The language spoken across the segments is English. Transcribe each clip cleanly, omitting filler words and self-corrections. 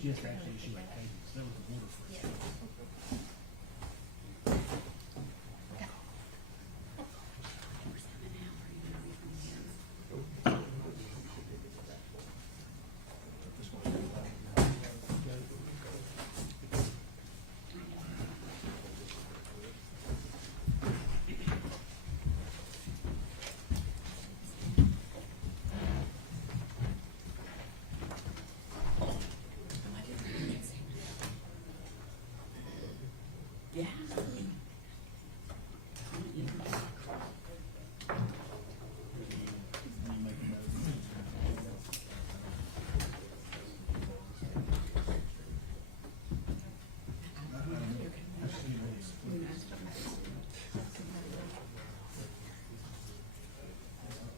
She has to actually issue a case. That was the order for it. Yeah.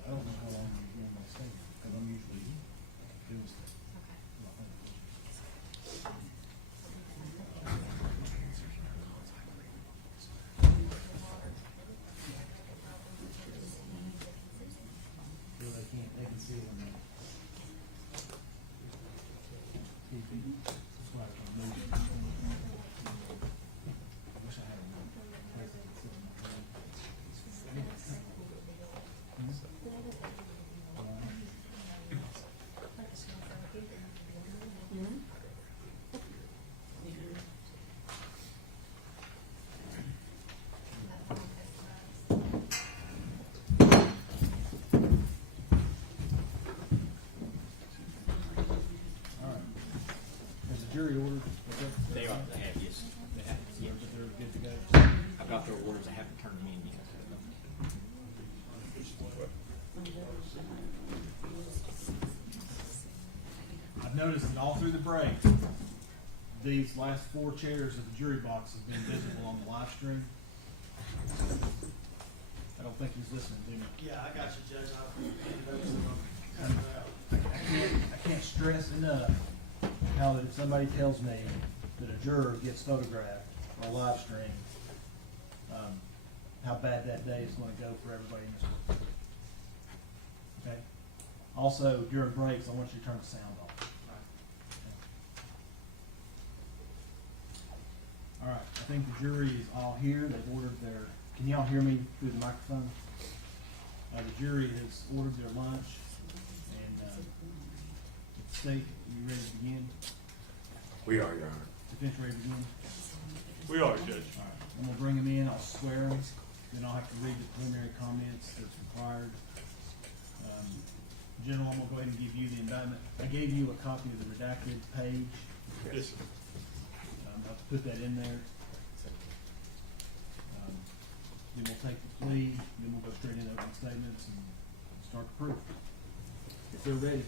I don't know how long you're doing my statement, because I'm usually doing stuff. Well, they can see it on the TV. That's why I can move it. I wish I had a president sitting on my head. All right. Has the jury ordered? They are, they have, yes. They have, yeah. They're good to go. I've got their orders, I haven't turned them in yet. I've noticed that all through the break, these last 4 chairs of the jury box have been visible on the live stream. I don't think he's listening to me. Yeah, I got you, Judge. I'll I can't stress enough how that if somebody tells me that a juror gets photographed or live streamed, how bad that day is going to go for everybody in this room. Okay? Also, during breaks, I want you to turn the sound off. All right, I think the jury is all here. They've ordered their, can y'all hear me through the microphone? The jury has ordered their lunch, and State, are you ready to begin? We are, Your Honor. Defense ready to begin? We are, Judge. All right, I'm gonna bring them in, I'll swear them, then I'll have to read the preliminary comments that's required. General, I'm gonna go ahead and give you the indictment. I gave you a copy of the redacted page. Yes, sir. I'll put that in there. Then we'll take the plea, then we'll go straight into opening statements and start the proof. If they're ready.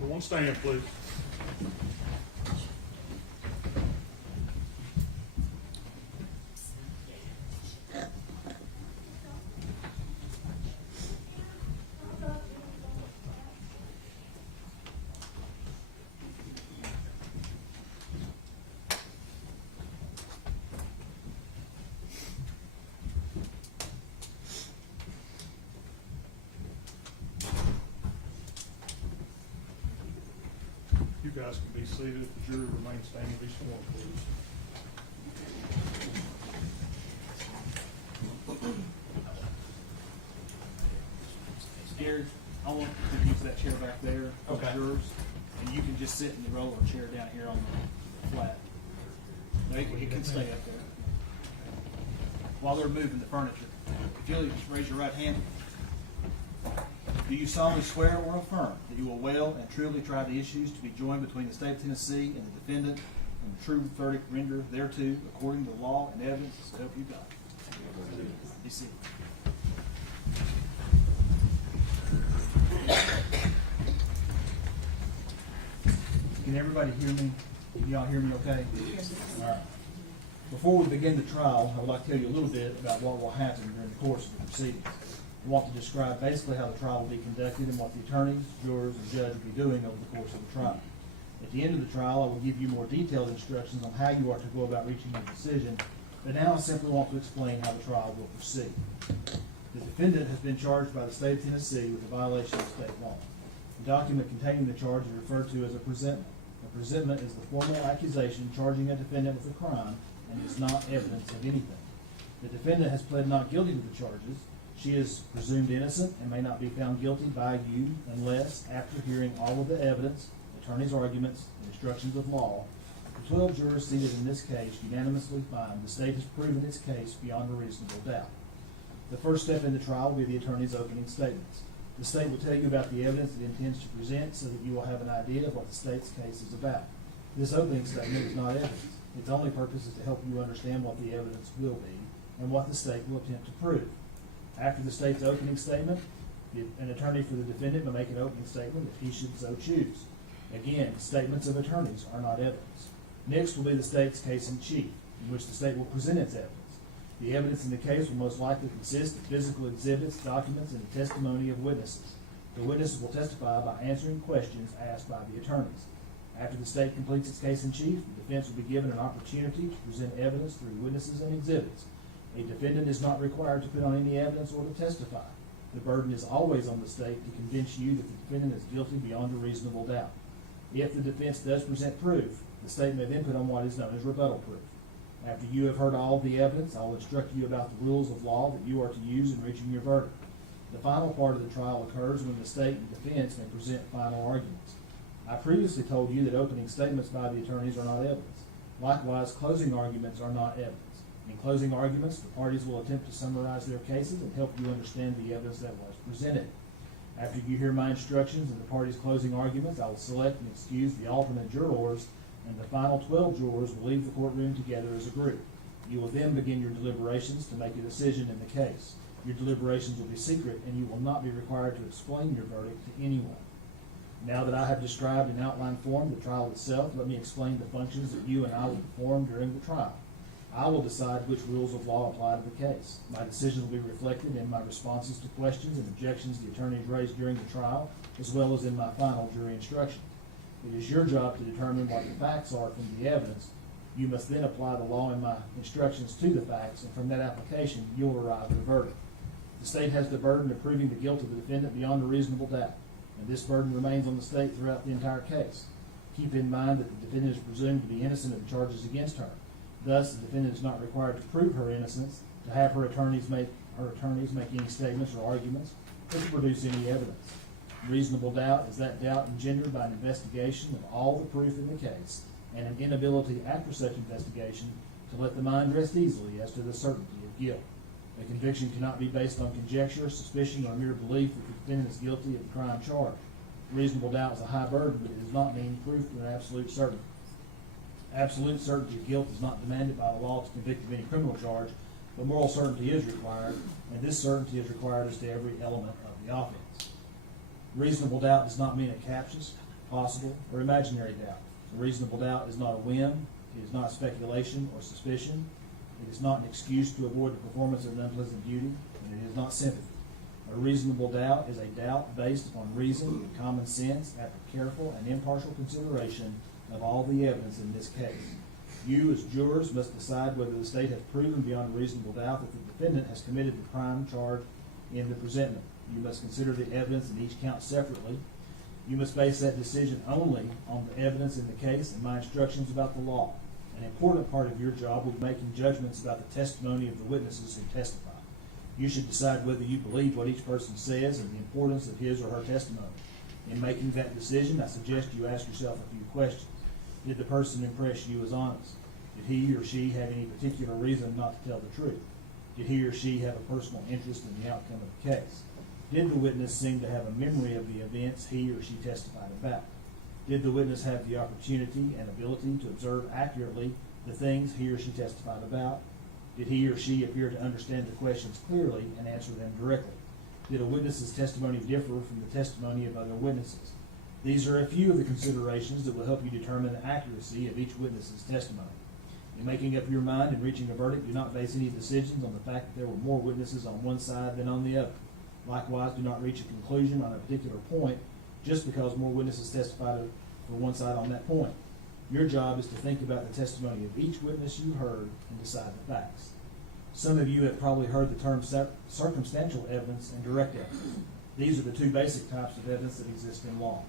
One stand, please. You guys can be seated. The jury remains standing. Be sworn, please. Gary, I want to use that chair back there for Okay. yours, and you can just sit in the roller chair down here on the flat. No, it can stay up there. While they're moving the furniture. If you'll just raise your right hand. Do you solemnly swear or affirm that you will well and truly try the issues to be joined between the state of Tennessee and the defendant, and the true verdict rendered thereto according to the law and evidence, so help you God? Be seated. Can everybody hear me? Can y'all hear me okay? All right. Before we begin the trial, I would like to tell you a little bit about what will happen during the course of the proceedings. I want to describe basically how the trial will be conducted and what the attorneys, jurors, and judge will be doing over the course of the trial. At the end of the trial, I will give you more detailed instructions on how you are to go about reaching a decision, but now I simply want to explain how the trial will proceed. The defendant has been charged by the state of Tennessee with a violation of state law. The document containing the charge is referred to as a presentment. A presentment is the formal accusation charging a defendant with a crime and is not evidence of anything. The defendant has pled not guilty to the charges. She is presumed innocent and may not be found guilty by you unless, after hearing all of the evidence, attorney's arguments, and instructions of law, the 12 jurors seated in this case unanimously find the state has proven its case beyond a reasonable doubt. The first step in the trial will be the attorney's opening statements. The state will tell you about the evidence it intends to present so that you will have an idea of what the state's case is about. This opening statement is not evidence. Its only purpose is to help you understand what the evidence will be and what the state will attempt to prove. After the state's opening statement, an attorney for the defendant may make an opening statement if he should so choose. Again, statements of attorneys are not evidence. Next will be the state's case in chief, in which the state will present its evidence. The evidence in the case will most likely consist of physical exhibits, documents, and the testimony of witnesses. The witnesses will testify by answering questions asked by the attorneys. After the state completes its case in chief, the defense will be given an opportunity to present evidence through witnesses and exhibits. A defendant is not required to put on any evidence or to testify. The burden is always on the state to convince you that the defendant is guilty beyond a reasonable doubt. If the defense does present proof, the state may then put on what is known as rebuttal proof. After you have heard all of the evidence, I will instruct you about the rules of law that you are to use in reaching your verdict. The final part of the trial occurs when the state and defense may present final arguments. I previously told you that opening statements by the attorneys are not evidence. Likewise, closing arguments are not evidence. In closing arguments, the parties will attempt to summarize their cases and help you understand the evidence that was presented. After you hear my instructions and the parties' closing arguments, I will select and excuse the alternate jurors, and the final 12 jurors will leave the courtroom together as a group. You will then begin your deliberations to make a decision in the case. Your deliberations will be secret, and you will not be required to explain your verdict to anyone. Now that I have described in outline form the trial itself, let me explain the functions that you and I will perform during the trial. I will decide which rules of law apply to the case. My decision will be reflected in my responses to questions and objections the attorneys raised during the trial, as well as in my final jury instructions. It is your job to determine what the facts are from the evidence. You must then apply the law in my instructions to the facts, and from that application, you'll arrive at a verdict. The state has the burden of proving the guilt of the defendant beyond a reasonable doubt, and this burden remains on the state throughout the entire case. Keep in mind that the defendant is presumed to be innocent of the charges against her. Thus, the defendant is not required to prove her innocence, to have her attorneys make any statements or arguments, or to produce any evidence. Reasonable doubt is that doubt engendered by an investigation of all the proof in the case, and an inability after such investigation to let the mind rest easily as to the certainty of guilt. A conviction cannot be based on conjecture, suspicion, or mere belief that the defendant is guilty of the crime charged. Reasonable doubt is a high burden, but it does not mean proof to an absolute certainty. Absolute certainty of guilt is not demanded by the law to convict of any criminal charge, but moral certainty is required, and this certainty is required as to every element of the offense. Reasonable doubt does not mean a captious, possible, or imaginary doubt. A reasonable doubt is not a whim, it is not speculation or suspicion, it is not an excuse to avoid the performance of an unpleasant duty, and it is not sympathy. A reasonable doubt is a doubt based upon reason and common sense after careful and impartial consideration of all the evidence in this case. You, as jurors, must decide whether the state has proven beyond a reasonable doubt that the defendant has committed the crime charged in the presentment. You must consider the evidence in each count separately. You must base that decision only on the evidence in the case and my instructions about the law. An important part of your job will be making judgments about the testimony of the witnesses who testify. You should decide whether you believe what each person says and the importance of his or her testimony. In making that decision, I suggest you ask yourself a few questions. Did the person impress you as honest? Did he or she have any particular reason not to tell the truth? Did he or she have a personal interest in the outcome of the case? Did the witness seem to have a memory of the events he or she testified about? Did the witness have the opportunity and ability to observe accurately the things he or she testified about? Did he or she appear to understand the questions clearly and answer them directly? Did a witness's testimony differ from the testimony of other witnesses? These are a few of the considerations that will help you determine the accuracy of each witness's testimony. In making up your mind and reaching a verdict, do not base any decisions on the fact that there were more witnesses on one side than on the other. Likewise, do not reach a conclusion on a particular point just because more witnesses testified for one side on that point. Your job is to think about the testimony of each witness you heard and decide the facts. Some of you have probably heard the term circumstantial evidence and direct evidence. These are the two basic types of evidence that exist in law.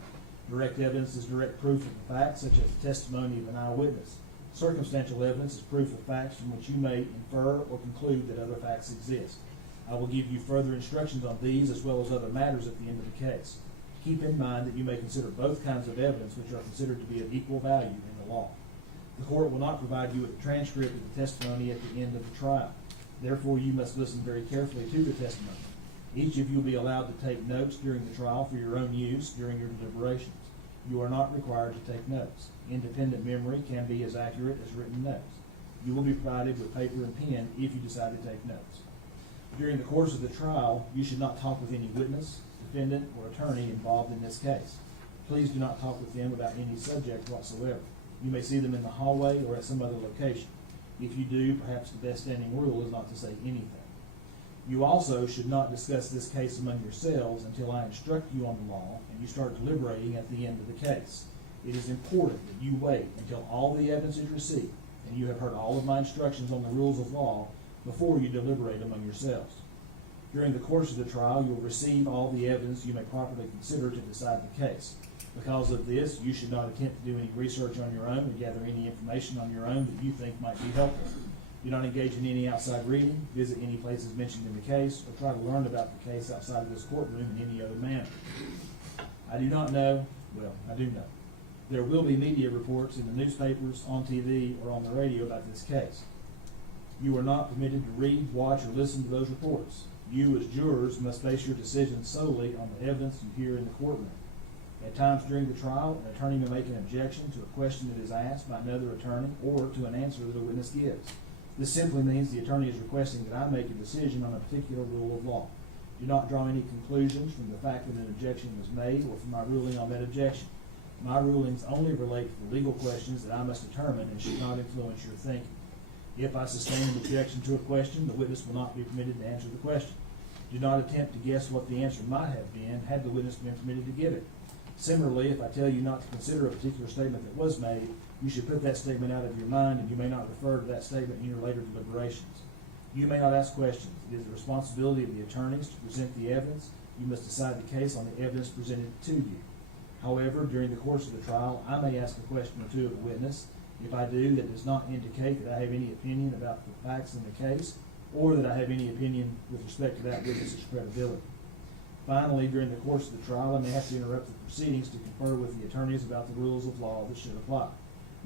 Direct evidence is direct proof of the facts, such as the testimony of an eyewitness. Circumstantial evidence is proof of facts from which you may infer or conclude that other facts exist. I will give you further instructions on these as well as other matters at the end of the case. Keep in mind that you may consider both kinds of evidence which are considered to be of equal value in the law. The court will not provide you with a transcript of the testimony at the end of the trial. Therefore, you must listen very carefully to the testimony. Each of you will be allowed to take notes during the trial for your own use during your deliberations. You are not required to take notes. Independent memory can be as accurate as written notes. You will be provided with paper and pen if you decide to take notes. During the course of the trial, you should not talk with any witness, defendant, or attorney involved in this case. Please do not talk with them about any subject whatsoever. You may see them in the hallway or at some other location. If you do, perhaps the best standing rule is not to say anything. You also should not discuss this case among yourselves until I instruct you on the law and you start deliberating at the end of the case. It is important that you wait until all the evidence is received and you have heard all of my instructions on the rules of law before you deliberate among yourselves. During the course of the trial, you will receive all the evidence you may properly consider to decide the case. Because of this, you should not attempt to do any research on your own or gather any information on your own that you think might be helpful. Do not engage in any outside reading, visit any places mentioned in the case, or try to learn about the case outside of this courtroom in any other manner. I do not know, well, I do know. There will be media reports in the newspapers, on TV, or on the radio about this case. You are not permitted to read, watch, or listen to those reports. You, as jurors, must base your decisions solely on the evidence you hear in the courtroom. At times during the trial, an attorney may make an objection to a question that is asked by another attorney or to an answer that a witness gives. This simply means the attorney is requesting that I make a decision on a particular rule of law. Do not draw any conclusions from the fact that an objection was made or from my ruling on that objection. My rulings only relate to the legal questions that I must determine and should not influence your thinking. If I sustain an objection to a question, the witness will not be permitted to answer the question. Do not attempt to guess what the answer might have been had the witness been permitted to give it. Similarly, if I tell you not to consider a particular statement that was made, you should put that statement out of your mind and you may not refer to that statement in your later deliberations. You may not ask questions. It is the responsibility of the attorneys to present the evidence. You must decide the case on the evidence presented to you. However, during the course of the trial, I may ask a question or two of a witness. If I do, that does not indicate that I have any opinion about the facts in the case or that I have any opinion with respect to that witness's credibility. Finally, during the course of the trial, I may have to interrupt the proceedings to confer with the attorneys about the rules of law that should apply.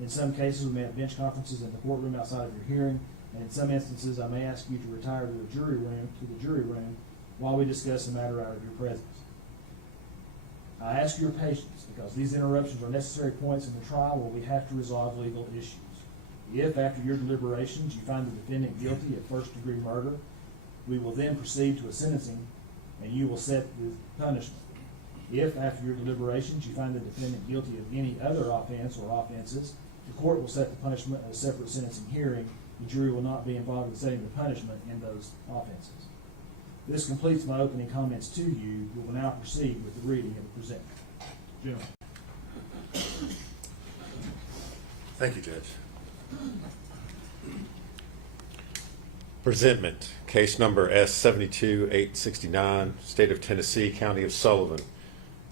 In some cases, we may have bench conferences in the courtroom outside of your hearing, and in some instances, I may ask you to retire to the jury room while we discuss the matter out of your presence. I ask your patience because these interruptions are necessary points in the trial where we have to resolve legal issues. If, after your deliberations, you find the defendant guilty of first-degree murder, we will then proceed to a sentencing, and you will set the punishment. If, after your deliberations, you find the defendant guilty of any other offense or offenses, the court will set the punishment at a separate sentencing hearing. The jury will not be involved in setting the punishment in those offenses. This completes my opening comments to you. We will now proceed with the reading of the presentment. Gentlemen. Thank you, Judge. Presentment, case number S-72-869, State of Tennessee, County of Sullivan.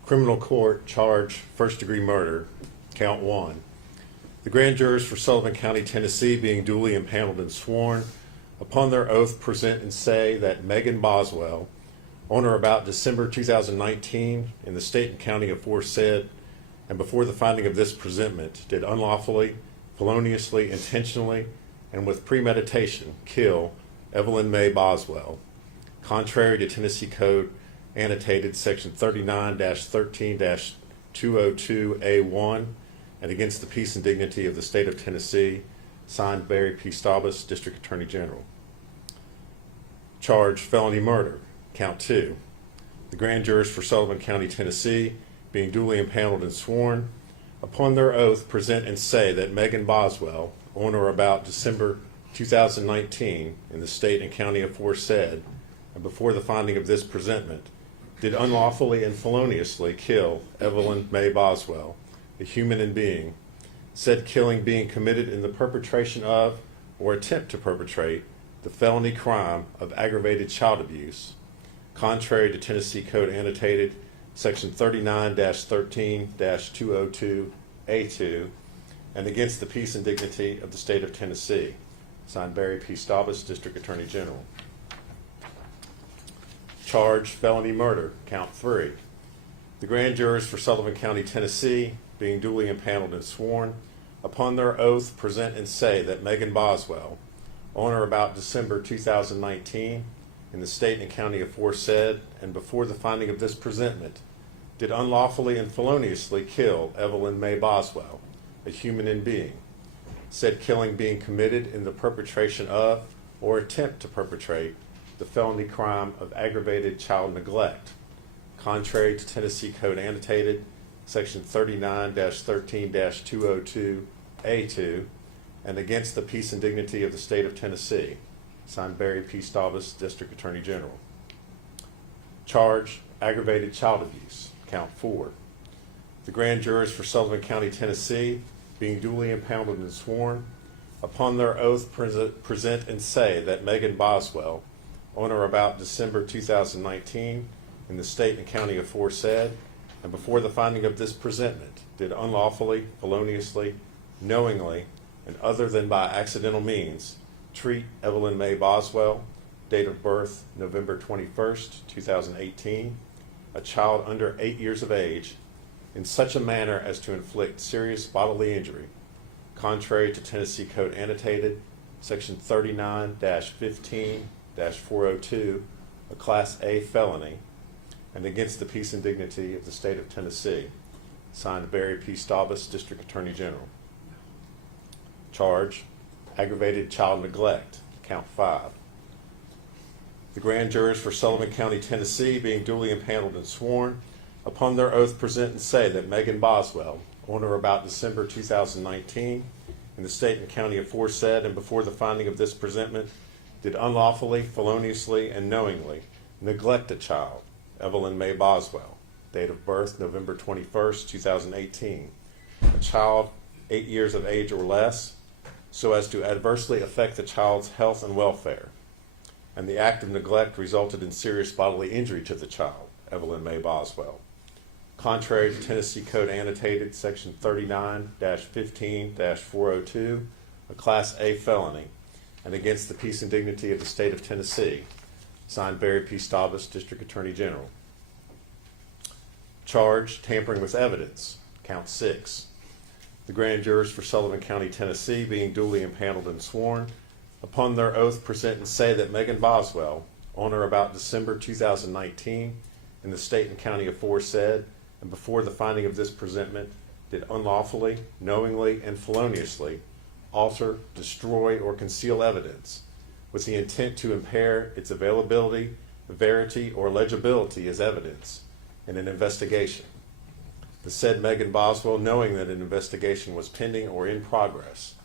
Criminal court charge first-degree murder, count 1. The grand jurors for Sullivan County, Tennessee, being duly impaneled and sworn, upon their oath present and say that Megan Boswell, on or about December 2019, in the state and county aforesaid, and before the finding of this presentment, did unlawfully, feloniously, intentionally, and with premeditation kill Evelyn May Boswell, contrary to Tennessee Code annotated section 39-13-202A1, and against the peace and dignity of the state of Tennessee, signed Barry P. Staubus, District Attorney General. Charge felony murder, count 2. The grand jurors for Sullivan County, Tennessee, being duly impaneled and sworn, upon their oath present and say that Megan Boswell, on or about December 2019, in the state and county aforesaid, and before the finding of this presentment, did unlawfully and feloniously kill Evelyn May Boswell, a human in being, said killing being committed in the perpetration of or attempt to perpetrate the felony crime of aggravated child abuse, contrary to Tennessee Code Annotated Section 39-13-202A2, and against the peace and dignity of the state of Tennessee. Signed, Barry P. Staubus, District Attorney General. Charge felony murder, count 3. The grand jurors for Sullivan County, Tennessee, being duly impaneled and sworn, upon their oath present and say that Megan Boswell, on or about December 2019, in the state and county aforesaid, and before the finding of this presentment, did unlawfully and feloniously kill Evelyn May Boswell, a human in being, said killing being committed in the perpetration of or attempt to perpetrate the felony crime of aggravated child neglect, contrary to Tennessee Code Annotated Section 39-13-202A2, and against the peace and dignity of the state of Tennessee. Signed, Barry P. Staubus, District Attorney General. Charge aggravated child abuse, count 4. The grand jurors for Sullivan County, Tennessee, being duly impaneled and sworn, upon their oath present and say that Megan Boswell, on or about December 2019, in the state and county aforesaid, and before the finding of this presentment, did unlawfully, feloniously, knowingly, and other than by accidental means, treat Evelyn May Boswell, date of birth November 21st, 2018, a child under 8 years of age, in such a manner as to inflict serious bodily injury, contrary to Tennessee Code Annotated, Section 39-15-402, a Class A felony, and against the peace and dignity of the state of Tennessee. Signed, Barry P. Staubus, District Attorney General. Charge aggravated child neglect, count 5. The grand jurors for Sullivan County, Tennessee, being duly impaneled and sworn, upon their oath present and say that Megan Boswell, on or about December 2019, in the state and county aforesaid, and before the finding of this presentment, did unlawfully, feloniously, and knowingly neglect a child, Evelyn May Boswell, date of birth November 21st, 2018, a child 8 years of age or less, so as to adversely affect the child's health and welfare, and the act of neglect resulted in serious bodily injury to the child, Evelyn May Boswell, contrary to Tennessee Code Annotated Section 39-15-402, a Class A felony, and against the peace and dignity of the state of Tennessee. Signed, Barry P. Staubus, District Attorney General. Charge tampering with evidence, count 6. The grand jurors for Sullivan County, Tennessee, being duly impaneled and sworn, upon their oath present and say that Megan Boswell, on or about December 2019, in the state and county aforesaid, and before the finding of this presentment, did unlawfully, knowingly, and feloniously alter, destroy, or conceal evidence with the intent to impair its availability, verity, or legibility as evidence in an investigation. The said Megan Boswell, knowing that an investigation was pending or in progress,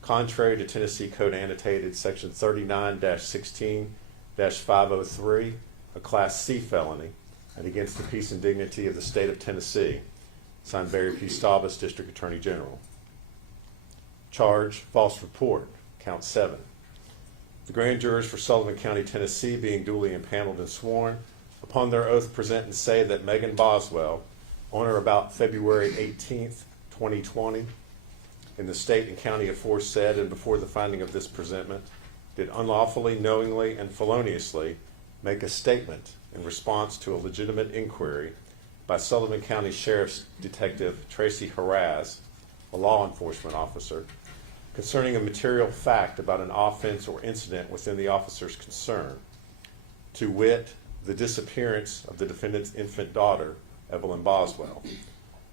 contrary to Tennessee Code Annotated Section 39-16-503, a Class C felony, and against the peace and dignity of the state of Tennessee. Signed, Barry P. Staubus, District Attorney General. Charge false report, count 7. The grand jurors for Sullivan County, Tennessee, being duly impaneled and sworn, upon their oath present and say that Megan Boswell, on or about February 18th, 2020, in the state and county aforesaid, and before the finding of this presentment, did unlawfully, knowingly, and feloniously make a statement in response to a legitimate inquiry by Sullivan County Sheriff's Detective Tracy Haraz, a law enforcement officer, concerning a material fact about an offense or incident within the officer's concern, to wit, the disappearance of the defendant's infant daughter, Evelyn Boswell,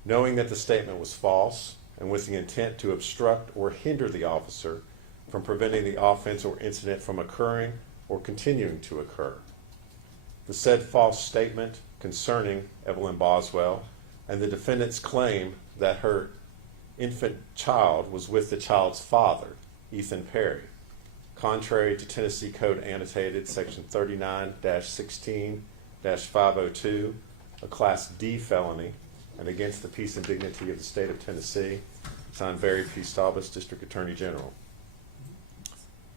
knowing that the statement was false and with the intent to obstruct or hinder the officer from preventing the offense or incident from occurring or continuing to occur. The said false statement concerning Evelyn Boswell and the defendant's claim that her infant child was with the child's father, Ethan Perry, contrary to Tennessee Code Annotated, Section 39-16-502, a Class D felony, and against the peace and dignity of the state of Tennessee. Signed, Barry P. Staubus, District Attorney General.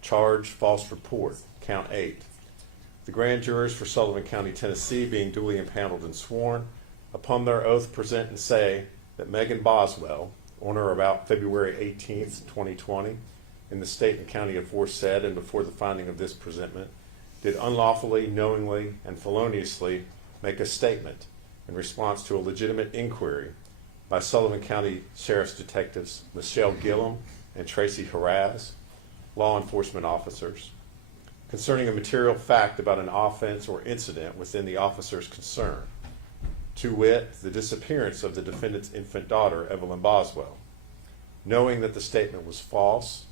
Charge, false report, count 8. The grand jurors for Sullivan County, Tennessee, being duly impaneled and sworn, upon their oath present and say that Megan Boswell, on or about February 18th, 2020, in the state and county aforesaid and before the finding of this presentment, did unlawfully, knowingly, and feloniously make a statement in response to a legitimate inquiry by Sullivan County Sheriff's Detectives Michelle Gillum and Tracy Haraz, law enforcement officers, concerning a material fact about an offense or incident within the officer's concern, to wit, the disappearance of the defendant's infant daughter, Evelyn Boswell, knowing that the statement was false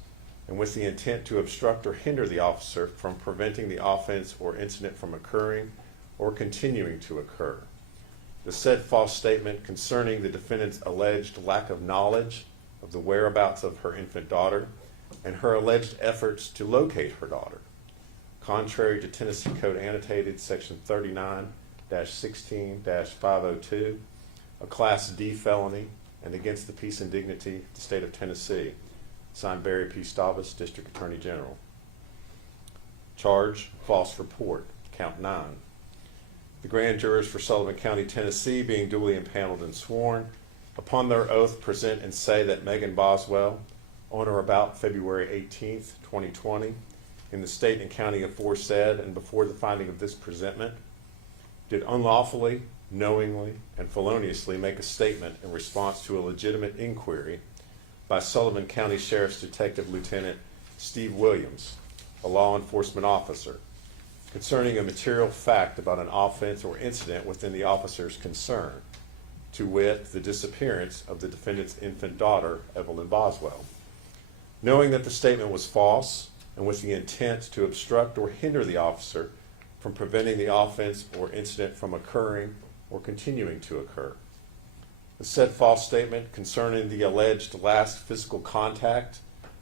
and with the intent to obstruct or hinder the officer from preventing the offense or incident from occurring or continuing to occur. The said false statement concerning the defendant's alleged lack of knowledge of the whereabouts of her infant daughter and her alleged efforts to locate her daughter, contrary to Tennessee Code Annotated, Section 39-16-502, a Class D felony, and against the peace and dignity of the state of Tennessee. Signed, Barry P. Staubus, District Attorney General. Charge, false report, count 9. The grand jurors for Sullivan County, Tennessee, being duly impaneled and sworn, upon their oath present and say that Megan Boswell, on or about February 18th, 2020, in the state and county aforesaid and before the finding of this presentment, did unlawfully, knowingly, and feloniously make a statement in response to a legitimate inquiry by Sullivan County Sheriff's Detective Lieutenant Steve Williams, a law enforcement officer, concerning a material fact about an offense or incident within the officer's concern, to wit, the disappearance of the defendant's infant daughter, Evelyn Boswell, knowing that the statement was false and with the intent to obstruct or hinder the officer from preventing the offense or incident from occurring or continuing to occur. The said false statement concerning the alleged last physical contact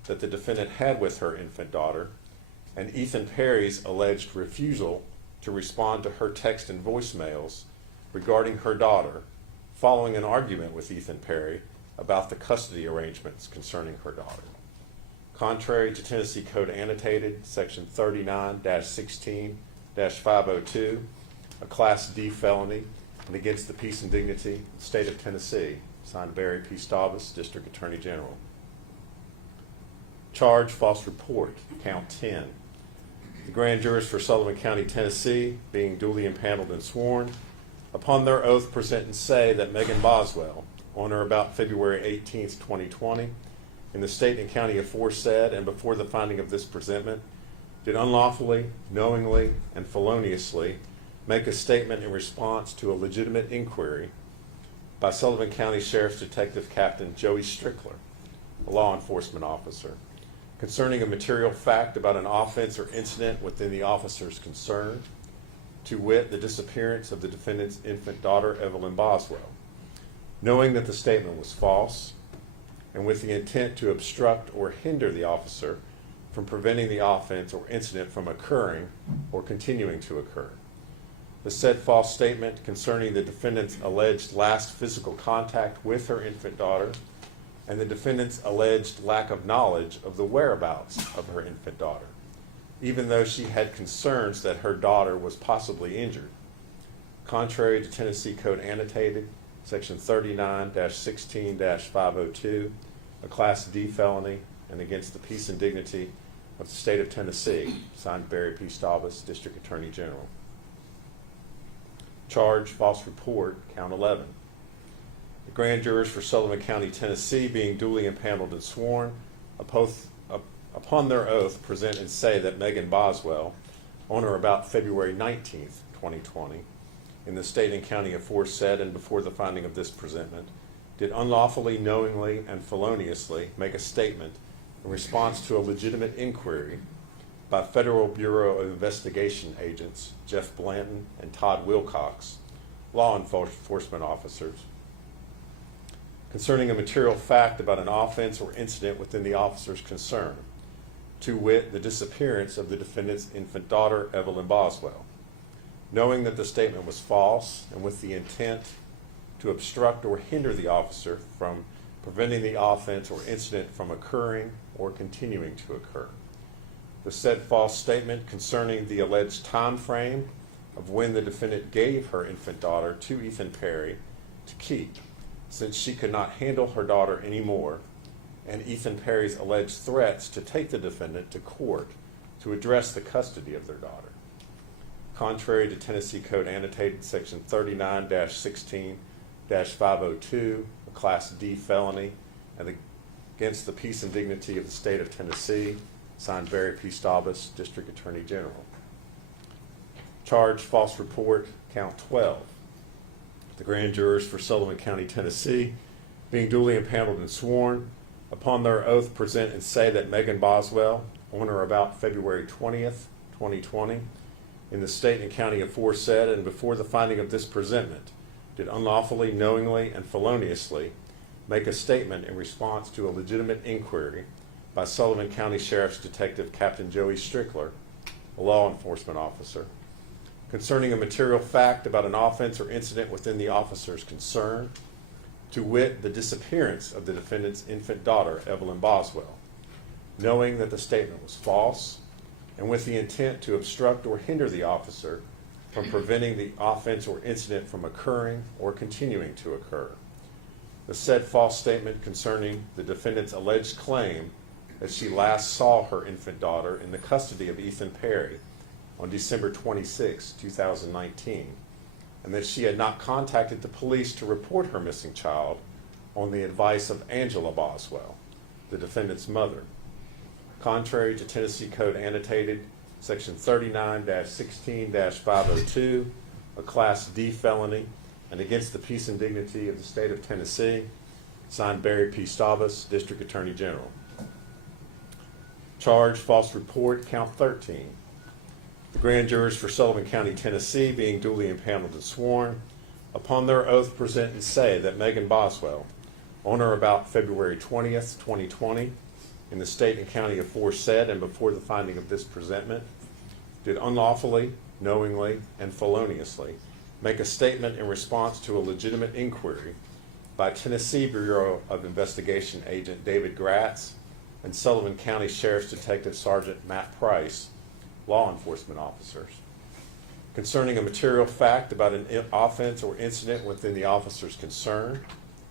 that the defendant had with her infant daughter and Ethan Perry's alleged refusal to respond to her text and voicemails regarding her daughter following an argument with Ethan Perry about the custody arrangements concerning her daughter. Contrary to Tennessee Code Annotated, Section 39-16-502, a Class D felony, and against the peace and dignity of the state of Tennessee. Signed, Barry P. Staubus, District Attorney General. Charge, false report, count 10. The grand jurors for Sullivan County, Tennessee, being duly impaneled and sworn, upon their oath present and say that Megan Boswell, on or about February 18th, 2020, in the state and county aforesaid and before the finding of this presentment, did unlawfully, knowingly, and feloniously make a statement in response to a legitimate inquiry by Sullivan County Sheriff's Detective Captain Joey Strickler, a law enforcement officer, concerning a material fact about an offense or incident within the officer's concern, to wit, the disappearance of the defendant's infant daughter, Evelyn Boswell, knowing that the statement was false and with the intent to obstruct or hinder the officer from preventing the offense or incident from occurring or continuing to occur. The said false statement concerning the defendant's alleged last physical contact with her infant daughter and the defendant's alleged lack of knowledge of the whereabouts of her infant daughter, even though she had concerns that her daughter was possibly injured. Contrary to Tennessee Code Annotated, Section 39-16-502, a Class D felony, and against the peace and dignity of the state of Tennessee. Signed, Barry P. Staubus, District Attorney General. Charge, false report, count 11. The grand jurors for Sullivan County, Tennessee, being duly impaneled and sworn, upon their oath present and say that Megan Boswell, on or about February 19th, 2020, in the state and county aforesaid and before the finding of this presentment, did unlawfully, knowingly, and feloniously make a statement in response to a legitimate inquiry by Federal Bureau of Investigation agents Jeff Blanton and Todd Wilcox, law enforcement officers, concerning a material fact about an offense or incident within the officer's concern, to wit, the disappearance of the defendant's infant daughter, Evelyn Boswell. Knowing that the statement was false and with the intent to obstruct or hinder the officer from preventing the offense or incident from occurring or continuing to occur. The said false statement concerning the alleged time frame of when the defendant gave her infant daughter to Ethan Perry to keep, since she could not handle her daughter anymore, and Ethan Perry's alleged threats to take the defendant to court to address the custody of their daughter. Contrary to Tennessee Code Annotated Section 39-16-502, a Class D felony, and against the peace and dignity of the state of Tennessee, signed Barry P. Staubus, District Attorney General. Charge, false report, count 12. The grand jurors for Sullivan County, Tennessee, being duly impaneled and sworn, upon their oath present and say that Megan Boswell, on or about February 20th, 2020, in the state and county aforesaid, and before the finding of this presentment, did unlawfully, knowingly, and feloniously make a statement in response to a legitimate inquiry by Sullivan County Sheriff's Detective Captain Joey Strickler, a law enforcement officer, concerning a material fact about an offense or incident within the officer's concern, to wit, the disappearance of the defendant's infant daughter, Evelyn Boswell, knowing that the statement was false, and with the intent to obstruct or hinder the officer from preventing the offense or incident from occurring or continuing to occur. The said false statement concerning the defendant's alleged claim that she last saw her infant daughter in the custody of Ethan Perry on December 26, 2019, and that she had not contacted the police to report her missing child on the advice of Angela Boswell, the defendant's mother. Contrary to Tennessee Code Annotated Section 39-16-502, a Class D felony, and against the peace and dignity of the state of Tennessee, signed Barry P. Staubus, District Attorney General. Charge, false report, count 13. The grand jurors for Sullivan County, Tennessee, being duly impaneled and sworn, upon their oath present and say that Megan Boswell, on or about February 20th, 2020, in the state and county aforesaid and before the finding of this presentment, did unlawfully, knowingly, and feloniously make a statement in response to a legitimate inquiry by Tennessee Bureau of Investigation Agent David Gratz and Sullivan County Sheriff's Detective Sergeant Matt Price, law enforcement officers, concerning a material fact about an offense or incident within the officer's concern,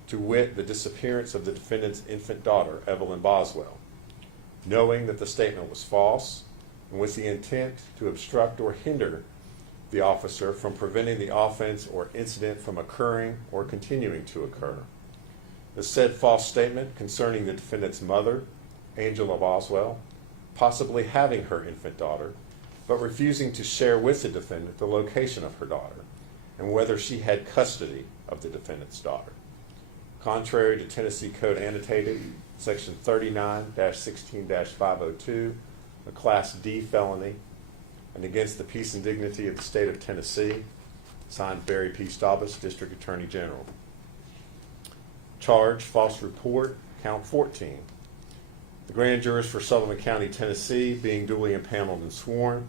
to wit, the disappearance of the defendant's infant daughter, Evelyn Boswell, knowing that the statement was false, and with the intent to obstruct or hinder the officer from preventing the offense or incident from occurring or continuing to occur. The said false statement concerning the defendant's mother, Angela Boswell, possibly having her infant daughter, but refusing to share with the defendant the location of her daughter and whether she had custody of the defendant's daughter. Contrary to Tennessee Code Annotated Section 39-16-502, a Class D felony, and against the peace and dignity of the state of Tennessee, signed Barry P. Staubus, District Attorney General. Charge, false report, count 14. The grand jurors for Sullivan County, Tennessee, being duly impaneled and sworn,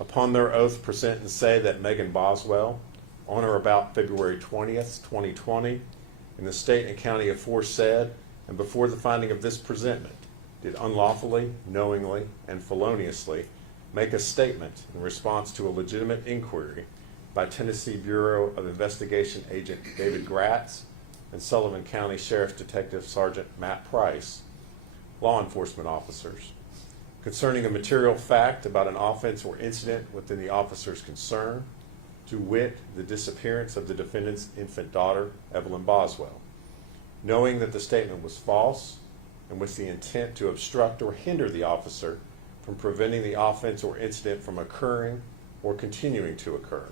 upon their oath present and say that Megan Boswell, on or about February 20th, 2020, in the state and county aforesaid, and before the finding of this presentment, did unlawfully, knowingly, and feloniously make a statement in response to a legitimate inquiry by Tennessee Bureau of Investigation Agent David Gratz and Sullivan County Sheriff's Detective Sergeant Matt Price, law enforcement officers, concerning a material fact about an offense or incident within the officer's concern, to wit, the disappearance of the defendant's infant daughter, Evelyn Boswell, knowing that the statement was false and with the intent to obstruct or hinder the officer from preventing the offense or incident from occurring or continuing to occur.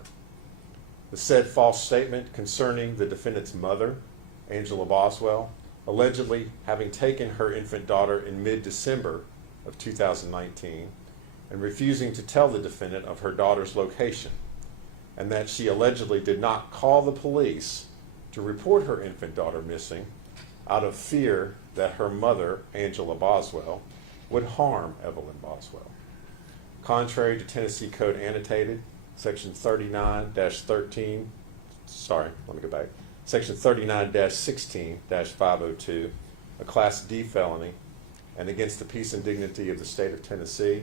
The said false statement concerning the defendant's mother, Angela Boswell, allegedly having taken her infant daughter in mid-December of 2019 and refusing to tell the defendant of her daughter's location, and that she allegedly did not call the police to report her infant daughter missing out of fear that her mother, Angela Boswell, would harm Evelyn Boswell. Contrary to Tennessee Code Annotated, Section 39-13, Section 39-16-502, a Class D felony, and against the peace and dignity of the state of Tennessee,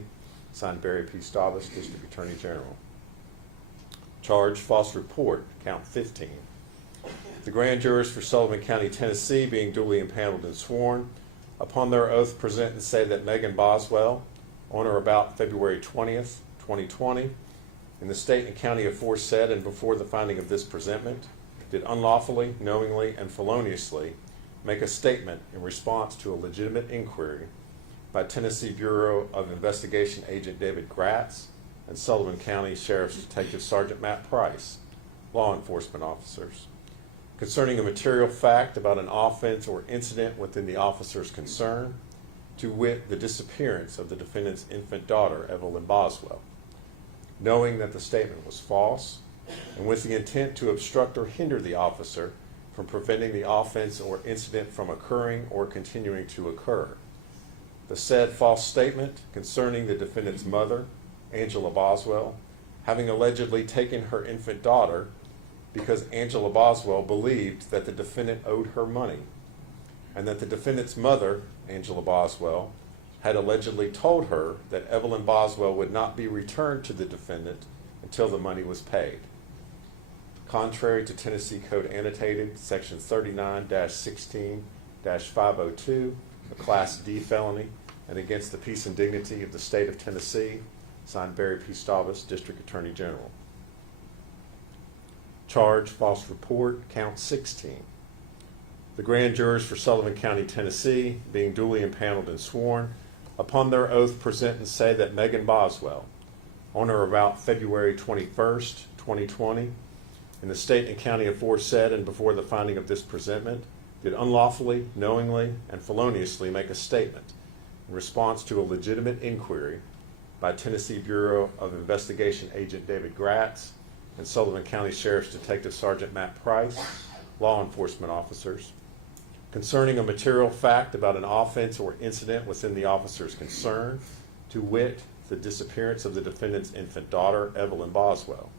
signed Barry P. Staubus, District Attorney General. Charge, false report, count 15. The grand jurors for Sullivan County, Tennessee, being duly impaneled and sworn, upon their oath present and say that Megan Boswell, on or about February 20th, 2020, in the state and county aforesaid and before the finding of this presentment, did unlawfully, knowingly, and feloniously make a statement in response to a legitimate inquiry by Tennessee Bureau of Investigation Agent David Gratz and Sullivan County Sheriff's Detective Sergeant Matt Price, law enforcement officers, concerning a material fact about an offense or incident within the officer's concern, to wit, the disappearance of the defendant's infant daughter, Evelyn Boswell, knowing that the statement was false, and with the intent to obstruct or hinder the officer from preventing the offense or incident from occurring or continuing to occur. The said false statement concerning the defendant's mother, Angela Boswell, having allegedly taken her infant daughter because Angela Boswell believed that the defendant owed her money, and that the defendant's mother, Angela Boswell, had allegedly told her that Evelyn Boswell would not be returned to the defendant until the money was paid. Contrary to Tennessee Code Annotated, Section 39-16-502, a Class D felony, and against the peace and dignity of the state of Tennessee, signed Barry P. Staubus, District Attorney General. Charge, false report, count 16. The grand jurors for Sullivan County, Tennessee, being duly impaneled and sworn, upon their oath present and say that Megan Boswell, on or about February 21st, 2020, in the state and county aforesaid and before the finding of this presentment, did unlawfully, knowingly, and feloniously make a statement in response to a legitimate inquiry by Tennessee Bureau of Investigation Agent David Gratz and Sullivan County Sheriff's Detective Sergeant Matt Price, law enforcement officers, concerning a material fact about an offense or incident within the officer's concern, to wit, the disappearance of the defendant's infant daughter, Evelyn Boswell,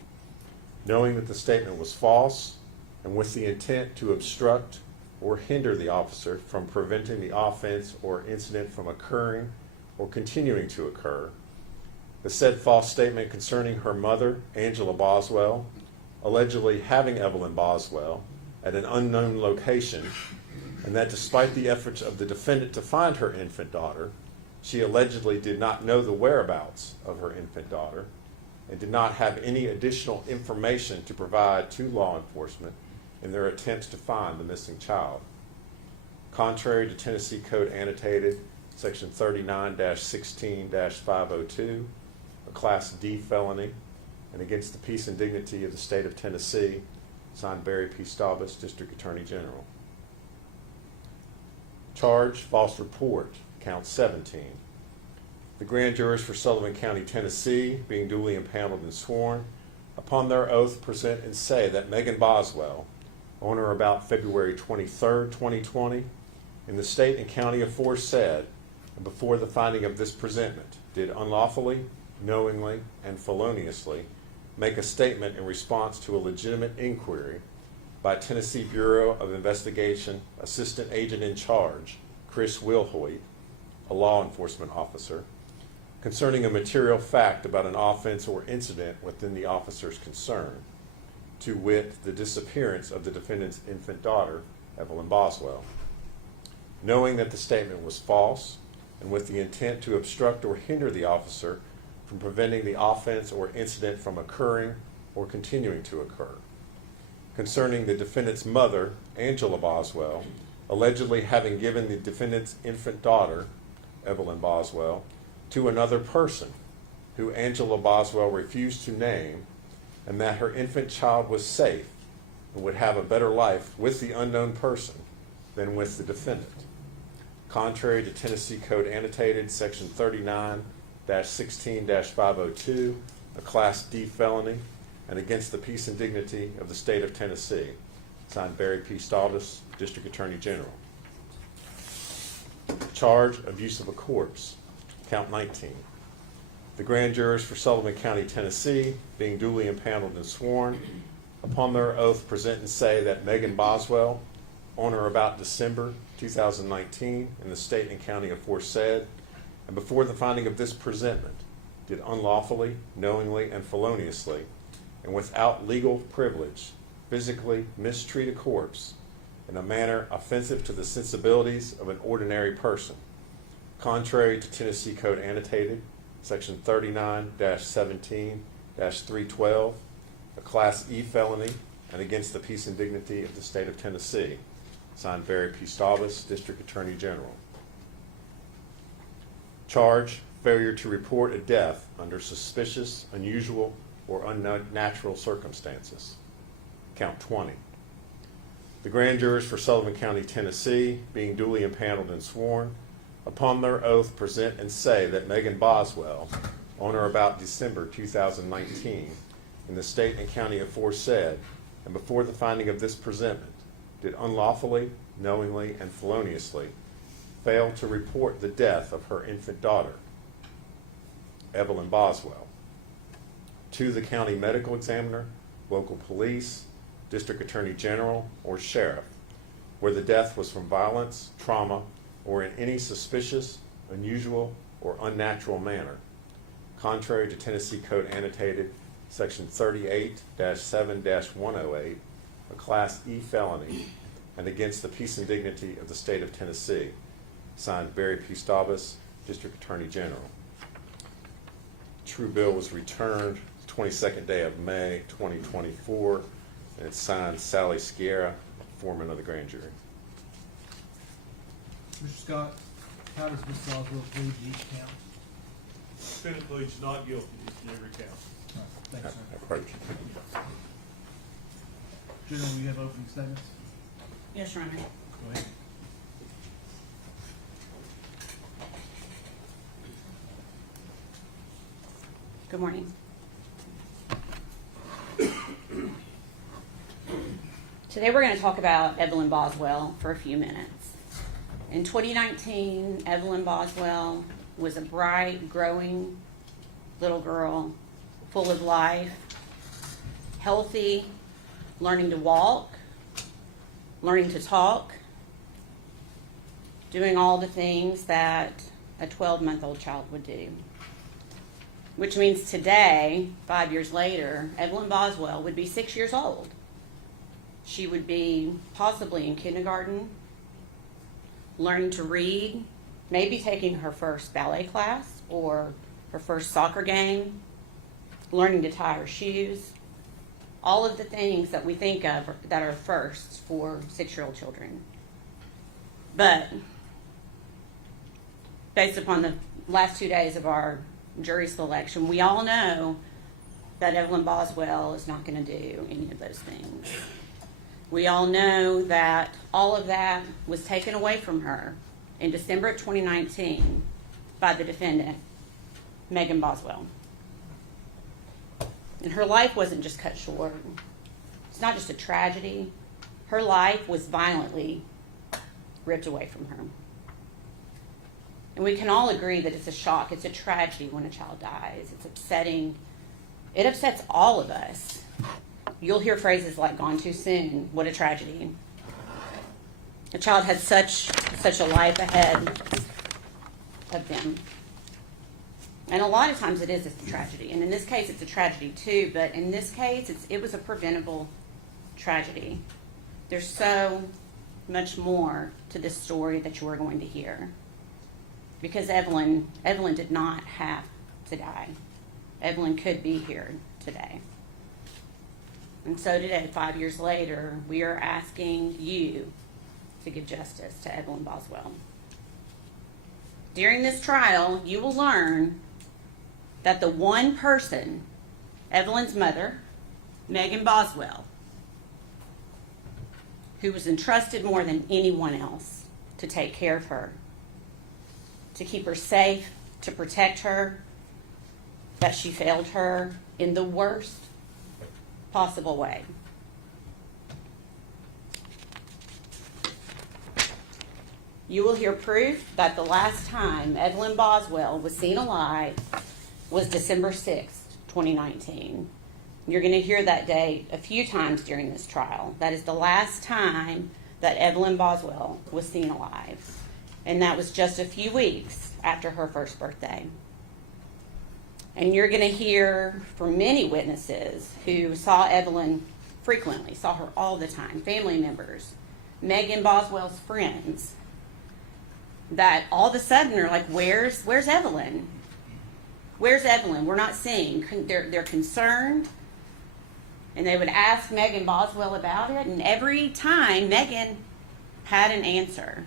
knowing that the statement was false and with the intent to obstruct or hinder the officer from preventing the offense or incident from occurring or continuing to occur. The said false statement concerning her mother, Angela Boswell, allegedly having Evelyn Boswell at an unknown location, and that despite the efforts of the defendant to find her infant daughter, she allegedly did not know the whereabouts of her infant daughter and did not have any additional information to provide to law enforcement in their attempts to find the missing child. Contrary to Tennessee Code Annotated, Section 39-16-502, a Class D felony, and against the peace and dignity of the state of Tennessee, signed Barry P. Staubus, District Attorney General. Charge, false report, count 17. The grand jurors for Sullivan County, Tennessee, being duly impaneled and sworn, upon their oath present and say that Megan Boswell, on or about February 23rd, 2020, in the state and county aforesaid, and before the finding of this presentment, did unlawfully, knowingly, and feloniously make a statement in response to a legitimate inquiry by Tennessee Bureau of Investigation Assistant Agent in Charge, Chris Wilhoit, a law enforcement officer, concerning a material fact about an offense or incident within the officer's concern, to wit, the disappearance of the defendant's infant daughter, Evelyn Boswell, knowing that the statement was false and with the intent to obstruct or hinder the officer from preventing the offense or incident from occurring or continuing to occur, concerning the defendant's mother, Angela Boswell, allegedly having given the defendant's infant daughter, Evelyn Boswell, to another person who Angela Boswell refused to name, and that her infant child was safe and would have a better life with the unknown person than with the defendant. Contrary to Tennessee Code Annotated, Section 39-16-502, a Class D felony, and against the peace and dignity of the state of Tennessee, signed Barry P. Staubus, District Attorney General. Charge, abuse of a corpse, Count 19. The grand jurors for Sullivan County, Tennessee, being duly impaneled and sworn, upon their oath present and say that Megan Boswell, on or about December 2019, in the state and county aforesaid, and before the finding of this presentment, did unlawfully, knowingly, and feloniously, and without legal privilege, physically mistreat a corpse in a manner offensive to the sensibilities of an ordinary person, contrary to Tennessee Code Annotated, Section 39-17-312, a Class E felony, and against the peace and dignity of the state of Tennessee. Signed, Barry P. Stavas, District Attorney General. Charge, failure to report a death under suspicious, unusual, or unnatural circumstances. Count 20. The grand jurors for Sullivan County, Tennessee, being duly impaneled and sworn, upon their oath present and say that Megan Boswell, on or about December 2019, in the state and county aforesaid, and before the finding of this presentment, did unlawfully, knowingly, and feloniously fail to report the death of her infant daughter, Evelyn Boswell, to the county medical examiner, local police, district attorney general, or sheriff, where the death was from violence, trauma, or in any suspicious, unusual, or unnatural manner, contrary to Tennessee Code Annotated, Section 38-7-108, a Class E felony, and against the peace and dignity of the state of Tennessee. Signed, Barry P. Stavas, District Attorney General. True bill was returned the 22nd day of May 2024, and it's signed Sally Sierra, foreman of the grand jury. Mr. Scott, how does Ms. Boswell plead to each count? Defendant pleads not guilty to every count. Thank you, sir. Pardon. General, you have opening statements? Yes, Your Honor. Go ahead. Good morning. Today we're going to talk about Evelyn Boswell for a few minutes. In 2019, Evelyn Boswell was a bright, growing little girl, full of life, healthy, learning to walk, learning to talk, doing all the things that a 12-month-old child would do. Which means today, 5 years later, Evelyn Boswell would be 6 years old. She would be possibly in kindergarten, learning to read, maybe taking her first ballet class or her first soccer game, learning to tie her shoes, all of the things that we think of that are firsts for 6-year-old children. But based upon the last 2 days of our jury selection, we all know that Evelyn Boswell is not going to do any of those things. We all know that all of that was taken away from her in December of 2019 by the defendant, Megan Boswell. And her life wasn't just cut short. It's not just a tragedy. Her life was violently ripped away from her. And we can all agree that it's a shock, it's a tragedy when a child dies. It's upsetting. It upsets all of us. You'll hear phrases like "gone too soon," "what a tragedy." A child has such a life ahead of them. And a lot of times it is a tragedy. And in this case, it's a tragedy too, but in this case, it was a preventable tragedy. There's so much more to this story that you are going to hear. Because Evelyn did not have to die. Evelyn could be here today. And so today, 5 years later, we are asking you to give justice to Evelyn Boswell. During this trial, you will learn that the one person, Evelyn's mother, Megan Boswell, who was entrusted more than anyone else to take care of her, to keep her safe, to protect her, that she failed her in the worst possible way. you will hear proof that the last time Evelyn Boswell was seen alive was December 6th, 2019. You're going to hear that date a few times during this trial. That is the last time that Evelyn Boswell was seen alive. And that was just a few weeks after her first birthday. And you're going to hear from many witnesses who saw Evelyn frequently, saw her all the time, family members, Megan Boswell's friends, that all of a sudden are like, where's Evelyn? Where's Evelyn? We're not seeing. They're concerned. And they would ask Megan Boswell about it, and every time Megan had an answer.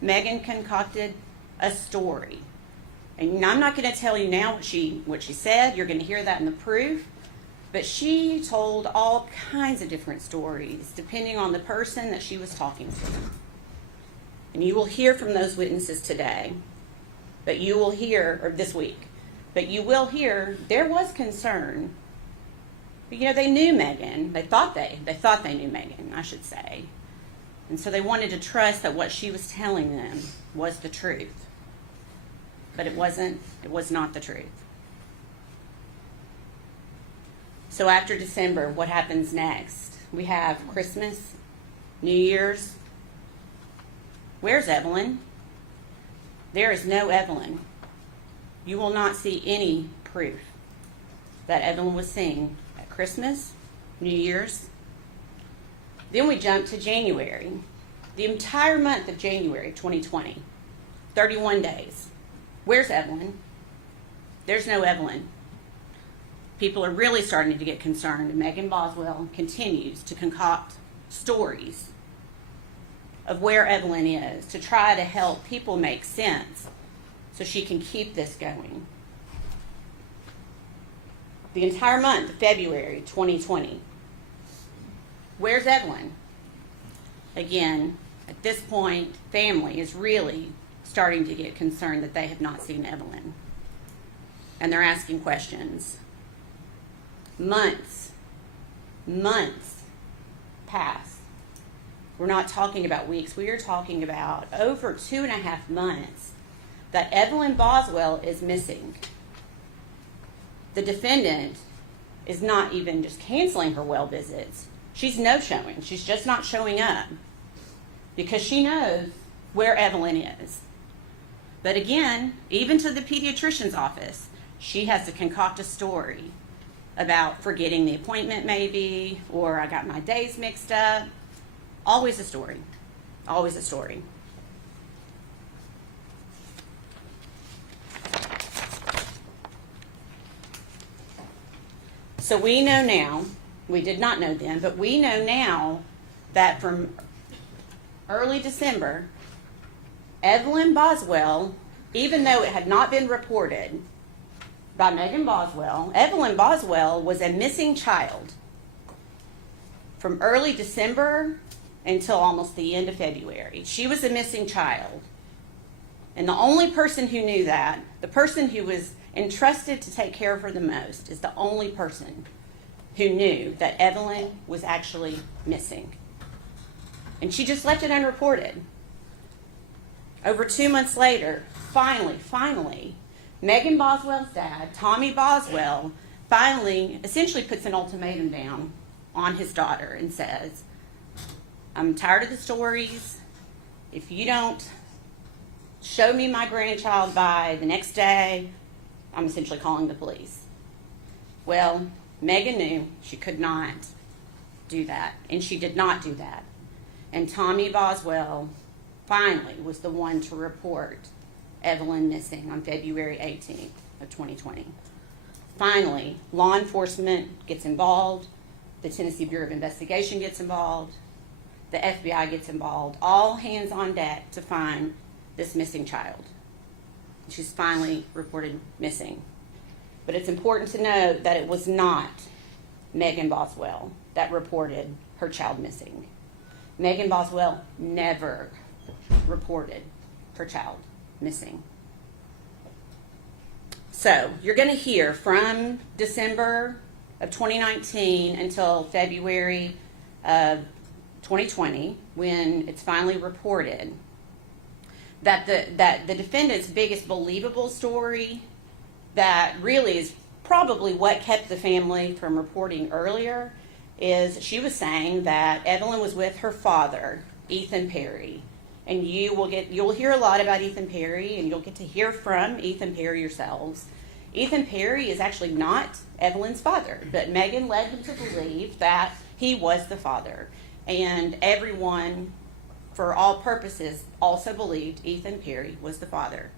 Megan concocted a story. And I'm not going to tell you now what she said. You're going to hear that in the proof. But she told all kinds of different stories, depending on the person that she was talking to. And you will hear from those witnesses today. But you will hear, or this week, but you will hear there was concern. But, you know, they knew Megan. They thought they knew Megan, I should say. And so they wanted to trust that what she was telling them was the truth. But it wasn't. It was not the truth. So after December, what happens next? We have Christmas, New Year's. Where's Evelyn? There is no Evelyn. You will not see any proof that Evelyn was seen at Christmas, New Year's. Then we jump to January. The entire month of January 2020, 31 days. Where's Evelyn? There's no Evelyn. People are really starting to get concerned, and Megan Boswell continues to concoct stories of where Evelyn is to try to help people make sense so she can keep this going. The entire month of February 2020. Where's Evelyn? Again, at this point, family is really starting to get concerned that they have not seen Evelyn. And they're asking questions. Months pass. We're not talking about weeks. We are talking about over 2.5 months that Evelyn Boswell is missing. The defendant is not even just canceling her well visits. She's no-showing. She's just not showing up because she knows where Evelyn is. But again, even to the pediatrician's office, she has to concoct a story about forgetting the appointment maybe, or I got my days mixed up. Always a story. Always a story. So we know now, we did not know then, but we know now that from early December, Evelyn Boswell, even though it had not been reported by Megan Boswell, Evelyn Boswell was a missing child from early December until almost the end of February. She was a missing child. And the only person who knew that, the person who was entrusted to take care of her the most, is the only person who knew that Evelyn was actually missing. And she just left it unreported. Over 2 months later, finally, Megan Boswell's dad, Tommy Boswell, finally essentially puts an ultimatum down on his daughter and says, I'm tired of the stories. If you don't show me my grandchild by the next day, I'm essentially calling the police. Well, Megan knew she could not do that, and she did not do that. And Tommy Boswell finally was the one to report Evelyn missing on February 18th of 2020. Finally, law enforcement gets involved, the Tennessee Bureau of Investigation gets involved, the FBI gets involved, all hands on deck to find this missing child. She's finally reported missing. But it's important to note that it was not Megan Boswell that reported her child missing. Megan Boswell never reported her child missing. So you're going to hear from December of 2019 until February of 2020, when it's finally reported, that the defendant's biggest believable story, that really is probably what kept the family from reporting earlier, is she was saying that Evelyn was with her father, Ethan Perry. And you'll hear a lot about Ethan Perry, and you'll get to hear from Ethan Perry yourselves. Ethan Perry is actually not Evelyn's father, but Megan led him to believe that he was the father. And everyone, for all purposes, also believed Ethan Perry was the father.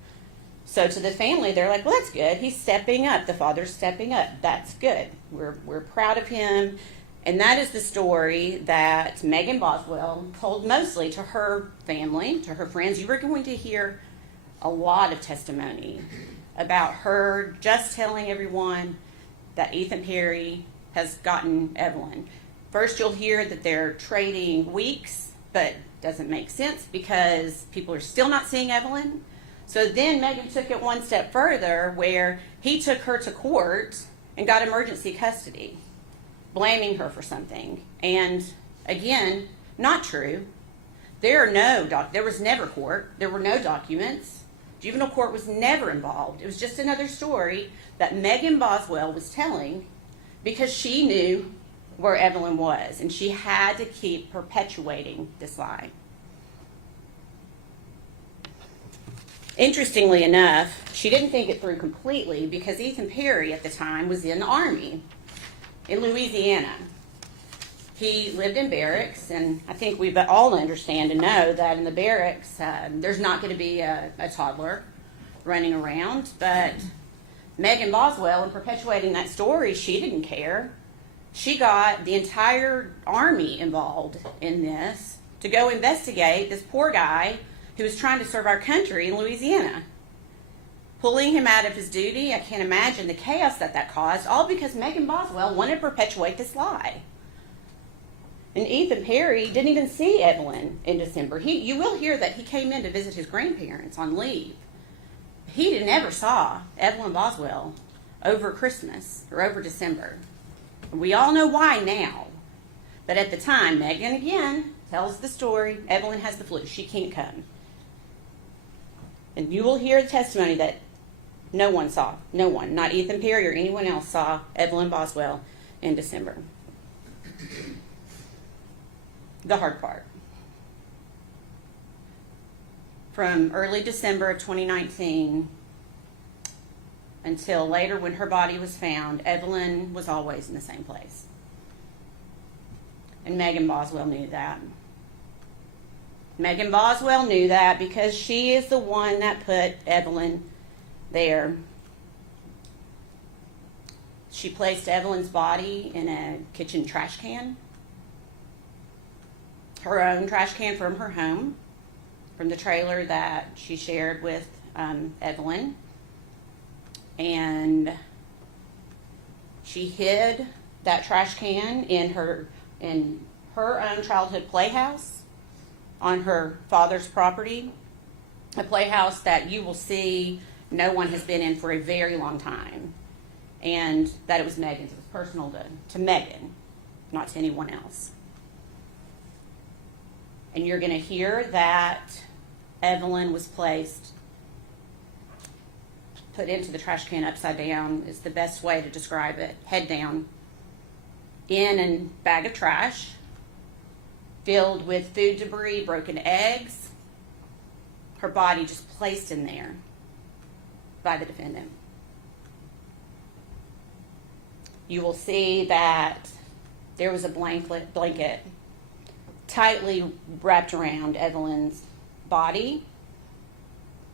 So to the family, they're like, well, that's good. He's stepping up. The father's stepping up. That's good. We're proud of him. And that is the story that Megan Boswell told mostly to her family, to her friends. You were going to hear a lot of testimony about her just telling everyone that Ethan Perry has gotten Evelyn. First, you'll hear that they're trading weeks, but doesn't make sense because people are still not seeing Evelyn. So then Megan took it one step further, where he took her to court and got emergency custody, blaming her for something. And again, not true. There was never court. There were no documents. Juvenile court was never involved. It was just another story that Megan Boswell was telling because she knew where Evelyn was, and she had to keep perpetuating this lie. Interestingly enough, she didn't think it through completely because Ethan Perry at the time was in the Army in Louisiana. He lived in barracks, and I think we all understand and know that in the barracks, there's not going to be a toddler running around. But Megan Boswell, in perpetuating that story, she didn't care. She got the entire Army involved in this to go investigate this poor guy who was trying to serve our country in Louisiana. Pulling him out of his duty, I can't imagine the chaos that caused, all because Megan Boswell wanted to perpetuate this lie. And Ethan Perry didn't even see Evelyn in December. You will hear that he came in to visit his grandparents on leave. He never saw Evelyn Boswell over Christmas or over December. We all know why now. But at the time, Megan again tells the story, Evelyn has the flu, she can't come. And you will hear the testimony that no one, not Ethan Perry or anyone else, saw Evelyn Boswell in December. The hard part. From early December of 2019 until later when her body was found, Evelyn was always in the same place. And Megan Boswell knew that. Megan Boswell knew that because she is the one that put Evelyn there. She placed Evelyn's body in a kitchen trash can. Her own trash can from her home, from the trailer that she shared with Evelyn. And she hid that trash can in her own childhood playhouse on her father's property, a playhouse that you will see no one has been in for a very long time, and that it was Megan's. It was personal to Megan, not to anyone else. And you're going to hear that Evelyn was put into the trash can upside down is the best way to describe it, head down, in a bag of trash, filled with food debris, broken eggs, her body just placed in there by the defendant. You will see that there was a blanket tightly wrapped around Evelyn's body,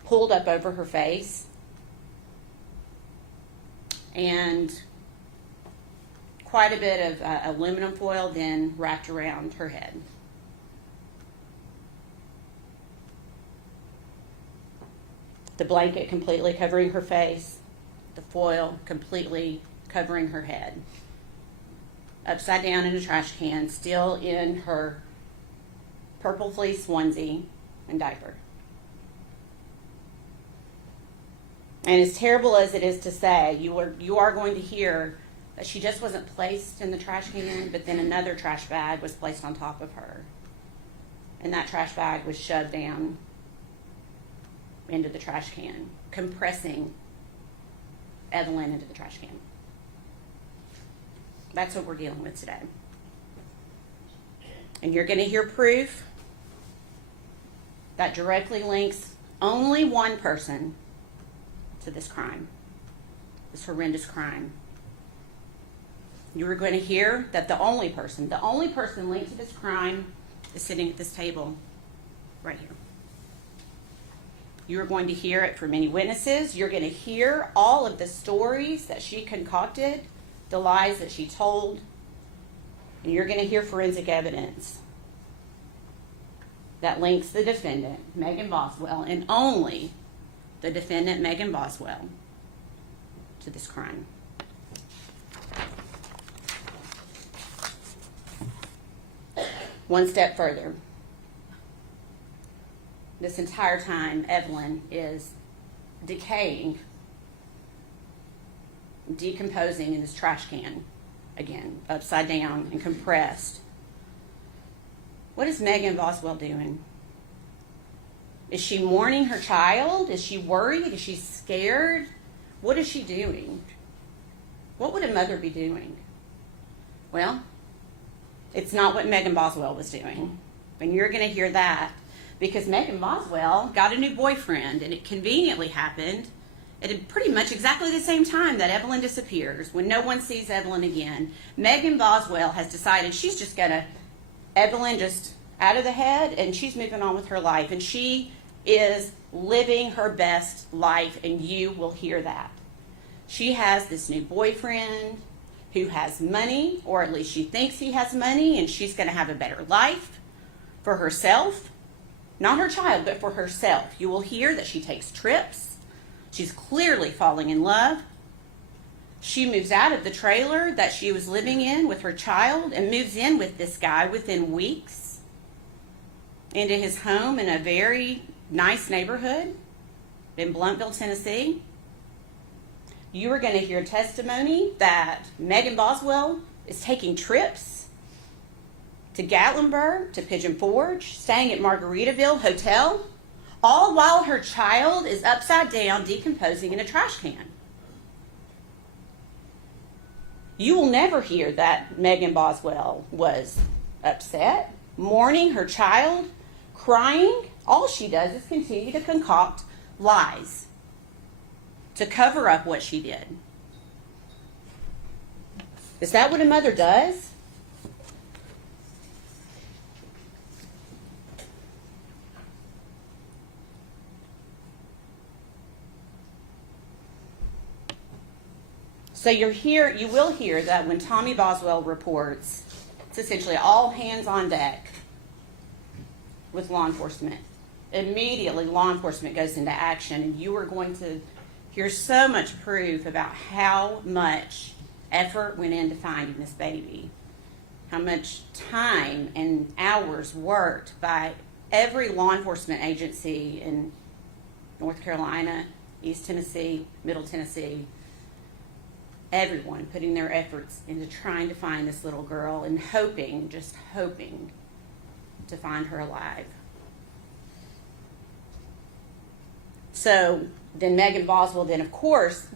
pulled up over her face, and quite a bit of aluminum foil then wrapped around her head. The blanket completely covering her face, the foil completely covering her head. Upside down in a trash can, still in her purple fleece onesie and diaper. And as terrible as it is to say, you are going to hear that she just wasn't placed in the trash can, but then another trash bag was placed on top of her. And that trash bag was shoved down into the trash can, compressing Evelyn into the trash can. That's what we're dealing with today. And you're going to hear proof that directly links only one person to this crime, this horrendous crime. You are going to hear that the only person linked to this crime is sitting at this table right here. You are going to hear it from many witnesses. You're going to hear all of the stories that she concocted, the lies that she told, and you're going to hear forensic evidence that links the defendant, Megan Boswell, and only the defendant, Megan Boswell, to this crime. One step further. This entire time, Evelyn is decaying, decomposing in this trash can, again, upside down and compressed. What is Megan Boswell doing? Is she mourning her child? Is she worried? Is she scared? What is she doing? What would a mother be doing? Well, it's not what Megan Boswell was doing. And you're going to hear that because Megan Boswell got a new boyfriend, and it conveniently happened at pretty much exactly the same time that Evelyn disappears. When no one sees Evelyn again, Megan Boswell has decided she's just going to, Evelyn just out of the head, and she's moving on with her life. And she is living her best life, and you will hear that. She has this new boyfriend who has money, or at least she thinks he has money, and she's going to have a better life for herself. Not her child, but for herself. You will hear that she takes trips. She's clearly falling in love. She moves out of the trailer that she was living in with her child and moves in with this guy within weeks into his home in a very nice neighborhood in Bluntville, Tennessee. You are going to hear testimony that Megan Boswell is taking trips to Gatlinburg, to Pigeon Forge, staying at Margaritaville Hotel, all while her child is upside down decomposing in a trash can. You will never hear that Megan Boswell was upset, mourning her child, crying. All she does is continue to concoct lies to cover up what she did. Is that what a mother does? So you will hear that when Tommy Boswell reports, it's essentially all hands on deck with law enforcement. Immediately, law enforcement goes into action, and you are going to hear so much proof about how much effort went into finding this baby, how much time and hours worked by every law enforcement agency in North Carolina, East Tennessee, Middle Tennessee. Everyone putting their efforts into trying to find this little girl and hoping, just hoping, to find her alive. So then Megan Boswell then, of course,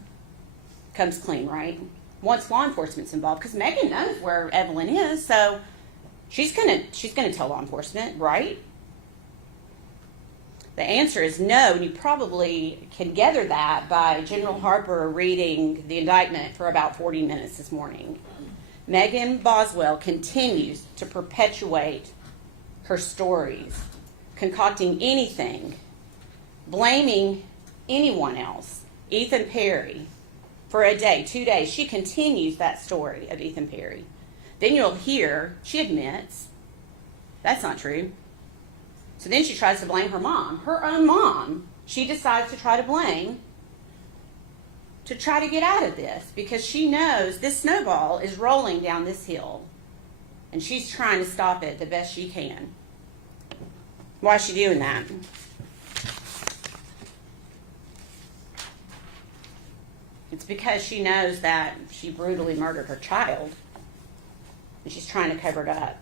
comes clean, right? Once law enforcement's involved, because Megan knows where Evelyn is, so she's gonna tell law enforcement, right? The answer is no, and you probably can gather that by General Harper reading the indictment for about 40 minutes this morning. Megan Boswell continues to perpetuate her stories, concocting anything, blaming anyone else. Ethan Perry, for a day, 2 days, she continues that story of Ethan Perry. Then you'll hear she admits that's not true. So then she tries to blame her mom, her own mom. She decides to try to blame to try to get out of this because she knows this snowball is rolling down this hill and she's trying to stop it the best she can. Why is she doing that? It's because she knows that she brutally murdered her child and she's trying to cover it up.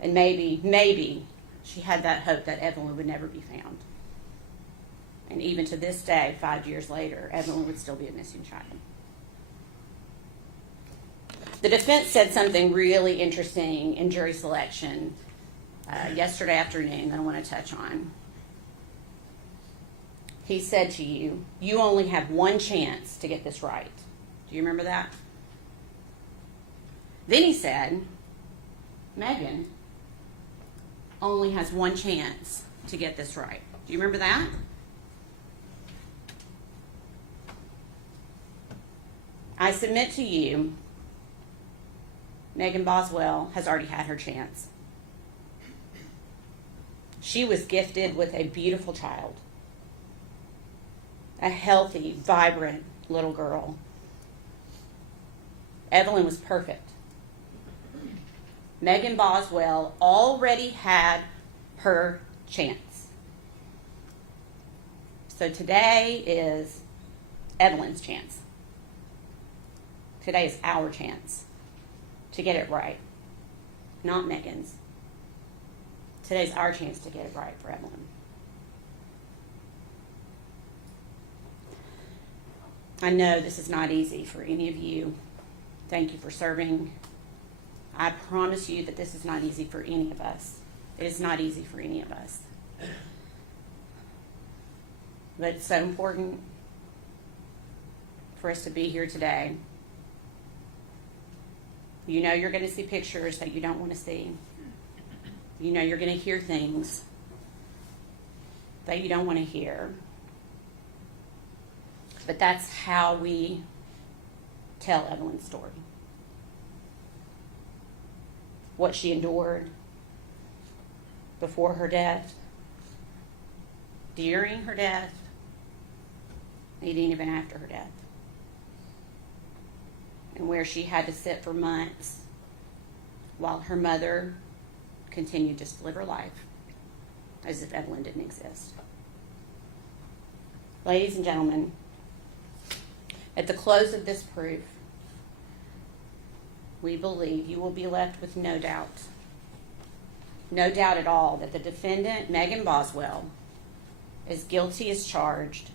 And maybe she had that hope that Evelyn would never be found. And even to this day, 5 years later, Evelyn would still be a missing child. The defense said something really interesting in jury selection yesterday afternoon that I want to touch on. He said to you, you only have one chance to get this right. Do you remember that? Then he said, Megan only has one chance to get this right. Do you remember that? I submit to you, Megan Boswell has already had her chance. She was gifted with a beautiful child, a healthy, vibrant little girl. Evelyn was perfect. Megan Boswell already had her chance. So today is Evelyn's chance. Today is our chance to get it right, not Megan's. Today's our chance to get it right for Evelyn. I know this is not easy for any of you. Thank you for serving. I promise you that this is not easy for any of us. It is not easy for any of us. But it's so important for us to be here today. You know you're going to see pictures that you don't want to see. You know you're going to hear things that you don't want to hear. But that's how we tell Evelyn's story. What she endured before her death, during her death, and even after her death. And where she had to sit for months while her mother continued to live her life as if Evelyn didn't exist. Ladies and gentlemen, at the close of this proof, we believe you will be left with no doubt at all, that the defendant, Megan Boswell, is guilty as charged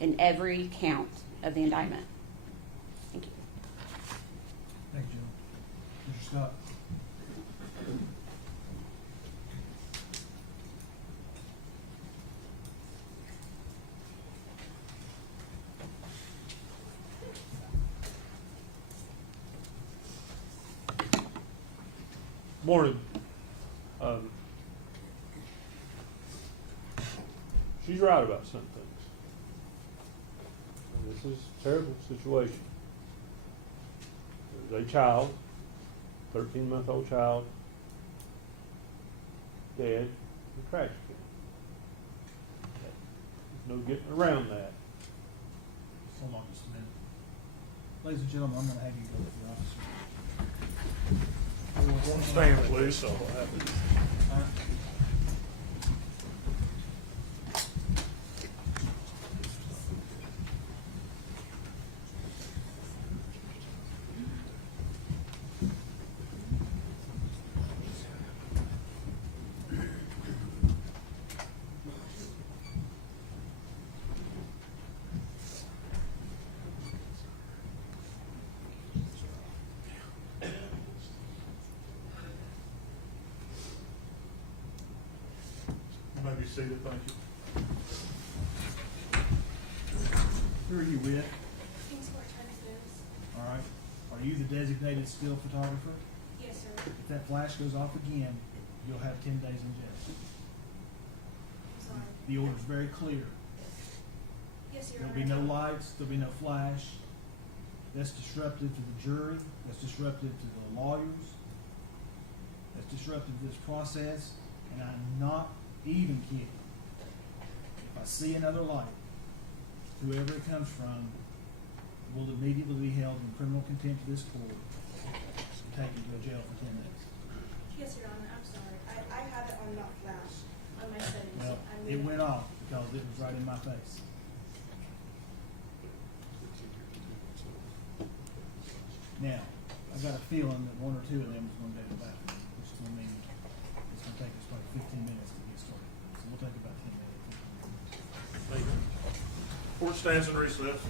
in every count of the indictment. Thank you. Thank you, Mr. Scott. Morning. She's right about some things. And this is a terrible situation. There's a child, 13-month-old child, dead in a trash can. There's no getting around that. Hold on just a minute. Ladies and gentlemen, I'm going to have you go with your officer. Stand, please, so I'll have it. All right. You may be seated, thank you. Who are you with? Kingsport Turner's News. All right. Are you the designated still photographer? Yes, sir. If that flash goes off again, you'll have 10 days in jail. I'm sorry. The order's very clear. Yes, Your There'll Honor. be no lights, there'll be no flash. That's disruptive to the jury, that's disruptive to the lawyers, that's disruptive to this process, and I'm not even kidding. If I see another light, whoever it comes from will immediately be held in criminal contempt of this court and taken to a jail for 10 days. Yes, Your Honor, I'm sorry. I have it on not flash on my settings. Well, I it mean- went off because it was right in my face. Now, I've got a feeling that one or two of them is going to go to the bathroom, which is going to mean it's going to take us probably 15 minutes to get started. So we'll take about 10 minutes. Court stands in recess.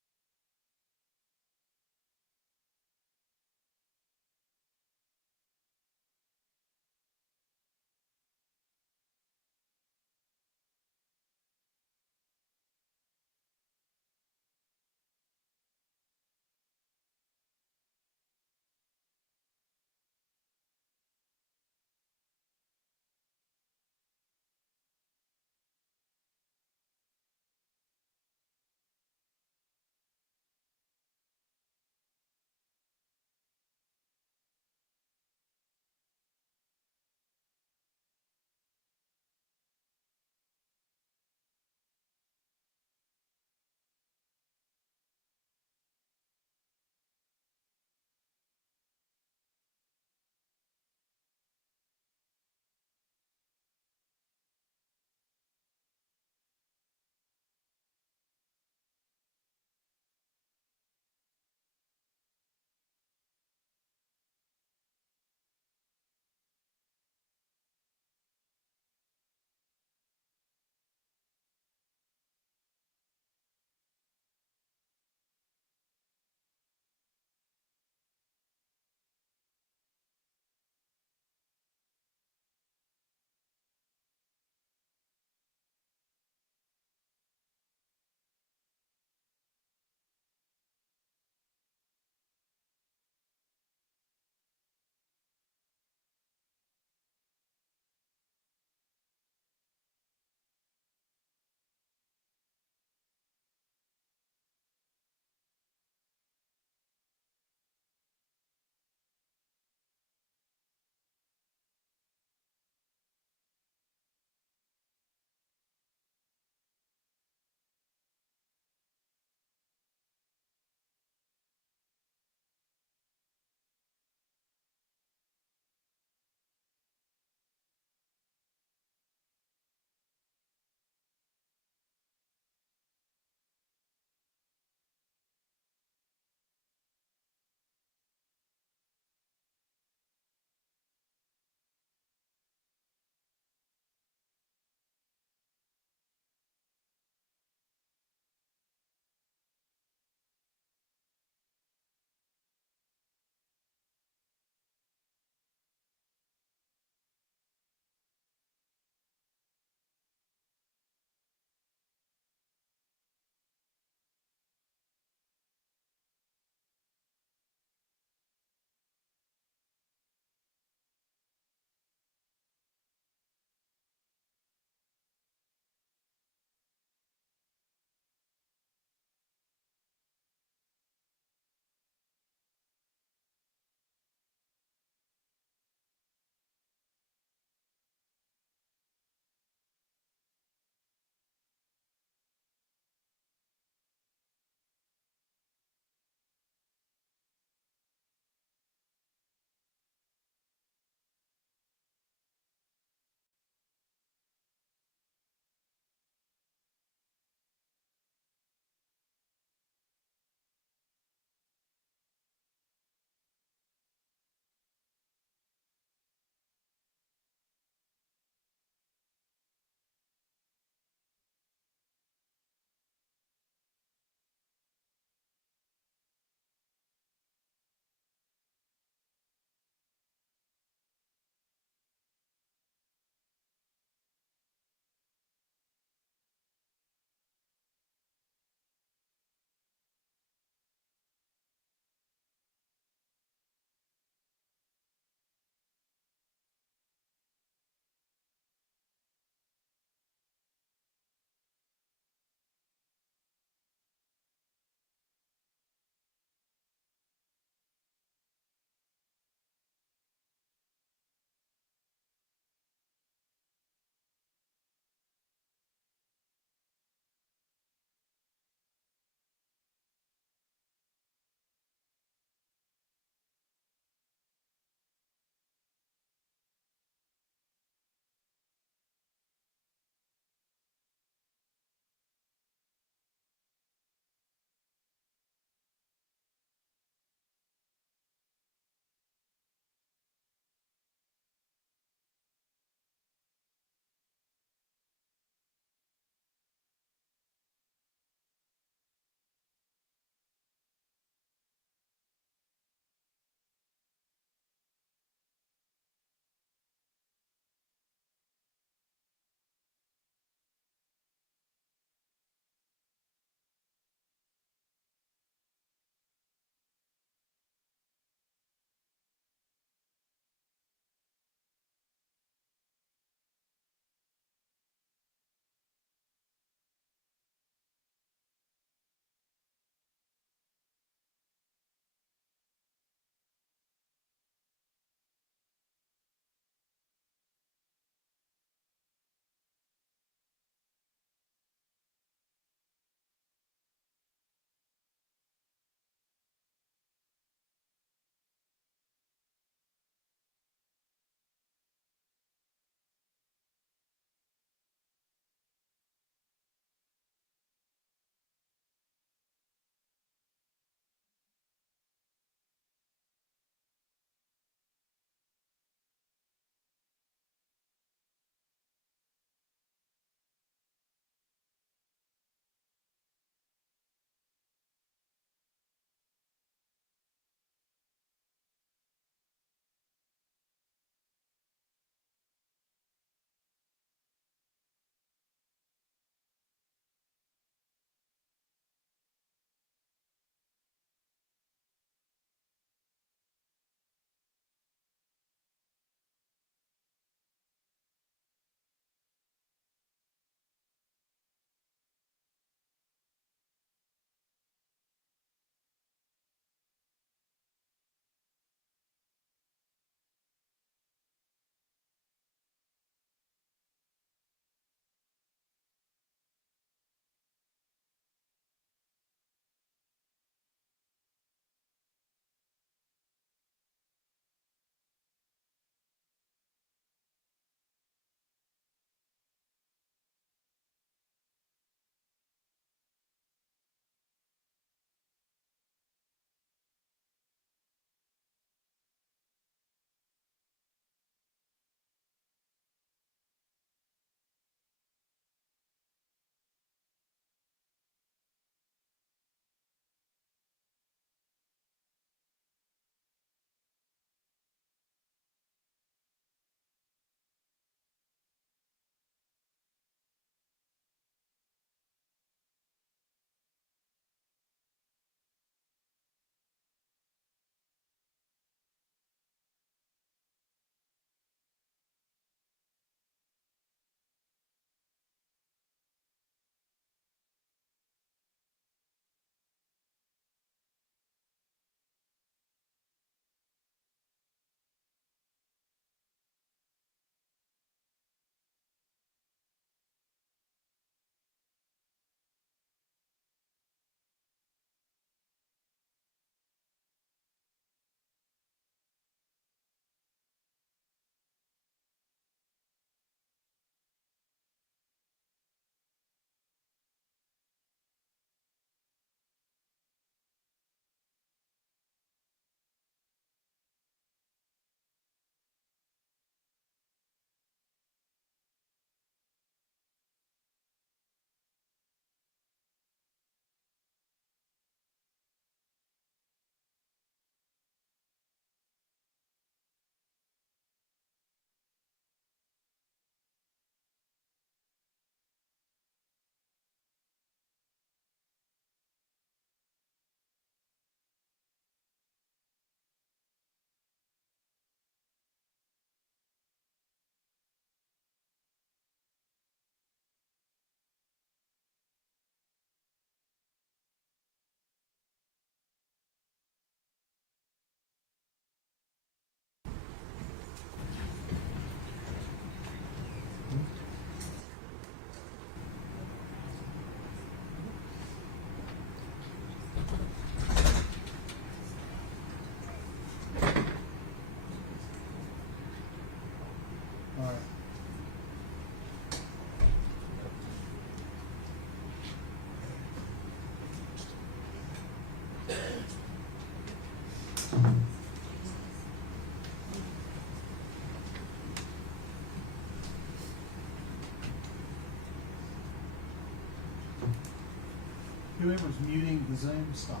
Whoever's muting the Zoom, stop.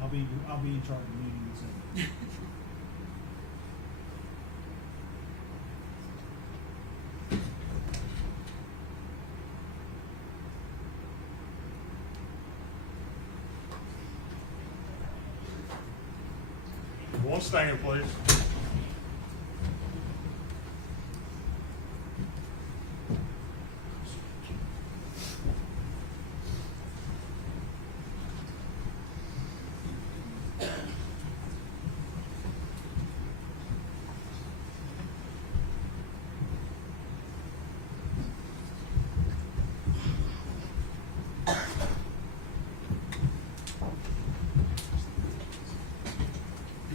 I'll be in charge of muting the Zoom. One stand, please.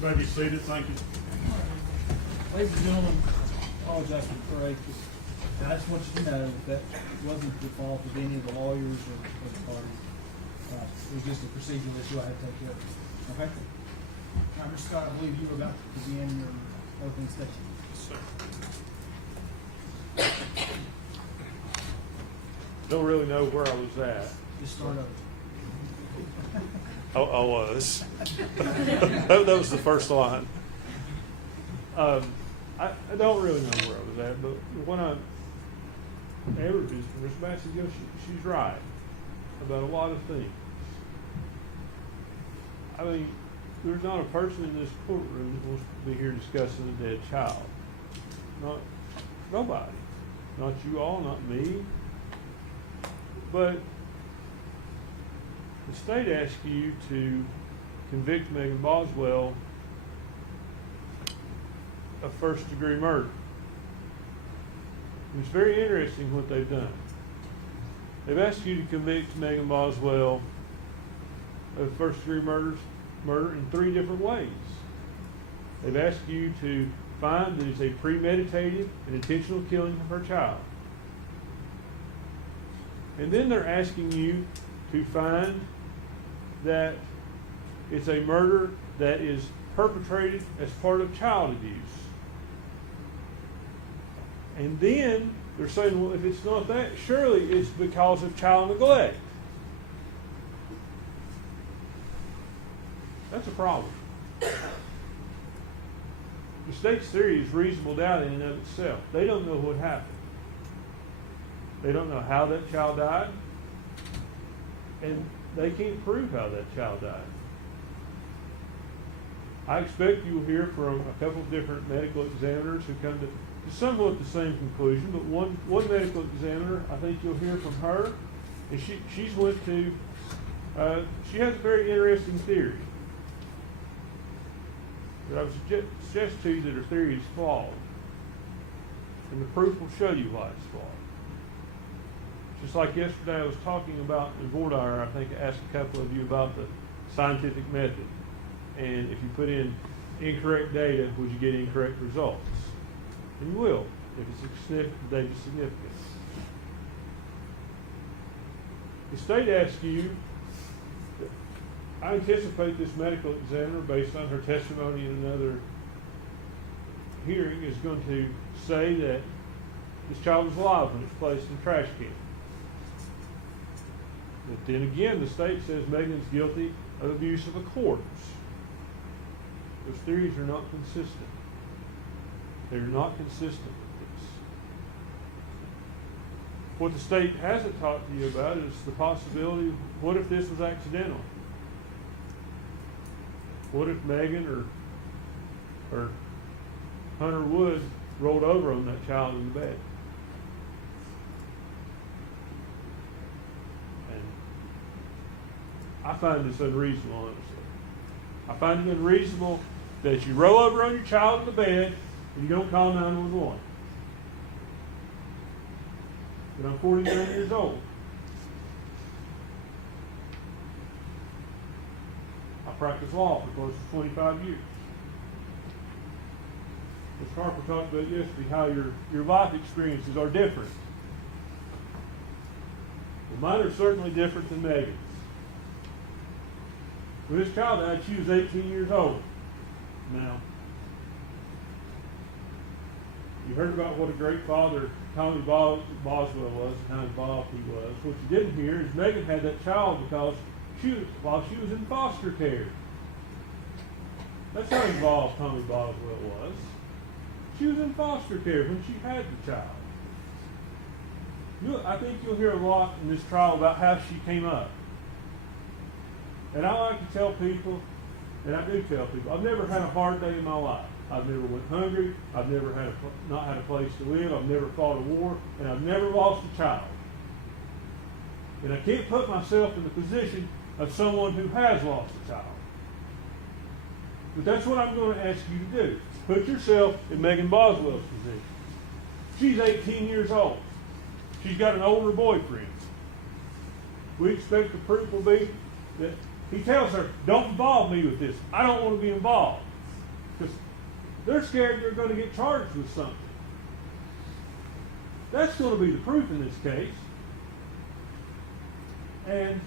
You may be seated, thank you. Ladies and gentlemen, apologize for the break. I just want you to know that wasn't the fault of any of the lawyers or the parties. It was just a procedural issue I had to take care of. Okay? All right, Mr. Scott, I believe you were about to begin your opening statement. Yes, sir. Don't really know where I was at. Just start over. I was. that was the first line. I don't really know where I was at, but when I averaged Ms. Massey, she's right about a lot of things. I mean, there's not a person in this courtroom that wants to be here discussing a dead child. Nobody. Not you all, not me. But the state asks you to convict Megan Boswell of first-degree murder. And it's very interesting what they've done. They've asked you to convict Megan Boswell of first-degree murder in 3 different ways. They've asked you to find that it's a premeditated and intentional killing of her child. And then they're asking you to find that it's a murder that is perpetrated as part of child abuse. And then they're saying, well, if it's not that, surely it's because of child neglect. That's a problem. The state's theory is reasonable doubt in and of itself. They don't know what happened. They don't know how that child died. And they can't prove how that child died. I expect you'll hear from a couple of different medical examiners who come to somewhat the same conclusion, but one medical examiner, I think you'll hear from her, and she has a very interesting theory. But I would suggest to you that her theory is flawed. And the proof will show you why it's flawed. Just like yesterday I was talking about in Vordaer, I think I asked a couple of you about the scientific method. And if you put in incorrect data, would you get incorrect results? And you will, if it's significant, the data is significant. The state asks you, I anticipate this medical examiner, based on her testimony in another hearing, is going to say that this child was alive when it was placed in a trash can. But then again, the state says Megan's guilty of abuse of a corpse. Those theories are not consistent. They're not consistent with this. What the state hasn't talked to you about is the possibility, what if this was accidental? What if Megan or Hunter Wood rolled over on that child in the bed? And I find this unreasonable, honestly. I find it unreasonable that you roll over on your child in the bed and you don't call 911. But I'm 49 years old. I practiced law for close to 25 years. As Harper talked about yesterday, how your life experiences are different. Well, mine are certainly different than Megan's. When this child died, she was 18 years old. Now, You heard about what a great father Tommy Boswell was and how involved he was. What you didn't hear is Megan had that child because while she was in foster care. That's how involved Tommy Boswell was. She was in foster care when she had the child. I think you'll hear a lot in this trial about how she came up. And I like to tell people, and I do tell people, I've never had a hard day in my life. I've never went hungry. I've never not had a place to live. I've never fought a war, and I've never lost a child. And I can't put myself in the position of someone who has lost a child. But that's what I'm going to ask you to do. Put yourself in Megan Boswell's position. She's 18 years old. She's got an older boyfriend. We expect the proof will be that he tells her, don't involve me with this. I don't want to be involved. Because they're scared they're going to get charged with something. That's going to be the proof in this case. And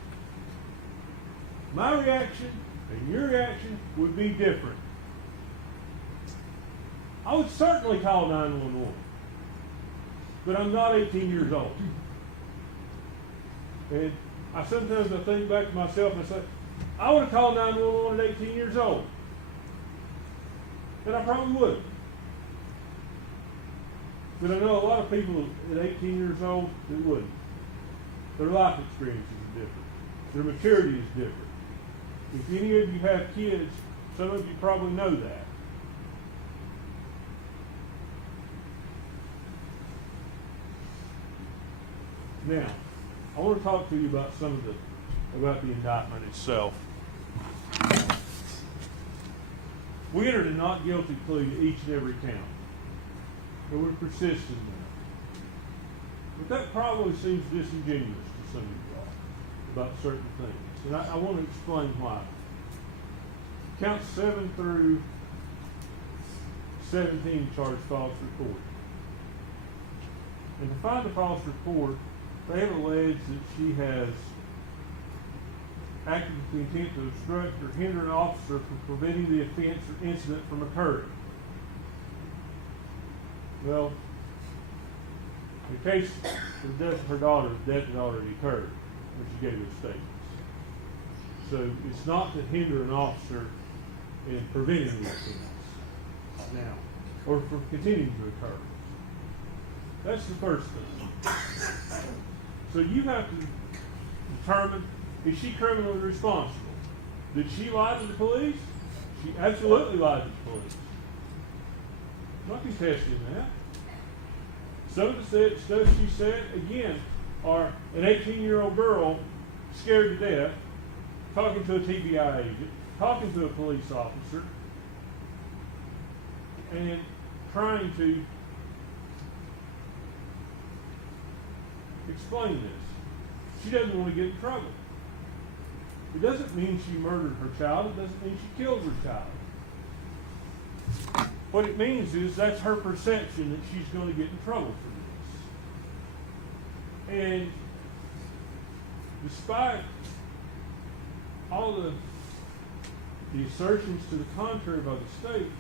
my reaction and your reaction would be different. I would certainly call 911. But I'm not 18 years old. And sometimes I think back to myself and I say, I would have called 911 at 18 years old. And I probably would. But I know a lot of people at 18 years old that wouldn't. Their life experiences are different. Their maturity is different. If any of you have kids, some of you probably know that. Now, I want to talk to you about about the indictment itself. We entered a not guilty plea to each and every count, and we persist in that. But that probably seems disingenuous to some of you all about certain things, and I want to explain why. Counts 7 through 17 charge false report. And to find a false report, they have alleged that she has acted with the intent to obstruct or hinder an officer from preventing the offense or incident from occurring. Well, in the case of the death of her daughter, the death had already occurred when she gave those statements. So it's not to hinder an officer in preventing the offense now, or from continuing to occur. That's the first thing. So you have to determine, is she criminally responsible? Did she lie to the police? She absolutely lied to the police. I'm not contesting that. Some of the stuff she said, again, are an 18-year-old girl scared to death, talking to a TBI agent, talking to a police officer, and trying to explain this. She doesn't want to get in trouble. It doesn't mean she murdered her child. It doesn't mean she killed her child. What it means is that's her perception that she's going to get in trouble for this. And despite all the assertions to the contrary by the state,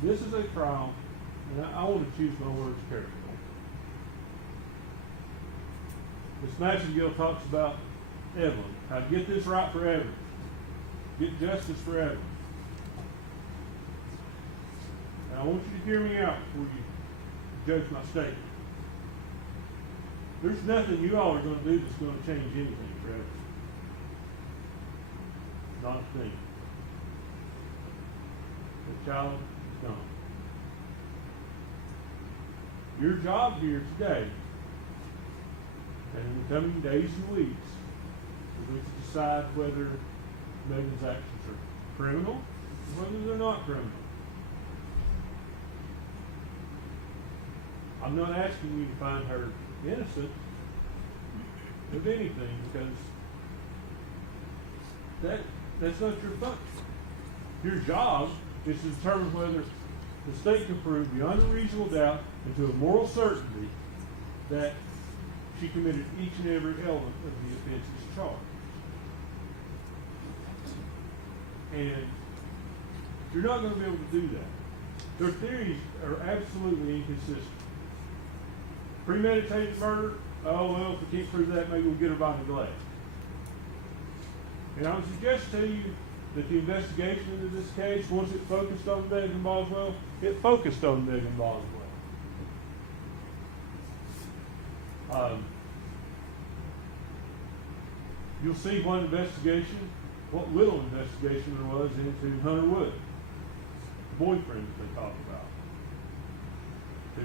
this is a trial, and I want to choose my words carefully. Ms. Massengill talks about Evelyn, how to get this right for Evelyn, get justice for Evelyn. Now, I want you to hear me out before you judge my statement. There's nothing you all are going to do that's going to change anything for Evelyn. Not a thing. The child is gone. Your job here today, and in the coming days and weeks, is going to decide whether Megan's actions are criminal or whether they're not criminal. I'm not asking you to find her innocent of anything, because that's not your function. Your job is to determine whether the state can prove beyond a reasonable doubt and to a moral certainty that she committed each and every element of the offenses charged. And you're not gonna be able to do that. Their theories are absolutely inconsistent. Premeditated murder, oh, well, if we can't prove that, maybe we'll get her by neglect. And I would suggest to you that the investigation into this case, once it focused on Megan Boswell, it focused on Megan Boswell. You'll see what little investigation there was into Hunter Wood, the boyfriend that they talk about. Who,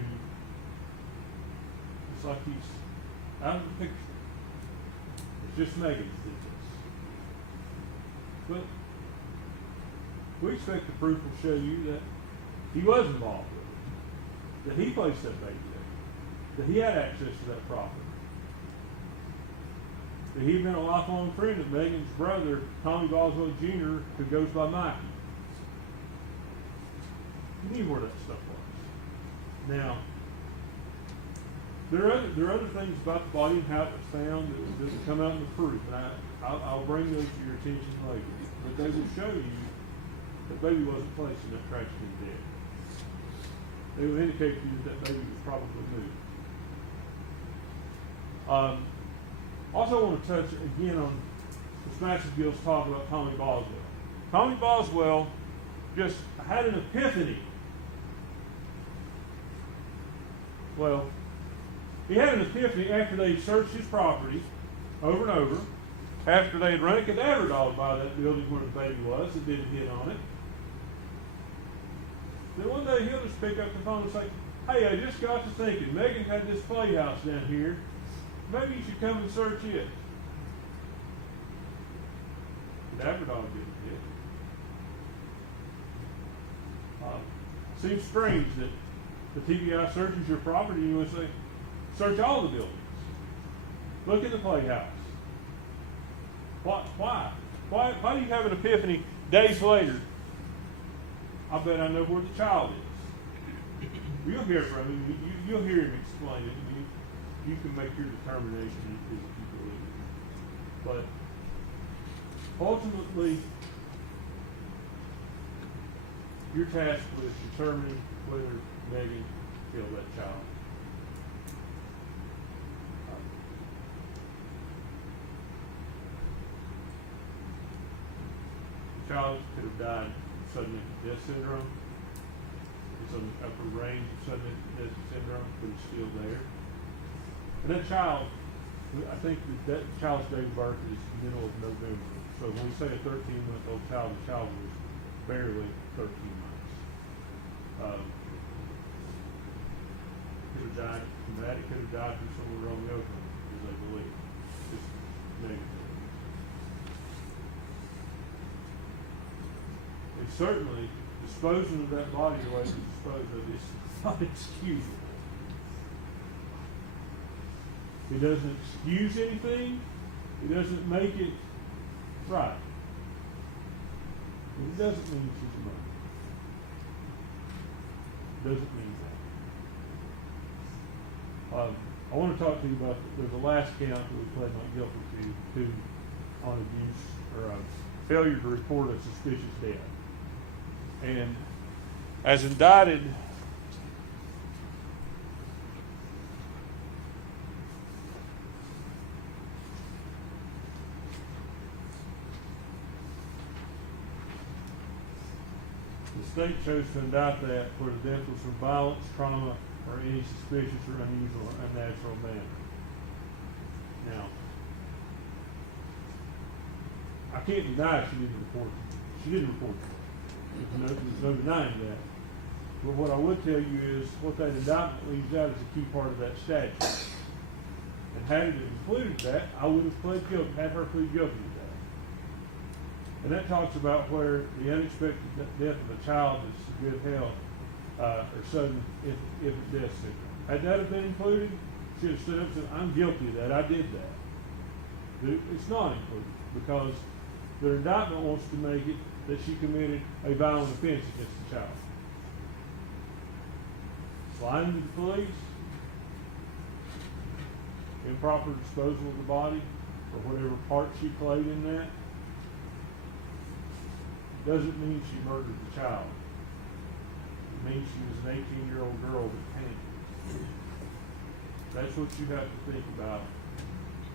it's like he's out of the picture. It's just Megan that did this. But we expect the proof will show you that he was involved with it, that he placed that baby there, that he had access to that property, that he'd been a lifelong friend of Megan's brother, Tommy Boswell Jr., who goes by Mikey. He knew where that stuff was. Now, there are other things about the body and how it was found that will come out in the proof, and I'll bring those to your attention later. But they will show you that baby wasn't placed in that tragically dead. They will indicate to you that baby was probably moved. Also, I want to touch again on this massive Gill's talk about Tommy Boswell. Tommy Boswell just had an epiphany. Well, he had an epiphany after they searched his property over and over, after they had run a cadaver dog by that building where the baby was that didn't hit on it. Then one day he'll just pick up the phone and say, "Hey, I just got to thinking, Megan had this playhouse down here. Maybe you should come and search it." The cadaver dog didn't hit. Seems strange that the TBI searches your property and you would say, search all the buildings. Look at the playhouse. Why? Why do you have an epiphany days later? I bet I know where the child is. You'll hear from him. You'll hear him explain it. You can make your determination if you believe it. But ultimately, you're tasked with determining whether Megan killed that child. The child could have died of sudden infant death syndrome. It's on the upper range of sudden infant death syndrome, but it's still there. And that child, I think that child's date of birth is middle of November. So when we say a 13-month-old child, the child was barely 13 months. Could have died from that. It could have died from somewhere on the ocean, as they believe. Just negative. And certainly, disposing of that body the way it was disposed of is not excusable. It doesn't excuse anything. It doesn't make it right. But it doesn't mean she's a murderer. It doesn't mean that. I want to talk to you about the last count that we pled not guilty to on abuse or failure to report a suspicious death. And as indicted, the state chose to indict that where the death was from violence, trauma, or any suspicious or unusual or unnatural manner. Now, I can't deny she didn't report it. She didn't report it. There's no denying that. But what I would tell you is what that indictment leaves out is a key part of that statute. And had it included that, I would have pled guilty, had her plead guilty to that. And that talks about where the unexpected death of a child is severe health or sudden infant death syndrome. Had that have been included, she would have stood up and said, "I'm guilty of that. I did that." But it's not included because the indictment wants to make it that she committed a violent offense against the child. Lying to the police, improper disposal of the body, or whatever part she played in that. doesn't mean she murdered the child. It means she was an 18-year-old girl that paniced. That's what you have to think about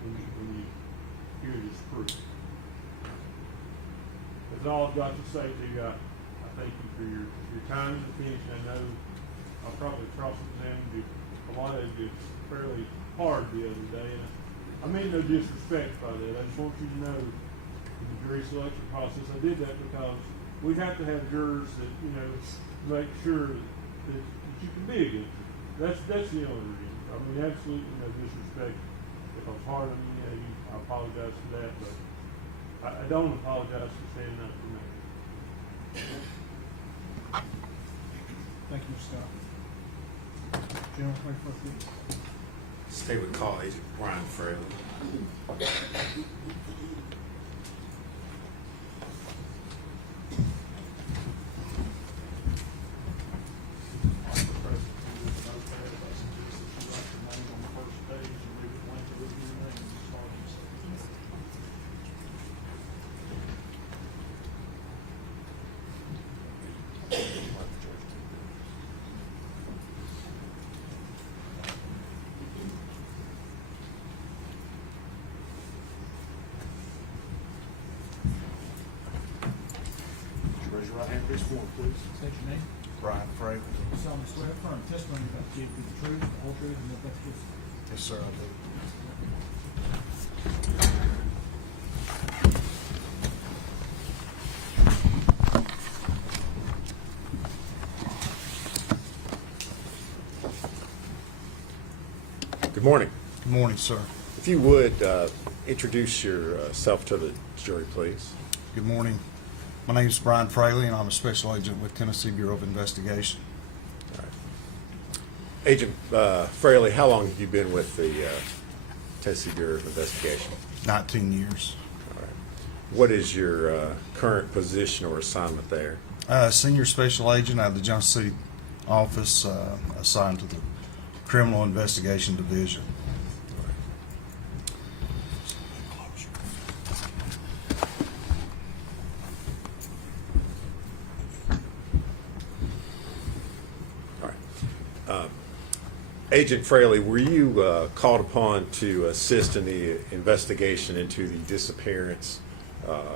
when you hear this proof. That's all I've got to say to you. I thank you for your time and attention. I know I probably cross-examined you a lot of you fairly hard the other day. And I mean no disrespect by that. I just want you to know in the jury selection process, I did that because we have to have jurors that, make sure that you can be a good juror. That's the only reason. I mean, absolutely no disrespect. If I was hard on you, I apologize for that, but I don't apologize for standing up for me. Thank you, Scott. General 21st witness. Stay with call agent Brian Fraley. Raise your right hand, please, forward, please. State your name. Brian Fraley. You solemnly swear affirm testimony about to give you the truth, the whole truth, and nothing but the truth. Yes, sir, I do. Good morning. Good morning, sir. If you would, introduce yourself to the jury, please. Good morning. My name is Brian Fraley, and I'm a special agent with Tennessee Bureau of Investigation. All right. Agent Fraley, how long have you been with the Tennessee Bureau of Investigation? 19 years. All right. What is your current position or assignment there? Senior special agent out of the Johnson City office, assigned to the Criminal Investigation Division. Agent Fraley, were you called upon to assist in the investigation into the disappearance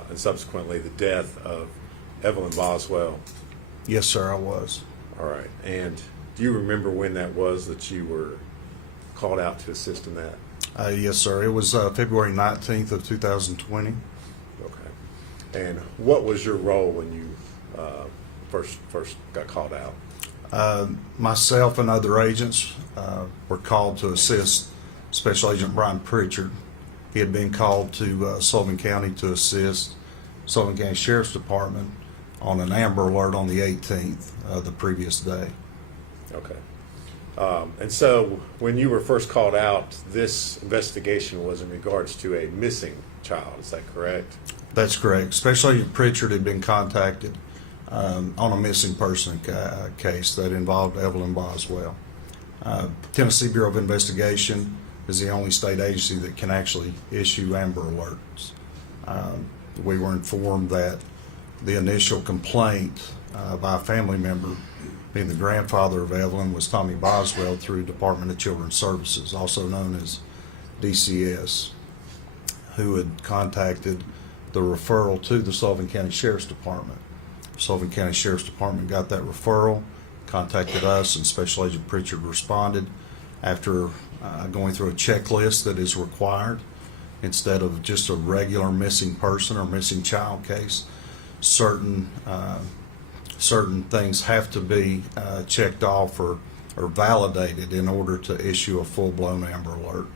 and subsequently the death of Evelyn Boswell? Yes, sir, I was. All right. And do you remember when that was that you were called out to assist in that? Yes, sir. It was February 19th of 2020. Okay. And what was your role when you first got called out? Myself and other agents were called to assist Special Agent Brian Pritchard. He had been called to Sullivan County to assist Sullivan County Sheriff's Department on an Amber Alert on the 18th the previous day. Okay. And so when you were first called out, this investigation was in regards to a missing child. Is that correct? That's correct. Special Agent Pritchard had been contacted on a missing person case that involved Evelyn Boswell. Tennessee Bureau of Investigation is the only state agency that can actually issue Amber Alerts. We were informed that the initial complaint by a family member, being the grandfather of Evelyn, was Tommy Boswell through Department of Children's Services, also known as DCS, who had contacted the referral to the Sullivan County Sheriff's Department. Sullivan County Sheriff's Department got that referral, contacted us, and Special Agent Pritchard responded after going through a checklist that is required. Instead of just a regular missing person or missing child case, certain things have to be checked off or validated in order to issue a full-blown Amber Alert.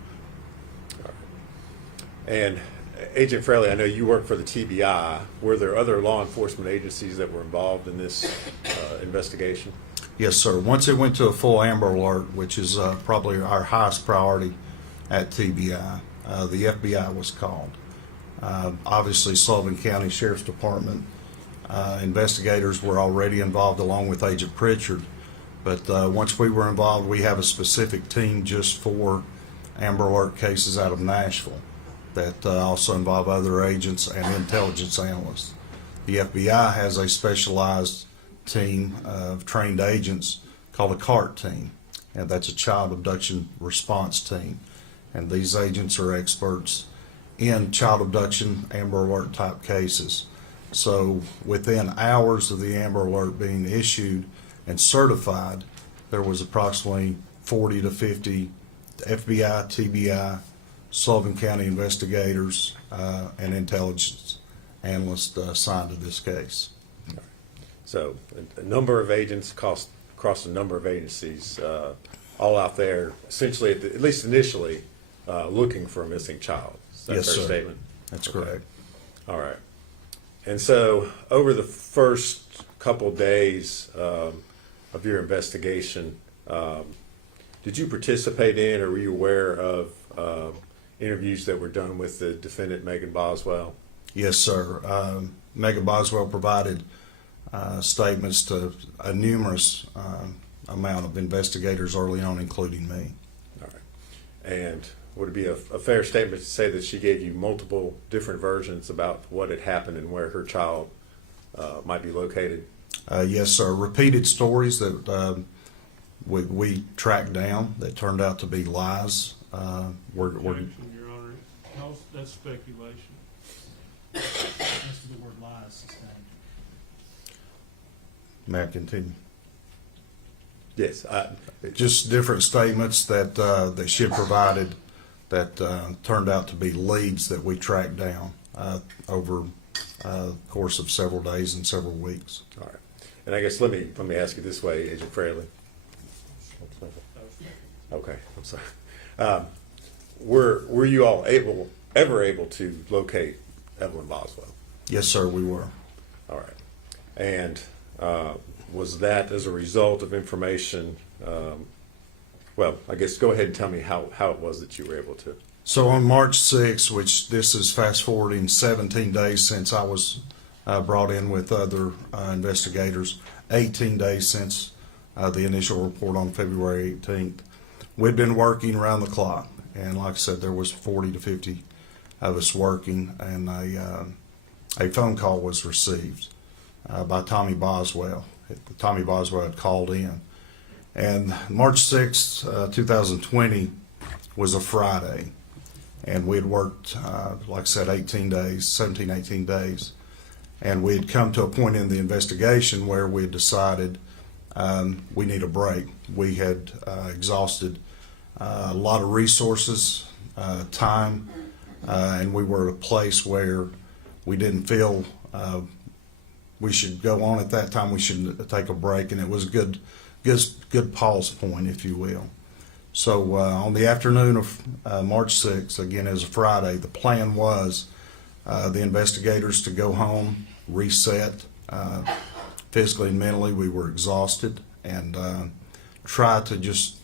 And Agent Fraley, I know you work for the TBI. Were there other law enforcement agencies that were involved in this investigation? Yes, sir. Once it went to a full Amber Alert, which is probably our highest priority at TBI, the FBI was called. Obviously, Sullivan County Sheriff's Department investigators were already involved along with Agent Pritchard, but once we were involved, we have a specific team just for Amber Alert cases out of Nashville that also involve other agents and intelligence analysts. The FBI has a specialized team of trained agents called a CART team, and that's a child abduction response team. And these agents are experts in child abduction, Amber Alert type cases. So within hours of the Amber Alert being issued and certified, there was approximately 40 to 50 FBI, TBI, Sullivan County investigators, and intelligence analysts assigned to this case. So a number of agents across a number of agencies, all out there, essentially, at least initially, looking for a missing child. Is that a Yes, fair sir. statement? That's Okay. correct. All right. And so over the first couple days of your investigation, did you participate in or were you aware of interviews that were done with the defendant, Megan Boswell? Yes, sir. Megan Boswell provided statements to a numerous amount of investigators early on, including me. All right. And would it be a fair statement to say that she gave you multiple different versions about what had happened and where her child might be located? Yes, sir. Repeated stories that we tracked down that turned out to be lies. We're Objection, Your Honor. That's speculation. As to the word lies sustained. may I continue? Yes. Just different statements that that she had provided that turned out to be leads that we tracked down over the course of several days and several weeks. All right. And I guess let me ask you this way, Agent Fraley. Okay, I'm sorry. Were you all ever able to locate Evelyn Boswell? Yes, sir, we were. All right. And was that as a result of information? Well, I guess go ahead and tell me how it was that you were able to. So on March 6th, which this is fast forwarding 17 days since I was brought in with other investigators, 18 days since the initial report on February 18th, we'd been working around the clock. And like I said, there was 40 to 50 of us working, and a phone call was received by Tommy Boswell. Tommy Boswell had called in. And March 6th, 2020 was a Friday. And we had worked, like I said, 18 days. And we had come to a point in the investigation where we had decided we need a break. We had exhausted a lot of resources, time, and we were at a place where we didn't feel we should go on at that time. We should take a break, and it was a good pause point, if you will. So on the afternoon of March 6th, again as a Friday, the plan was the investigators to go home, reset physically and mentally. We were exhausted, and try to just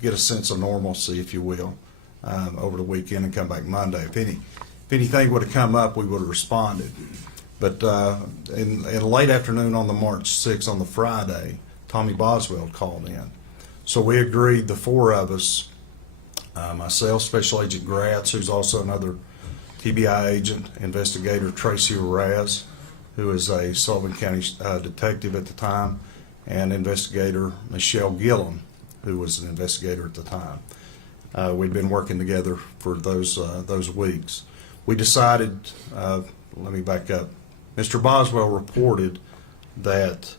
get a sense of normalcy, if you will, over the weekend and come back Monday. If anything would have come up, we would have responded. But in late afternoon on the March 6th, on the Friday, Tommy Boswell called in. So we agreed, the four of us, myself, Special Agent Gratz, who's also another TBI agent, investigator Tracy Raz, who is a Sullivan County detective at the time, and investigator Michelle Gillen, who was an investigator at the time. We'd been working together for those weeks. We decided, let me back up. Mr. Boswell reported that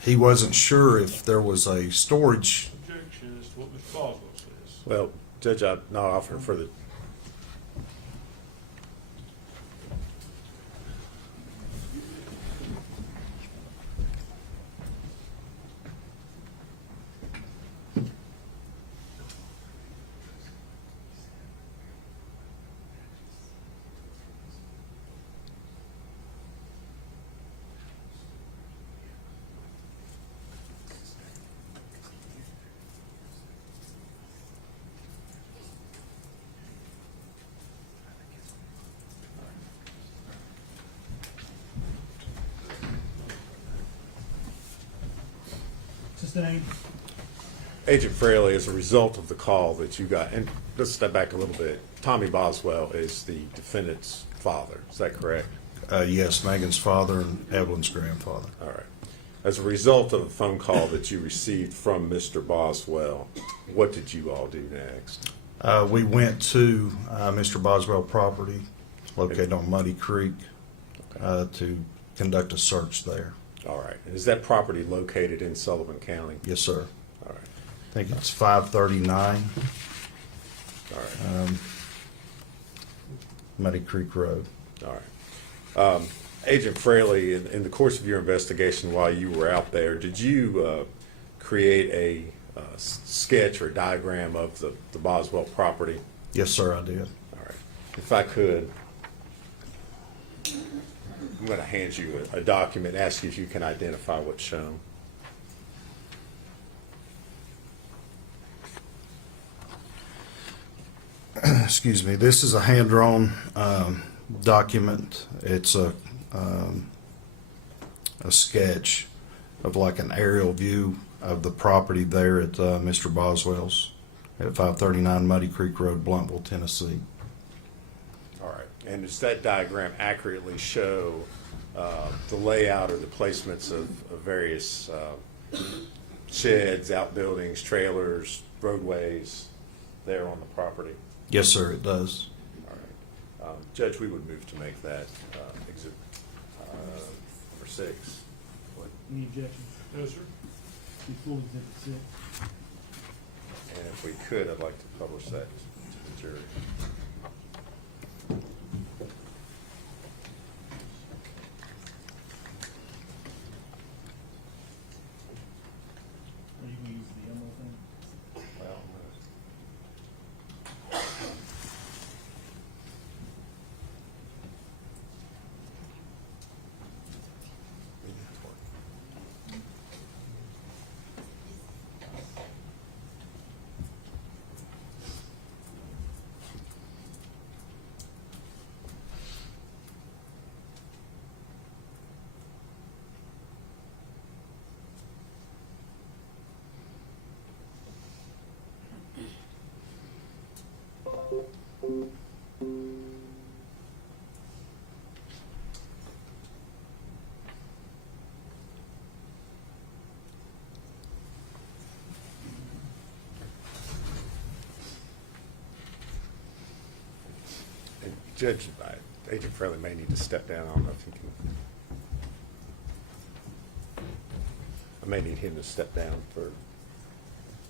he wasn't sure if there was a storage. Objection is what Mr. Boswell says. Well, Judge, I'm not offering further. Sustained. Agent Fraley, as a result of the call that you got, and let's step back a little bit, Tommy Boswell is the defendant's father, is that correct? Yes, Megan's father and Evelyn's grandfather. All right. As a result of a phone call that you received from Mr. Boswell, what did you all do next? We went to Mr. Boswell property located on Muddy Creek to conduct a search there. All right. Is that property located in Sullivan County? Yes, sir. All right. I think it's 539 All right. Muddy Creek Road. All right. Agent Fraley, in the course of your investigation while you were out there, did you create a sketch or diagram of the Boswell property? Yes, sir, I did. All right. If I could, I'm going to hand you a document, ask you if you can identify what's shown. Excuse me. This is a hand-drawn document. It's a sketch of like an aerial view of the property there at Mr. Boswell's at 539 Muddy Creek Road, Bluntville, Tennessee. All right. And does that diagram accurately show the layout or the placements of various sheds, outbuildings, trailers, roadways there on the property? Yes, sir, it does. All right. Judge, we would move to make that exhibit number 6. Any objections? No, sir. Be full exhibit 6. And if we could, I'd like to publish that to the jury. Are you gonna use the Elmo thing? Well, and Judge, Agent Fraley may need to step down. I don't know if he can. I may need him to step down for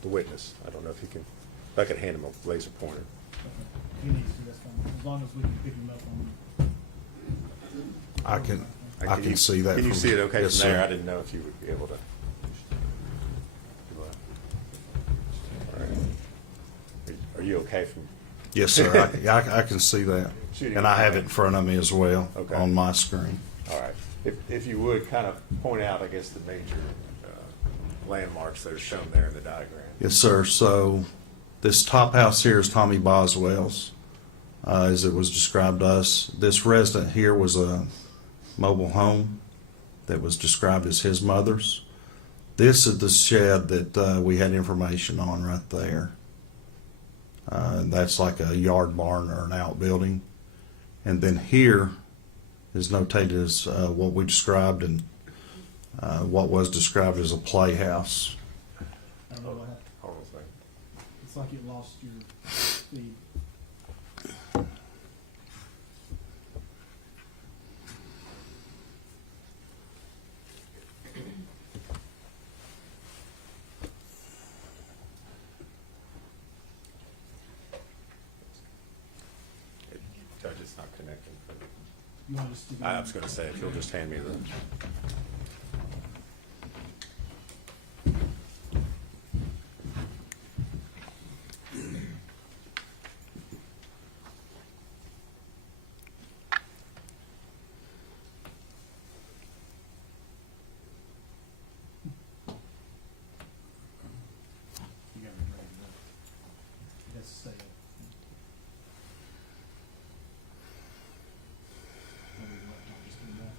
the witness. I don't know if he can. If I could hand him a laser pointer. Okay. He needs to, that's fine, as long as we can pick him up on. I can see that. Can you from- see it okay yes, from there? sir. I didn't know if you would be able to. All right. Are you okay from? Yes, sir. I can see that. Shooting And I have it flag. in front of me as well Okay. on my screen. All right. If you would kind of point out, I guess, the major landmarks that are shown there in the diagram. Yes, sir. So this top house here is Tommy Boswell's, as it was described to us. This resident here was a mobile home that was described as his mother's. This is the shed that we had information on right there. That's like a yard barn or an outbuilding. And then here is notated as what we described and what was described as a playhouse. I don't know what happened. Hold on a second. It's like it lost your feed. Judge, it's not connecting. You want to just stick it I in? was going to say, if you'll just hand me the. You gotta drag it up. It has to stay up. Maybe the laptop just came back.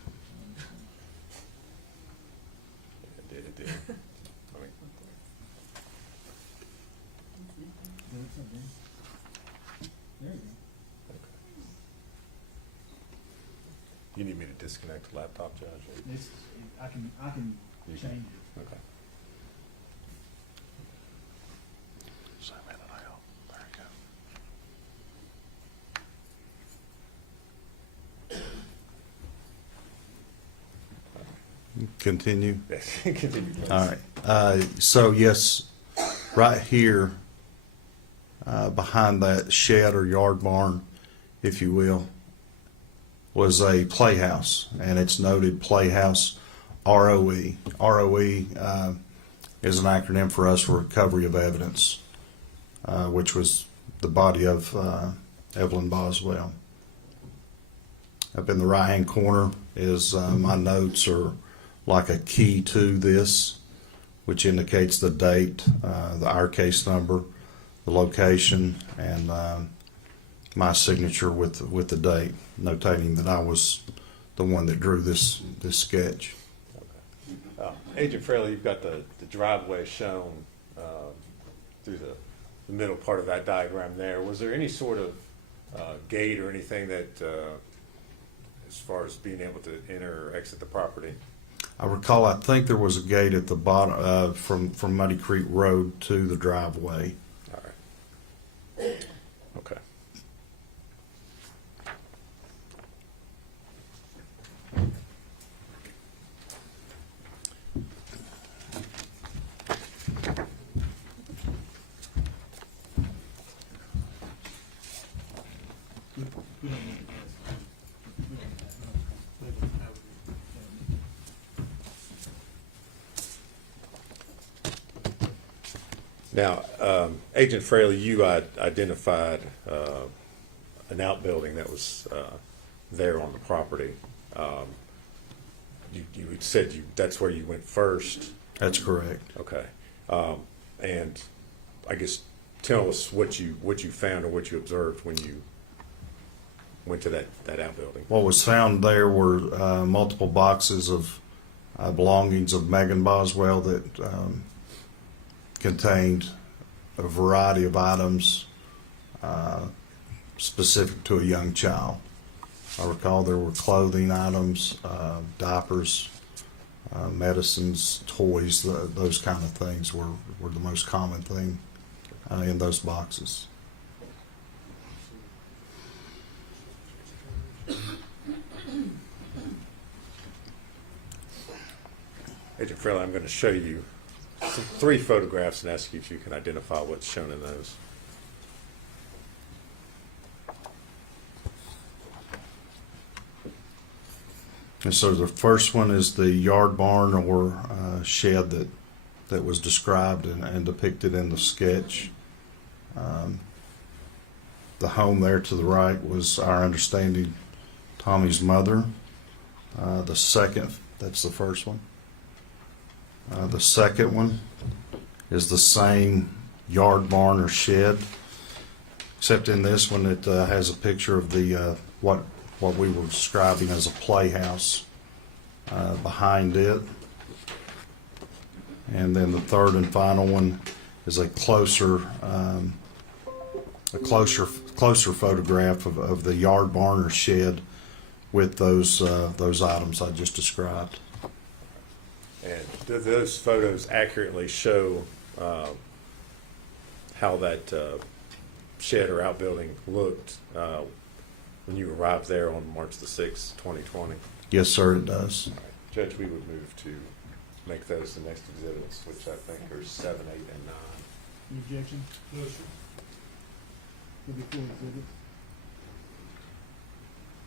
You need me to disconnect the laptop, Judge? It's, I can You change can. it. Okay. Continue. Continue, please. All right. So yes, right here, behind that shed or yard barn, if you will, was a playhouse, and it's noted Playhouse ROE. ROE is an acronym for us for Recovery of Evidence, which was the body of Evelyn Boswell. Up in the right-hand corner is my notes are like a key to this, which indicates the date, our case number, the location, and my signature with the date, notating that I was the one that drew this sketch. Agent Fraley, you've got the driveway shown through the middle part of that diagram there. Was there any sort of gate or anything that, as far as being able to enter or exit the property? I recall, I think there was a gate at the bottom from Muddy Creek Road to the driveway. All right. Okay. We don't need to pass. We don't have- Now, Agent Fraley, you identified an outbuilding that was there on the property. You had said that's where you went first. That's correct. Okay. And I guess tell us what you found or what you observed when you went to that outbuilding. What was found there were multiple boxes of belongings of Megan Boswell that contained a variety of items specific to a young child. I recall there were clothing items, diapers, medicines, toys, those kind of things were the most common thing in those boxes. Agent Fraley, I'm going to show you three photographs and ask you if you can identify what's shown in those. And so the first one is the yard barn or shed that was described and depicted in the sketch. The home there to the right was, our understanding, Tommy's mother. The second, that's the first one. The second one is the same yard barn or shed, except in this one it has a picture of the what we were describing as a playhouse behind it. And then the third and final one is a closer photograph of the yard barn or shed with those items I just described. And those photos accurately show how that shed or outbuilding looked when you arrived there on March the 6th, 2020? Yes, sir, it does. All right. Judge, we would move to make those the next exhibits, which I think are 7, 8, and 9. Any objection? No, sir. Will be full exhibits.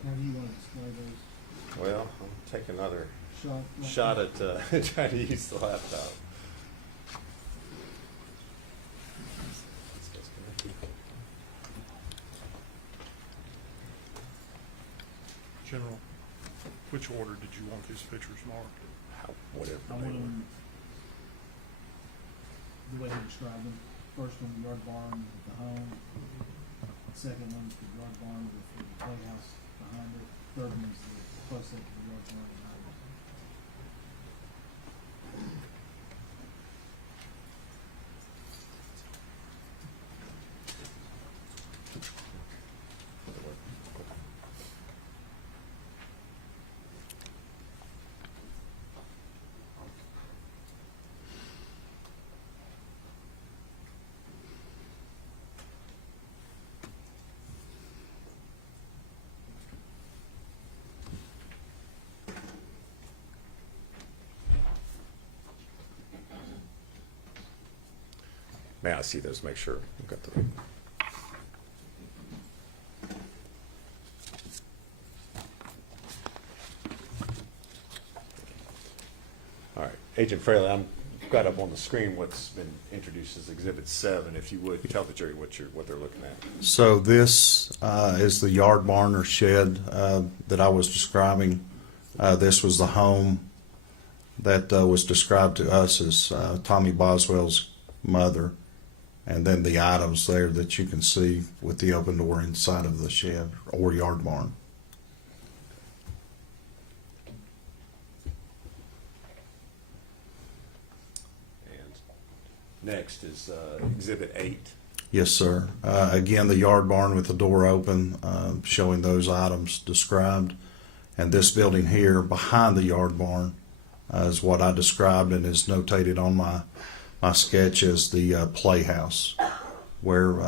How do you want to display those? Well, I'll take another Shot? shot at trying to use the laptop. General, which order did you want these pictures marked? Whatever. I want them the way he described them. First one, the yard barn with the home. Second one's the yard barn with the playhouse behind it. Third one's the close-up to the yard barn behind it. May I see those? Make sure I've got the. All right, Agent Fraley, I've got up on the screen what's been introduced as Exhibit 7. If you would tell the jury what they're looking at. So this is the yard barn or shed that I was describing. This was the home that was described to us as Tommy Boswell's mother, and then the items there that you can see with the open door inside of the shed or yard barn. And next is Exhibit 8. Yes, sir. Again, the yard barn with the door open, showing those items described. And this building here behind the yard barn is what I described and is notated on my sketch as the playhouse where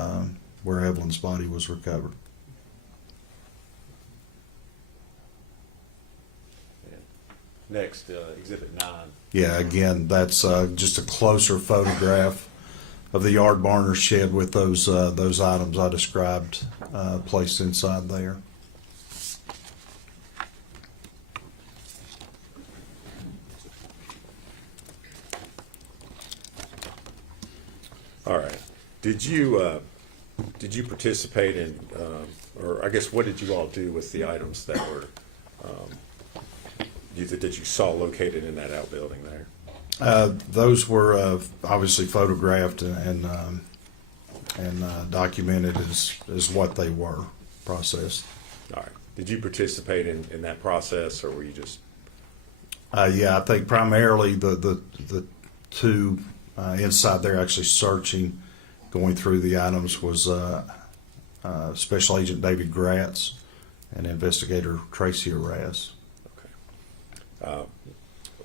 Evelyn's body was recovered. And next, Exhibit 9. Yeah, again, that's just a closer photograph of the yard barn or shed with those items I described placed inside there. All right. Did you participate in, or I guess what did you all do with the items that were that you saw located in that outbuilding there? Those were obviously photographed and documented as what they were, processed. All right. Did you participate in that process, or were you just? Yeah, I think primarily the two inside there actually searching, going through the items was Special Agent David Gratz and Investigator Tracy Arras. Okay.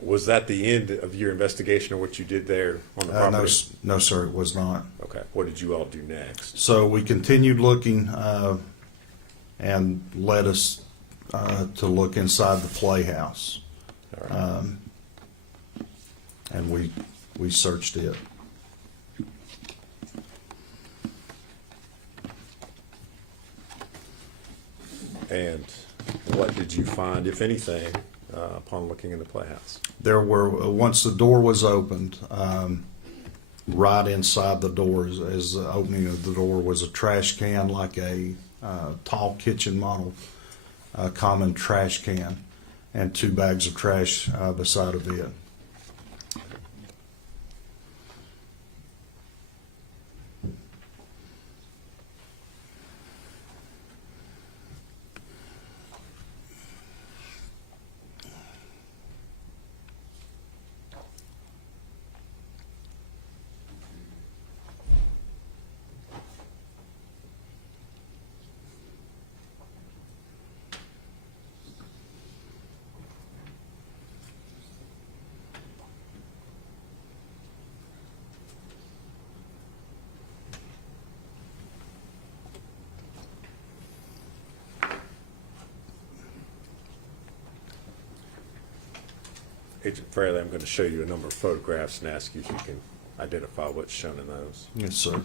Was that the end of your investigation of what you did there on the property? No, sir, it was not. Okay. What did you all do next? So we continued looking and led us to look inside the playhouse. All right. And we searched it. And what did you find, if anything, upon looking in the playhouse? There were, once the door was opened, right inside the door, as the opening of the door, was a trash can, like a tall kitchen model, common trash can, and 2 bags of trash beside of it. Agent Fraley, I'm going to show you a number of photographs and ask you if you can identify what's shown in those. Yes, sir.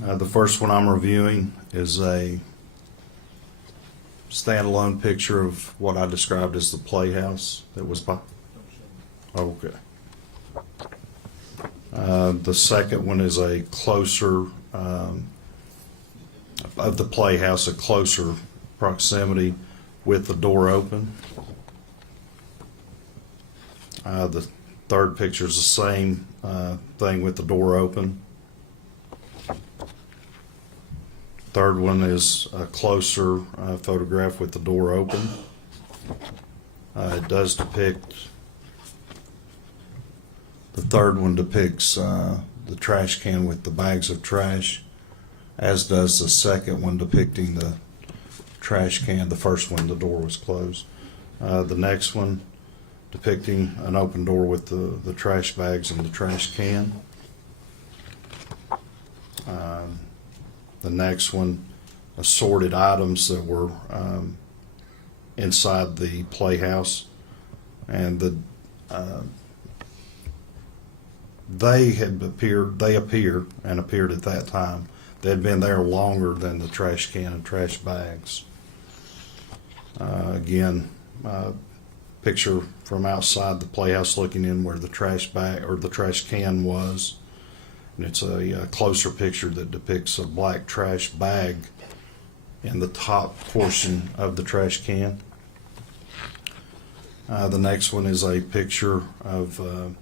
The first one I'm reviewing is a standalone picture of what I described as the playhouse that was by. Okay. The second one is a closer of the playhouse, a closer proximity with the door open. The third picture is the same thing with the door open. Third one is a closer photograph with the door open. It does depict, the third one depicts the trash can with the bags of trash, as does the second one depicting the trash can. The first one, the door was closed. The next one depicting an open door with the trash bags and the trash can. The next one, assorted items that were inside the playhouse. And the they appear and appeared at that time. They had been there longer than the trash can and trash bags. Again, picture from outside the playhouse looking in where the trash bag or the trash can was. And it's a closer picture that depicts a black trash bag in the top portion of the trash can. The next one is a picture of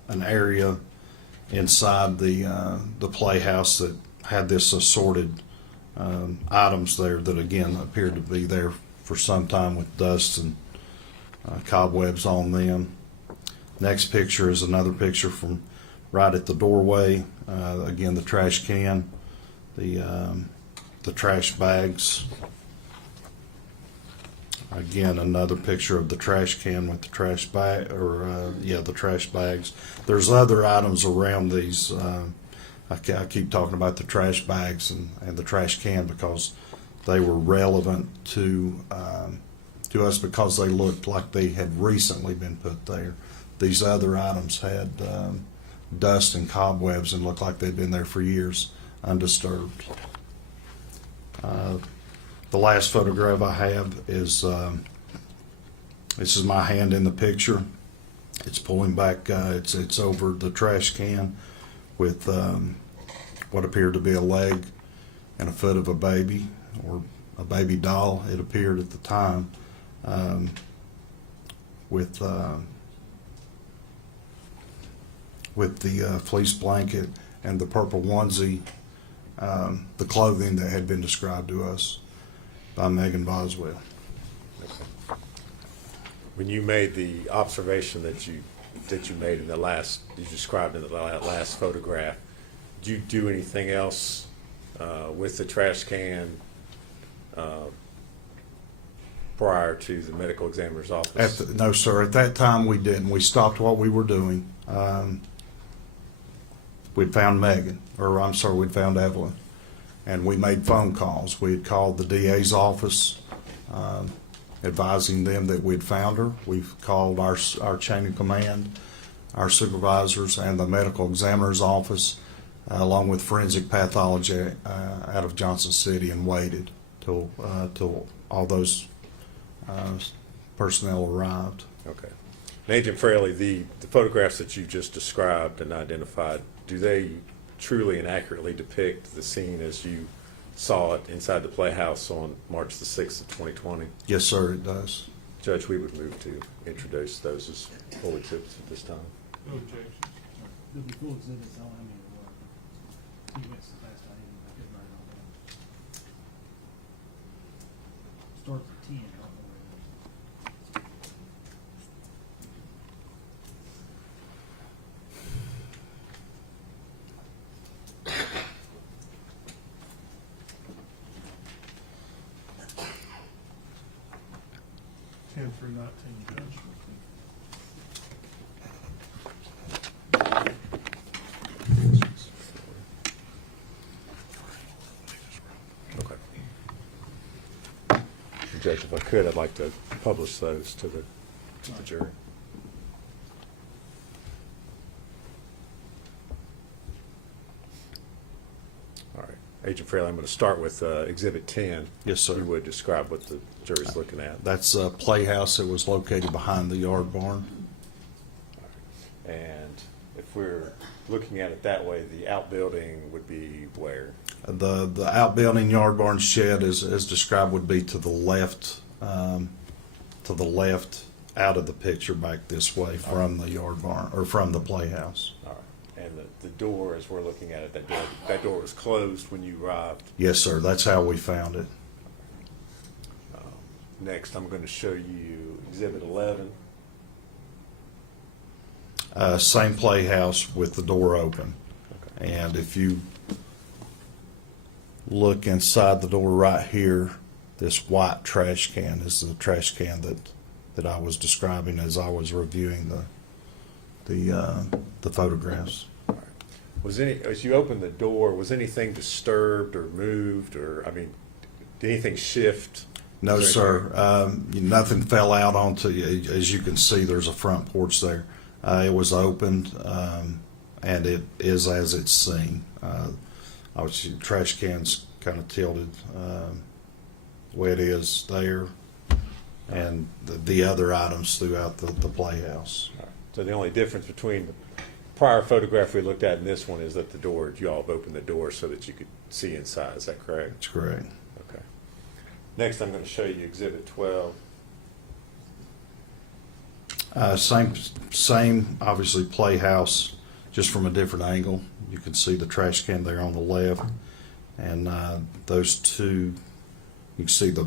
an area inside the playhouse that had this assorted items there that again appeared to be there for some time with dust and cobwebs on them. Next picture is another picture from right at the doorway. Again, the trash can, the trash bags. Again, another picture of the trash can with the trash bag, the trash bags. There's other items around these. I keep talking about the trash bags and the trash can because they were relevant to us because they looked like they had recently been put there. These other items had dust and cobwebs and looked like they'd been there for years, undisturbed. The last photograph I have is this is my hand in the picture. It's pulling back. It's over the trash can with what appeared to be a leg and a foot of a baby or a baby doll. It appeared at the time with the fleece blanket and the purple onesie, the clothing that had been described to us by Megan Boswell. When you made the observation that you made in the last, you described in the last photograph, did you do anything else with the trash can prior to the medical examiner's office? No, sir. At that time, we didn't. We stopped what we were doing. We'd found we'd found Evelyn, and we made phone calls. We had called the DA's office, advising them that we'd found her. We've called our chain of command, our supervisors, and the medical examiner's office, along with forensic pathology out of Johnson City, and waited till all those personnel arrived. Okay. And Agent Fraley, the photographs that you just described and identified, do they truly and accurately depict the scene as you saw it inside the Playhouse on March the 6th of 2020? Yes, sir, it does. Judge, we would move to introduce those as full exhibits at this time. No objections. There'll be full exhibits on, I mean, he went so fast I couldn't write it all down. Starts at 10, I don't know where it is. Ten through 19, Judge. Okay. Judge, if I could, I'd like to publish those to the jury. All right. Agent Fraley, I'm going to start with Exhibit 10. Yes, sir. You would describe what the jury's looking at. That's a playhouse that was located behind the yard barn. And if we're looking at it that way, the outbuilding would be where? The outbuilding yard barn shed, as described, would be to the left out of the picture back this way from the yard barn or from the playhouse. All right. And the door, as we're looking at it, that door was closed when you arrived. Yes, sir. That's how we found it. Next, I'm going to show you Exhibit 11. Same playhouse with the door open. Okay. And if you look inside the door right here, this white trash can is the trash can that I was describing as I was reviewing the photographs. All right. As you opened the door, was anything disturbed or moved, or did anything shift? No, Was sir. Nothing fell out onto. As you can see, there's a front porch there. It was opened. and it is as it's seen. Obviously, the trash can's kind of tilted the way it is there, and the other items throughout the playhouse. All right. So the only difference between the prior photograph we looked at and this one is that the door, you all have opened the door so that you could see inside. Is that correct? That's correct. Okay. Next, I'm going to show you Exhibit 12. Same, obviously, playhouse, just from a different angle. You can see the trash can there on the left, and those two, you can see the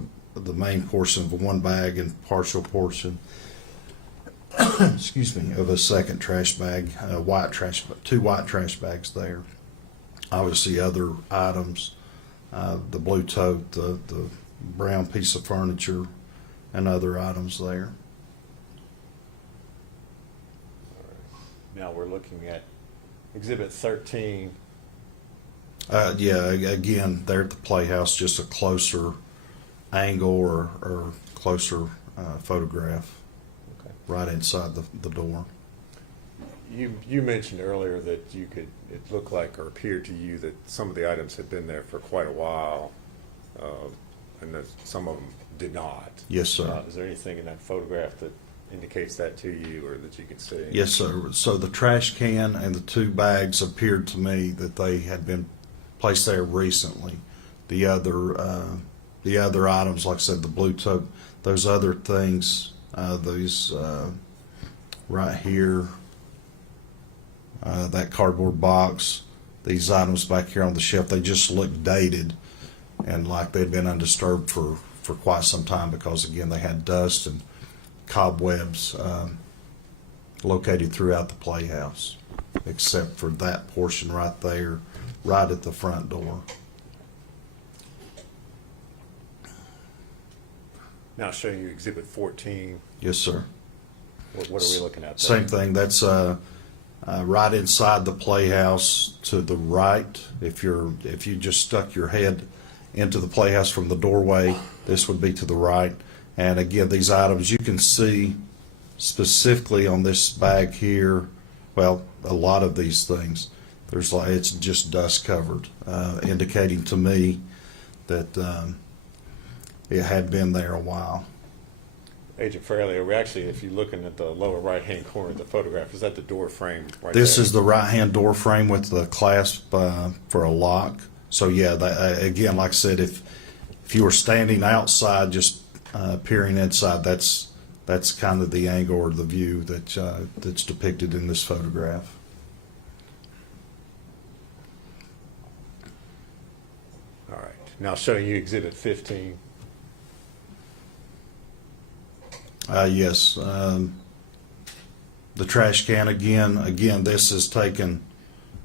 main portion of one bag and partial portion, excuse me, of a second trash bag, two white trash bags there. Obviously, other items, the blue tote, the brown piece of furniture, and other items there. Now we're looking at Exhibit 13. Yeah, again, there at the playhouse, just a closer angle or closer photograph Okay. right inside the door. You mentioned earlier that it looked like or appeared to you that some of the items had been there for quite a while, and that some of them did not. Yes, sir. Is there anything in that photograph that indicates that to you or that you can see? Yes, sir. So the trash can and the two bags appeared to me that they had been placed there recently. The other items, like I said, the blue tote, those other things, these right here, that cardboard box, these items back here on the shelf, they just look dated and like they'd been undisturbed for quite some time because, again, they had dust and cobwebs located throughout the playhouse, except for that portion right there, right at the front door. Now showing you Exhibit 14. Yes, sir. What are we looking at there? Same thing. That's right inside the playhouse to the right. If you just stuck your head into the playhouse from the doorway, this would be to the right. And again, these items you can see specifically on this bag here. Well, a lot of these things, it's just dust covered, indicating to me that it had been there a while. Agent Fairley, are we actually, if you're looking at the lower right-hand corner of the photograph, is that the door frame right This there? is the right-hand door frame with the clasp for a lock. So yeah, again, like I said, if you were standing outside, just peering inside, that's kind of the angle or the view that's depicted in this photograph. All right. Now showing you Exhibit 15. Yes, the trash can again, this is taken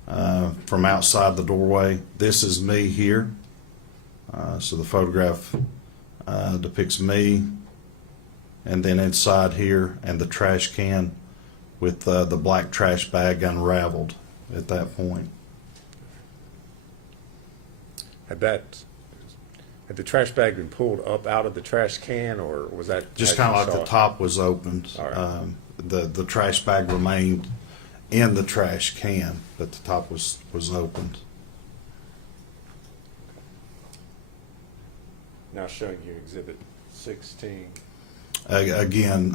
from outside the doorway. This is me here. So the photograph depicts me, and then inside here, and the trash can with the black trash bag unraveled at that point. Had the trash bag been pulled up out of the trash can, or was that Just as kind you of like saw the it? top was opened. All right. The trash bag remained in the trash can, but the top was opened. Now showing you Exhibit 16. Again,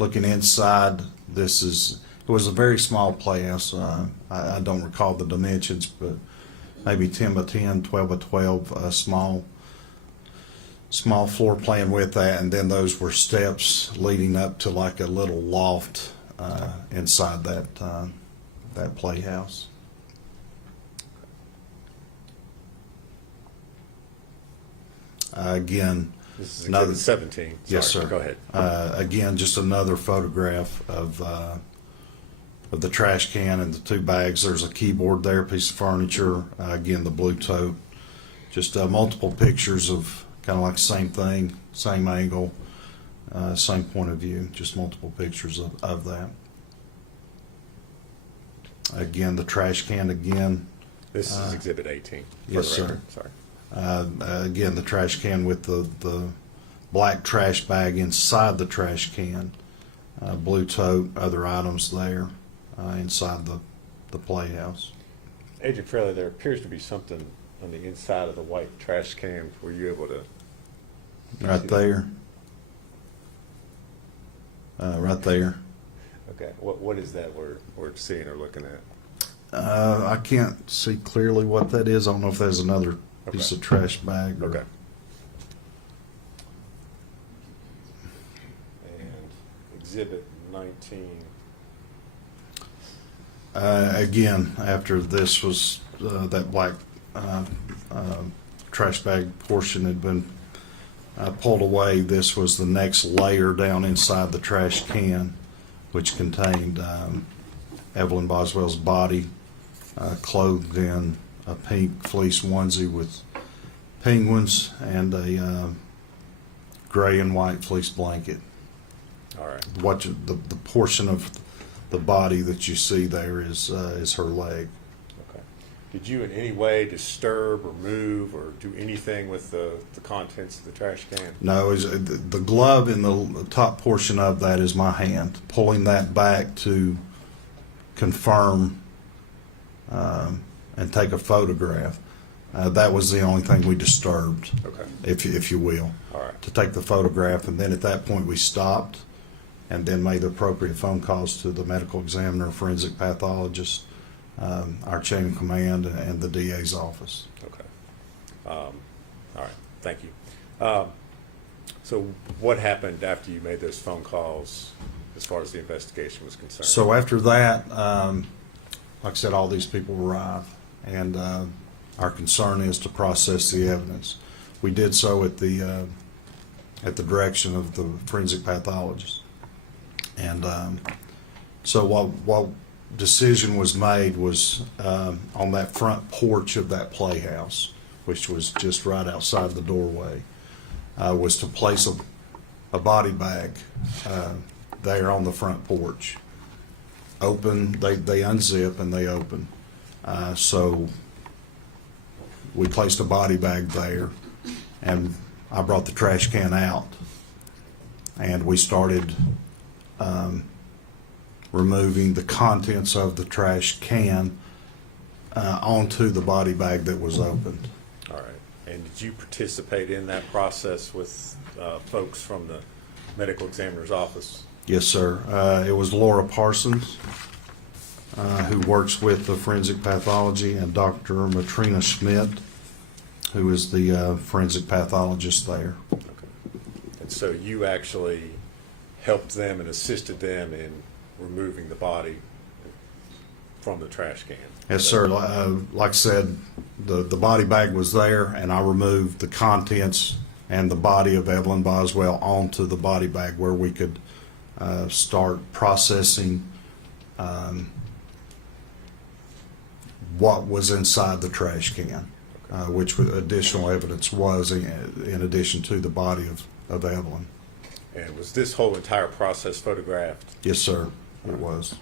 looking inside, it was a very small playhouse. I don't recall the dimensions, but maybe 10 by 10, 12 by 12, small floor plan with that, and then those were steps leading up to like a little loft inside that playhouse. Again, This is another- Exhibit 17. Yes, Sorry, sir. Go ahead. Again, just another photograph of the trash can and the two bags. There's a keyboard there, a piece of furniture. Again, the blue tote. Just multiple pictures of kind of like the same thing, same angle, same point of view. Just multiple pictures of that. Again, the trash can again. This is Exhibit 18. for yes, the sir. record. Sorry. Again, the trash can with the black trash bag inside the trash can. Blue tote, other items there inside the the playhouse. Agent Fairley, there appears to be something on the inside of the white trash can. Were you able to? Right see there. Right there. Okay. What is that we're seeing or looking at? I can't see clearly what that is. I don't know if there's another piece Okay. of trash bag. Or, Okay. And Exhibit 19. Again, after this was that black trash bag portion had been pulled away, this was the next layer down inside the trash can, which contained Evelyn Boswell's body, clothed in a pink fleece onesie with penguins and a gray and white fleece blanket. All right. The portion of the body that you see there is her leg. Okay. Did you in any way disturb or move or do anything with the contents of the trash can? No, the glove in the top portion of that is my hand. Pulling that back to confirm and take a photograph. That was the only thing we disturbed, Okay. if you will, All right. to take the photograph. And then at that point we stopped and then made the appropriate phone calls to the medical examiner, forensic pathologist, our chain of command, and the DA's office. Okay. All right. Thank you. So what happened after you made those phone calls as far as the investigation was concerned? So after that, like I said, all these people arrived, and our concern is to process the evidence. We did so at the direction of the forensic pathologist, and so what decision was made was on that front porch of that playhouse, which was just right outside the doorway, was to place a body bag there on the front porch. Open, they unzip and they open. So we placed a body bag there, and I brought the trash can out, and we started removing the contents of the trash can onto the body bag that was opened. All right. And did you participate in that process with folks from the medical examiner's office? Yes, sir. It was Laura Parsons, who works with the forensic pathology, and Dr. Matrina Schmidt, who is the forensic pathologist there. Okay. And so you actually helped them and assisted them in removing the body from the trash can? Yes, sir. Like I said, the body bag was there, and I removed the contents and the body of Evelyn Boswell onto the body bag where we could start processing what was inside the trash can, which additional evidence was in addition to the body of Evelyn. And was this whole entire process photographed? Yes, sir, it was.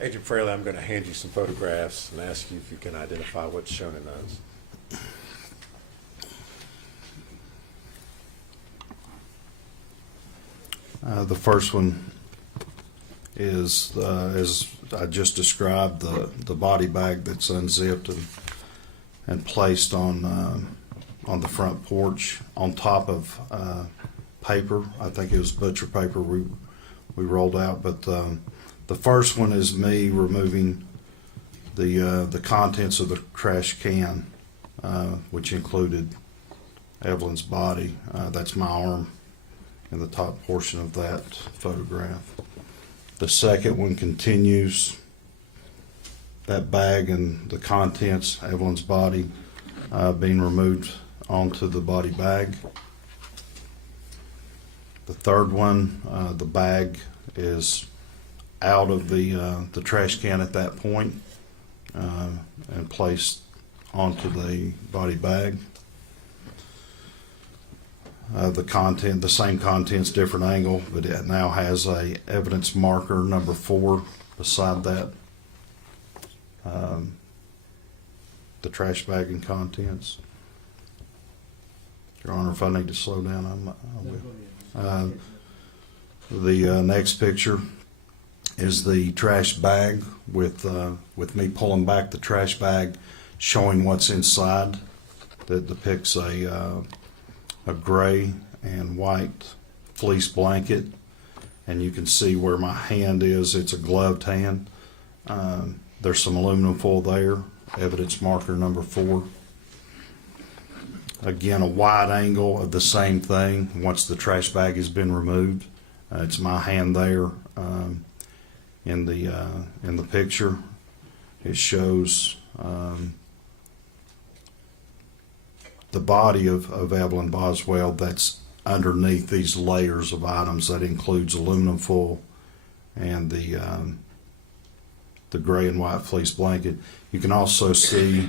Agent Fraley, I'm going to hand you some photographs and ask you if you can identify what's shown in those. The first one is, as I just described, the body bag that's unzipped and placed on the front porch on top of paper. I think it was butcher paper we rolled out, but the first one is me removing the contents of the trash can, which included Evelyn's body. That's my arm in the top portion of that photograph. The second one continues that bag and the contents, Evelyn's body, being removed onto the body bag. The third one, the bag is out of the trash can at that point, and placed onto the body bag. The same contents, different angle, but it now has a evidence marker number 4 beside that. The trash bag and contents. Your Honor, if I need to slow down, I will. The next picture is the trash bag with me pulling back the trash bag, showing what's inside. That depicts a gray and white fleece blanket, and you can see where my hand is. It's a gloved hand. There's some aluminum foil there, evidence marker number 4. Again, a wide angle of the same thing once the trash bag has been removed. It's my hand there in the picture. It shows the body of Evelyn Boswell that's underneath these layers of items. That includes aluminum foil and the gray and white fleece blanket. You can also see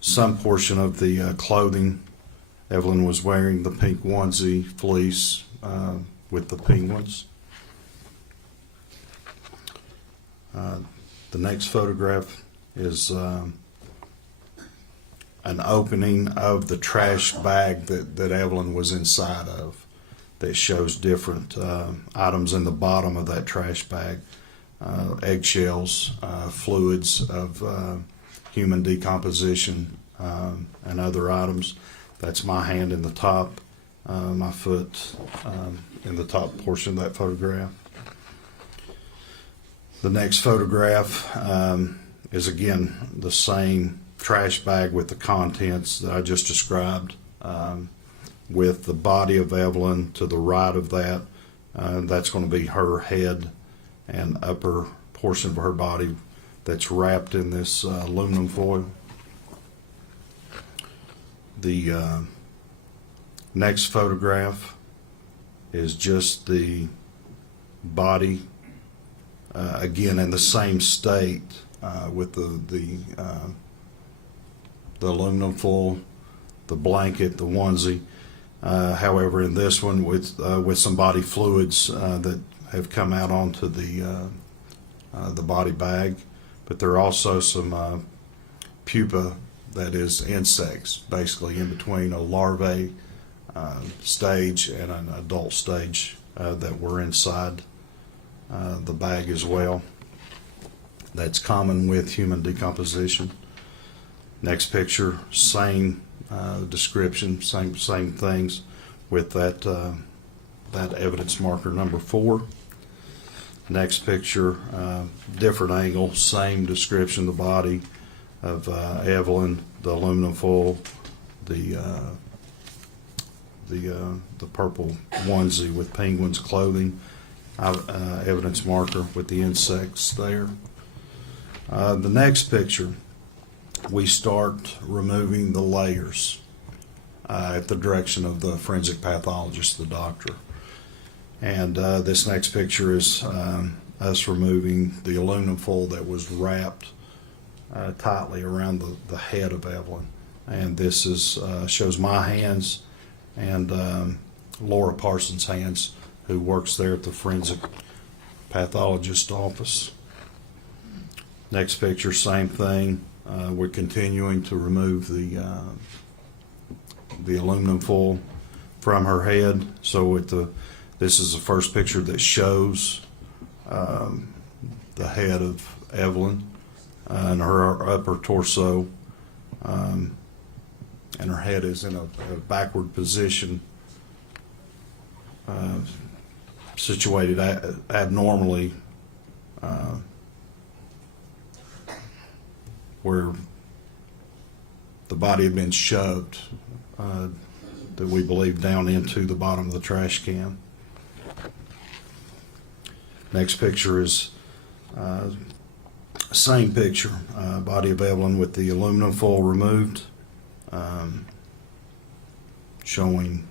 some portion of the clothing. Evelyn was wearing the pink onesie fleece with the penguins. The next photograph is an opening of the trash bag that Evelyn was inside of, that shows different items in the bottom of that trash bag. Eggshells, fluids of human decomposition, and other items. That's my hand in the top, my foot in the top portion of that photograph. The next photograph is again the same trash bag with the contents that I just described, with the body of Evelyn to the right of that. That's going to be her head and upper portion of her body that's wrapped in this aluminum foil. The next photograph is just the body, again in the same state, with the aluminum foil, the blanket, the onesie. However, in this one with some body fluids that have come out onto the body bag, but there are also some pupa, that is insects, basically in between a larvae stage and an adult stage that were inside the bag as well. That's common with human decomposition. Next picture, same description, same things with that evidence marker number 4. Next picture, different angle, same description, the body of Evelyn, the aluminum foil, the purple onesie with penguins clothing, evidence marker with the insects there. The next picture, we start removing the layers at the direction of the forensic pathologist, the doctor. And this next picture is us removing the aluminum foil that was wrapped tightly around the head of Evelyn. And this is shows my hands and Laura Parsons' hands, who works there at the forensic pathologist office. Next picture, same thing. We're continuing to remove the aluminum foil from her head. So this is the first picture that shows the head of Evelyn and her upper torso, and her head is in a backward position, situated abnormally, where the body had been shoved, that we believe down into the bottom of the trash can. Next picture is same picture, body of Evelyn with the aluminum foil removed, showing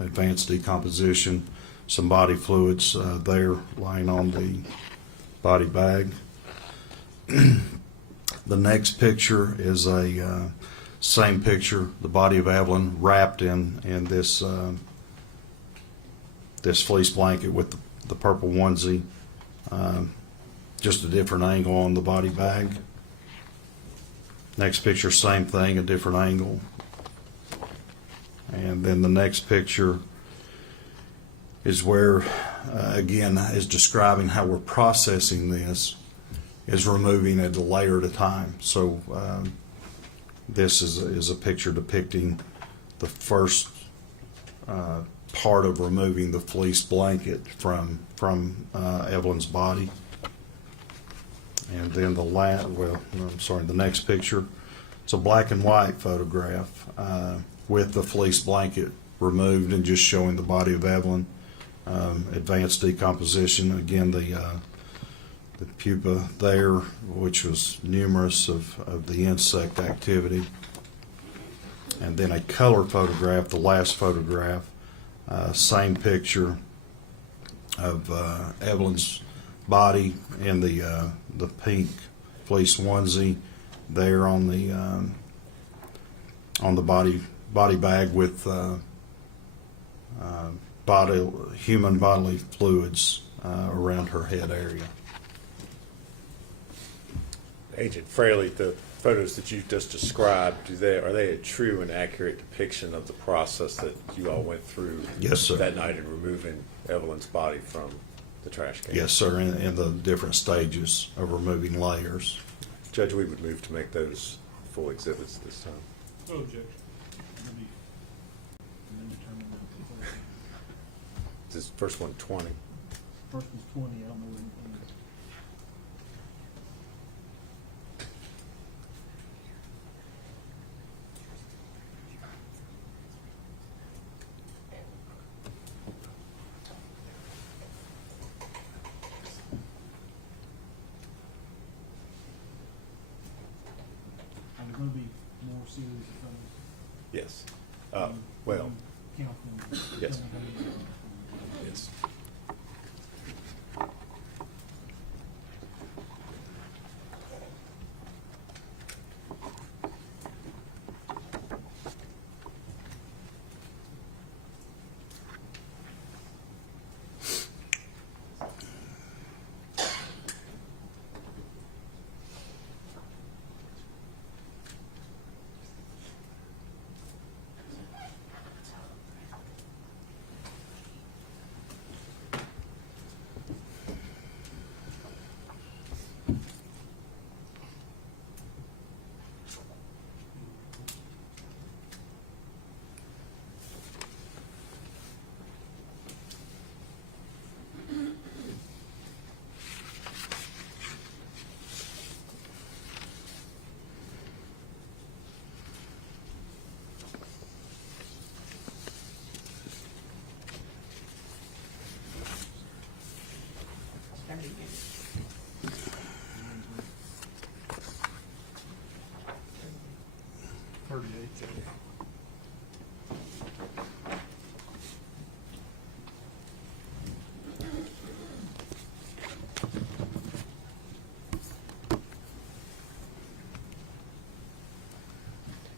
advanced decomposition, some body fluids there lying on the body bag. The next picture is a same picture, the body of Evelyn wrapped in this this fleece blanket with the purple onesie, just a different angle on the body bag. Next picture, same thing, a different angle. And then the next picture is where, again, is describing how we're processing this, is removing it a layer at a time. So this is a picture depicting the first part of removing the fleece blanket from Evelyn's body. And then the next picture, it's a black and white photograph with the fleece blanket removed and just showing the body of Evelyn. Advanced decomposition, again, the pupa there, which was numerous of the insect activity. And then a color photograph, the last photograph, same picture of Evelyn's body in the pink fleece onesie there on the body bag with human bodily fluids around her head area. Agent Fraley, the photos that you've just described, are they a true and accurate depiction of the process that you all went through Yes, sir. that night in removing Evelyn's body from the trash can? Yes, sir, in the different stages of removing layers. Judge, we would move to make those full exhibits this time. No objection. This first one, 20. First one's 20, I don't know what it is. Are there going to be more series of those? Yes. Well, Count them. yes. Yes.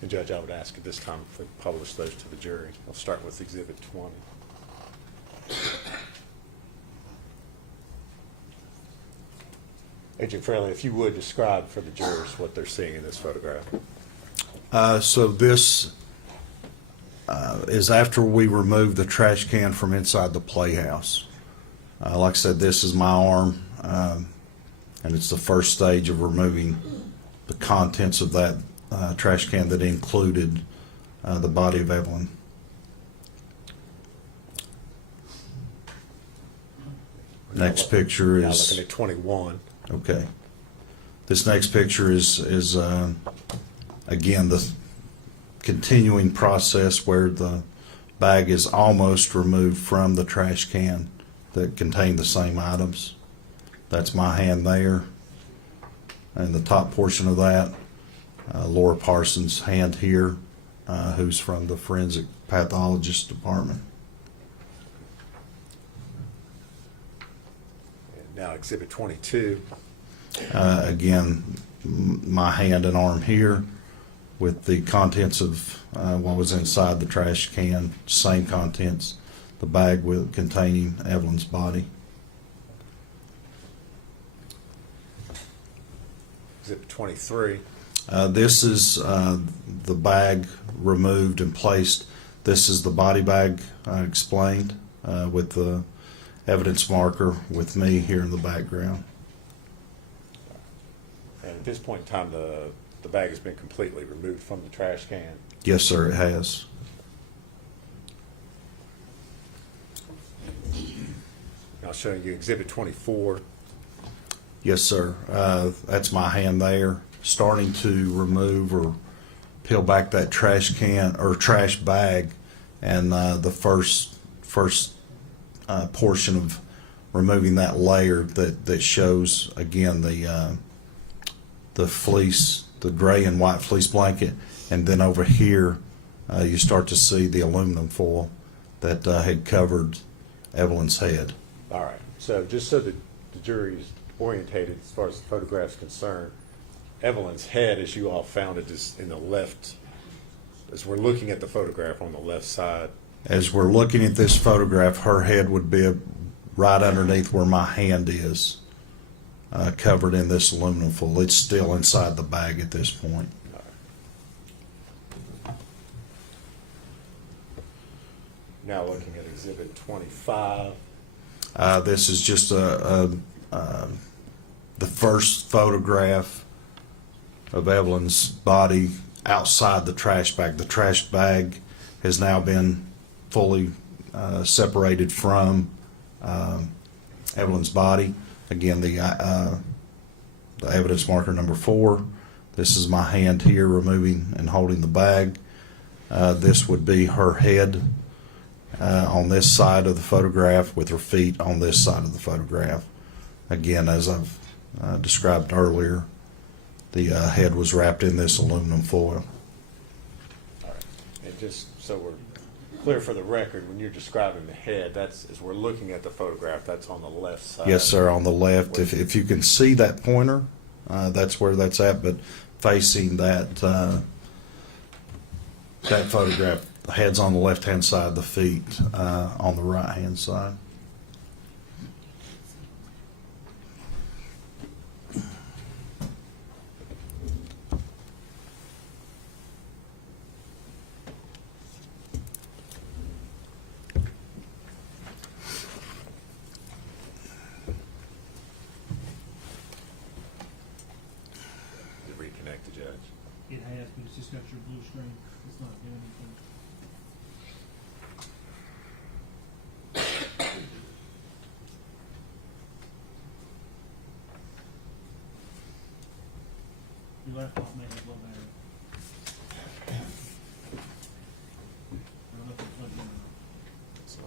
And Judge, I would ask at this time if we publish those to the jury. I'll start with Exhibit 20. Agent Fraley, if you would describe for the jurors what they're seeing in this photograph. So this is after we removed the trash can from inside the playhouse. Like I said, this is my arm. and it's the first stage of removing the contents of that trash can that included the body of Evelyn. Next picture Now is looking at 21. okay. This next picture is again the continuing process where the bag is almost removed from the trash can that contained the same items. That's my hand there, and the top portion of that, Laura Parsons' hand here, who's from the forensic pathologist department. And now Exhibit 22. Again, my hand and arm here with the contents of what was inside the trash can, same contents, the bag with containing Evelyn's body. Exhibit 23. This is the bag removed and placed. This is the body bag I explained with the evidence marker with me here in the background. And at this point in time, the bag has been completely removed from the trash can. Yes, sir, it has. Now showing you Exhibit 24. Yes, sir. That's my hand there, starting to remove or peel back that trash can or trash bag, and the first portion of removing that layer that shows again the fleece, the gray and white fleece blanket, and then over here you start to see the aluminum foil that had covered Evelyn's head. All right. So just so that the jury is orientated as far as the photograph is concerned, Evelyn's head, as you all found it, is in the left. As we're looking at the photograph on the left side. As we're looking at this photograph, her head would be right underneath where my hand is, covered in this aluminum foil. It's still inside the bag at this point. Now looking at Exhibit 25. This is just the first photograph of Evelyn's body outside the trash bag. The trash bag has now been fully separated from Evelyn's body. Again, the evidence marker number 4. This is my hand here removing and holding the bag. This would be her head on this side of the photograph with her feet on this side of the photograph. Again, as I've described earlier, the head was wrapped in this aluminum foil. All right. And just so we're clear for the record, when you're describing the head, that's as we're looking at the photograph, that's on the left side. Yes, sir, on the left. If you can see that pointer, that's where that's at, but facing that photograph, the head's on the left-hand side, the feet on the right-hand side. Reconnect the judge. It has, but it's just got your blue screen. It's not doing anything. Your laptop may have low battery. I don't know if it's plugged in or not. So,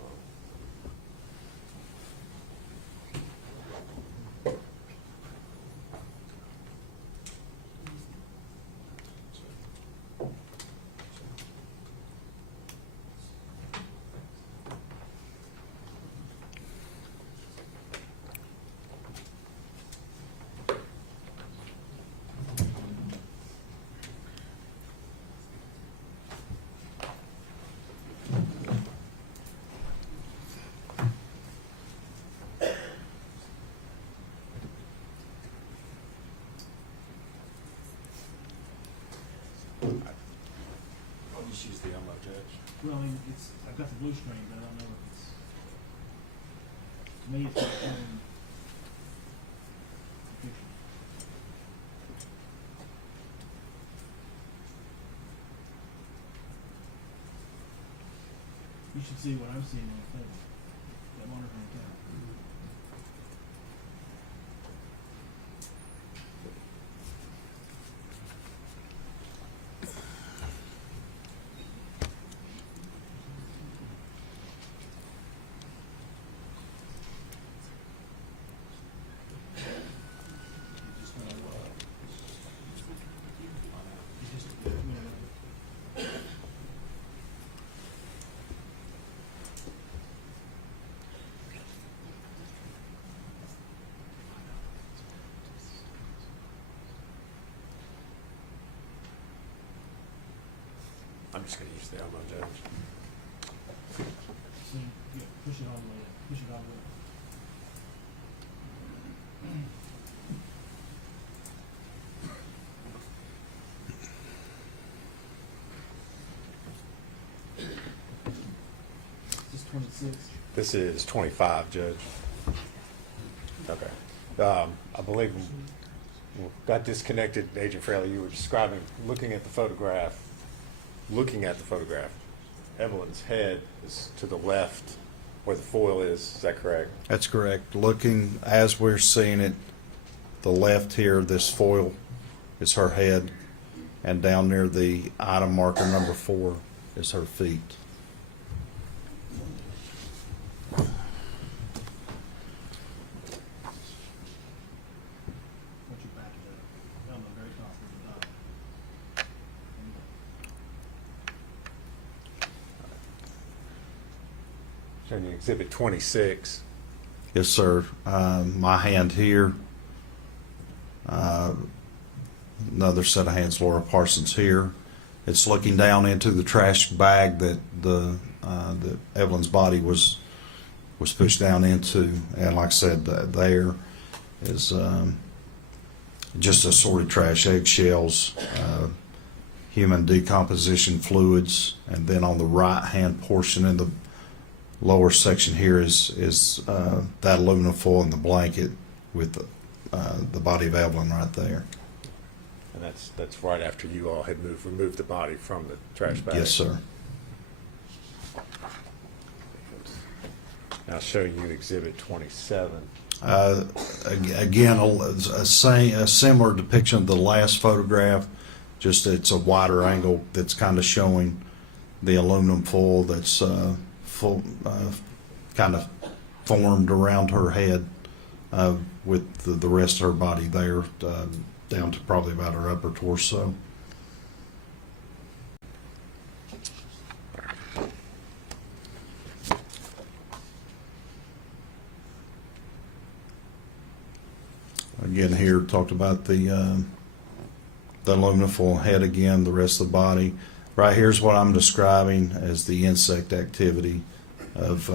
I'll just use the Elmo judge. Well, I mean, I've got the blue screen, but I don't know if it's, to me, it's not showing. You should see what I'm seeing on the phone. That monitoring account. I'm just gonna use the elbow, Judge. See, yeah, push it all the way up. Push it all the way up. This is 26. This is 25, Judge. Okay. I believe we got disconnected, Agent Fraley. You were describing, looking at the photograph, Evelyn's head is to the left where the foil is that correct? That's correct. Looking as we're seeing it, the left here, this foil is her head, and down near the item marker number 4 is her feet. Once you back it up, on the very top of the top. Showing you Exhibit 26. Yes, sir. My hand here. Another set of hands, Laura Parsons here. It's looking down into the trash bag that that Evelyn's body was pushed down into, and like I said, there is just assorted trash, eggshells, human decomposition fluids, and then on the right hand portion in the lower section here is that aluminum foil and the blanket with the body of Evelyn right there. And that's right after you all had removed the body from the trash bag. Yes, sir. Now showing you Exhibit 27. Again, a similar depiction of the last photograph, just it's a wider angle that's kind of showing the aluminum foil that's kind of formed around her head with the rest of her body there down to probably about her upper torso. Again, here talked about the aluminum foil head again, the rest of the body. Right here's what I'm describing as the insect activity of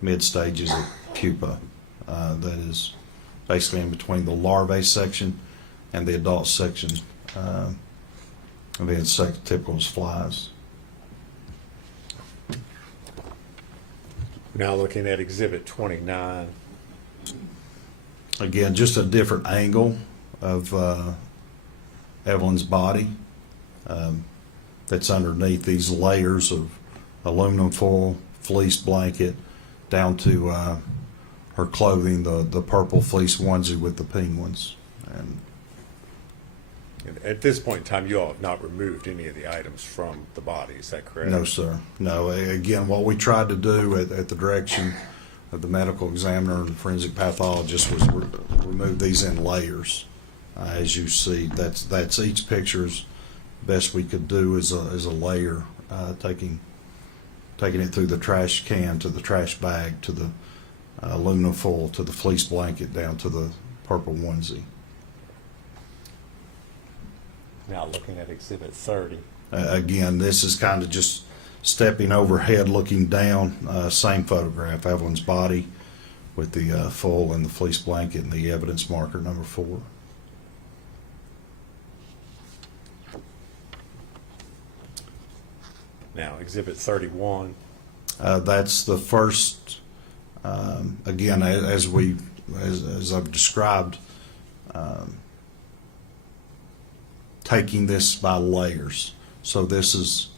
mid stages of pupa. That is basically in between the larvae section and the adult section of the insect typical as flies. Now looking at Exhibit 29. Again, just a different angle of Evelyn's body that's underneath these layers of aluminum foil, fleece blanket, down to her clothing, the purple fleece onesie with the penguins. And At this point in time, you all have not removed any of the items from the body, is that correct? no, sir. No. Again, what we tried to do at the direction of the medical examiner and forensic pathologist was remove these in layers. As you see, that's each picture's best we could do is a layer, taking it through the trash can to the trash bag to the aluminum foil to the fleece blanket down to the purple onesie. Now looking at Exhibit 30. Again, this is kind of just stepping overhead, looking down. Same photograph, Evelyn's body with the foil and the fleece blanket and the evidence marker number 4. Now Exhibit 31. That's the first. Again, as I've described, taking this by layers. So this is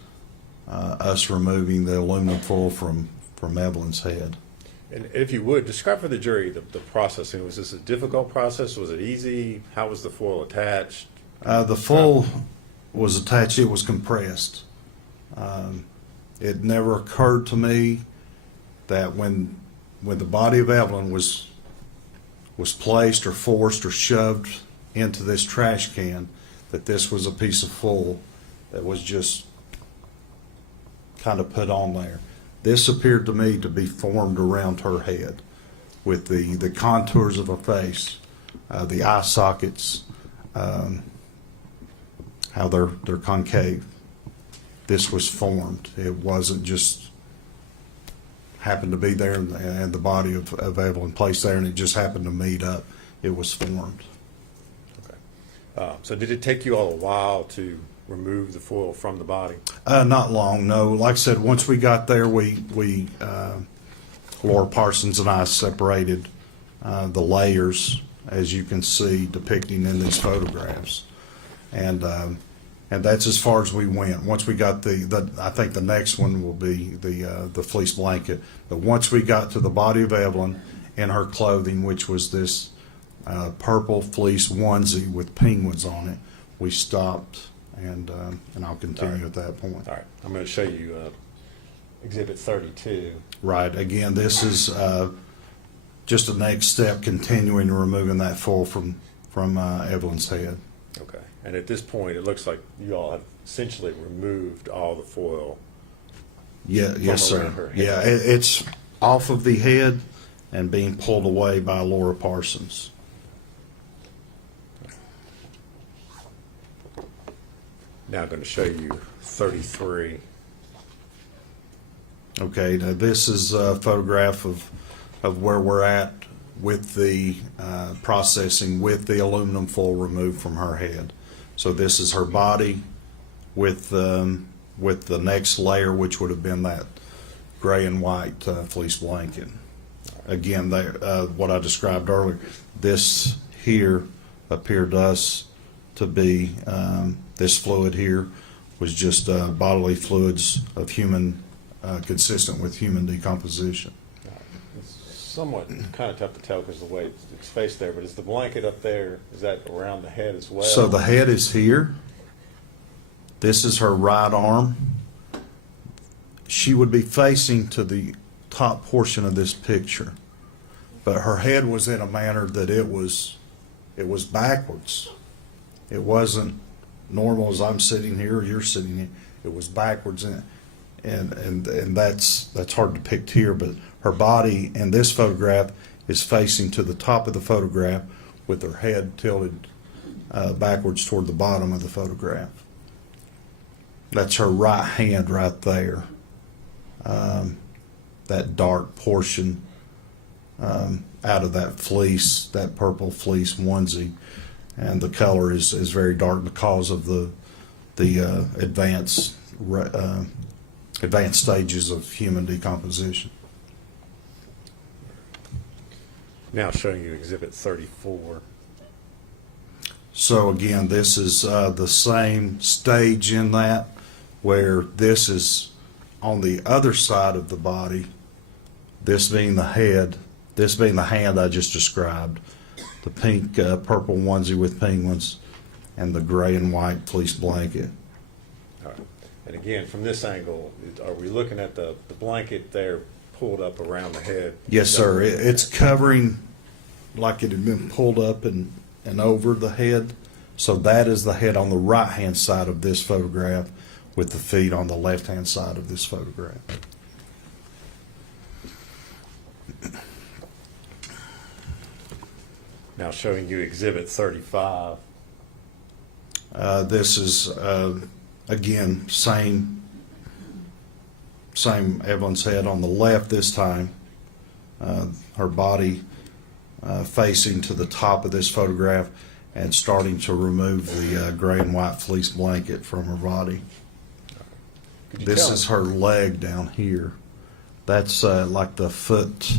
us removing the aluminum foil from Evelyn's head. And if you would, describe for the jury the processing. Was this a difficult process? Was it easy? How was the foil attached? The foil was attached. It was compressed. It never occurred to me that when the body of Evelyn was placed or forced or shoved into this trash can, that this was a piece of foil that was just kind of put on there. This appeared to me to be formed around her head with the contours of her face, the eye sockets, how they're concave. This was formed. It wasn't just happened to be there and the body of Evelyn placed there and it just happened to meet up. It was formed. Okay. So did it take you all a while to remove the foil from the body? Not long, no. Like I said, once we got there, we Laura Parsons and I separated the layers, as you can see depicting in these photographs, and that's as far as we went. Once we got I think the next one will be the fleece blanket. But once we got to the body of Evelyn in her clothing, which was this purple fleece onesie with penguins on it, we stopped. And I'll continue at that point. All right. I'm going to show you Exhibit 32. Right. Again, this is just the next step, continuing to removing that foil from Evelyn's head. Okay. And at this point, it looks like you all have essentially removed all the foil. Yeah. Yes, around sir. her head. Yeah. It's off of the head and being pulled away by Laura Parsons. Now I'm going to show you 33. Okay, now this is a photograph of where we're at with the processing with the aluminum foil removed from her head. So this is her body with the next layer, which would have been that gray and white fleece blanket. Again, what I described earlier, this here appeared to us to be this fluid here was just bodily fluids of human, consistent with human decomposition. It's somewhat kind of tough to tell because of the way it's faced there, but is the blanket up there, is that around the head as well? So the head is here. This is her right arm. She would be facing to the top portion of this picture, but her head was in a manner that it was backwards. It wasn't normal as I'm sitting here or you're sitting here. It was backwards, and that's hard to depict here. But her body in this photograph is facing to the top of the photograph with her head tilted backwards toward the bottom of the photograph. That's her right hand right there. That dark portion out of that fleece, that purple fleece onesie. And the color is very dark because of the advanced stages of human decomposition. Now showing you Exhibit 34. So again, this is the same stage in that, where this is on the other side of the body, this being the head, this being the hand I just described. The pink, purple onesie with penguins, and the gray and white fleece blanket. All right. And again, from this angle, are we looking at the blanket there pulled up around the head? Yes, sir. It's covering like it had been pulled up and over the head. So that is the head on the right-hand side of this photograph, with the feet on the left-hand side of this photograph. Now showing you Exhibit 35. This is, again, same Evelyn's head on the left this time. Her body facing to the top of this photograph and starting to remove the gray and white fleece blanket from her body. This is her leg down here. That's like the foot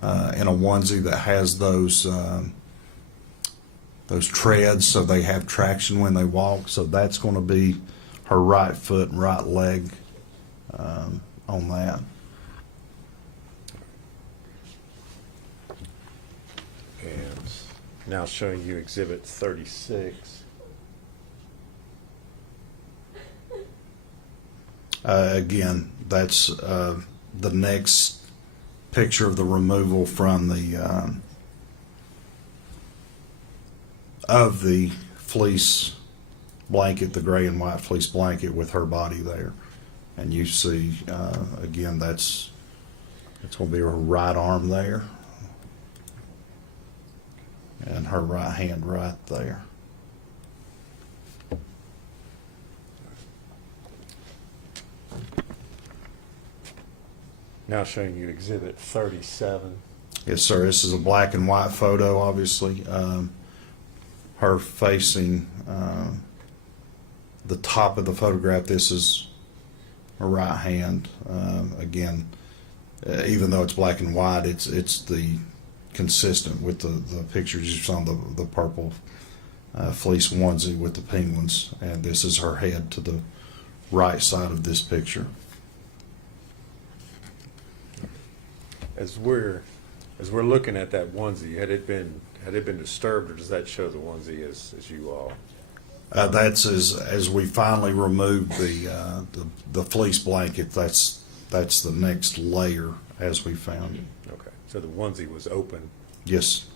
in a onesie that has those treads, so they have traction when they walk. So that's going to be her right foot and right leg on that. And now showing you Exhibit 36. Again, that's the next picture of the removal from the of the fleece blanket, the gray and white fleece blanket with her body there. And you see, again, it's going to be her right arm there and her right hand right there. Now showing you Exhibit 37. Yes, sir. This is a black and white photo, obviously. Her facing the top of the photograph. This is her right hand. Again, even though it's black and white, it's the consistent with the pictures you saw, the purple fleece onesie with the penguins, and this is her head to the right side of this picture. As we're looking at that onesie, had it been disturbed, or does that show the onesie as you all? That's as we finally removed the fleece blanket. That's the next layer as we found it. Okay, so the onesie was open. Yes.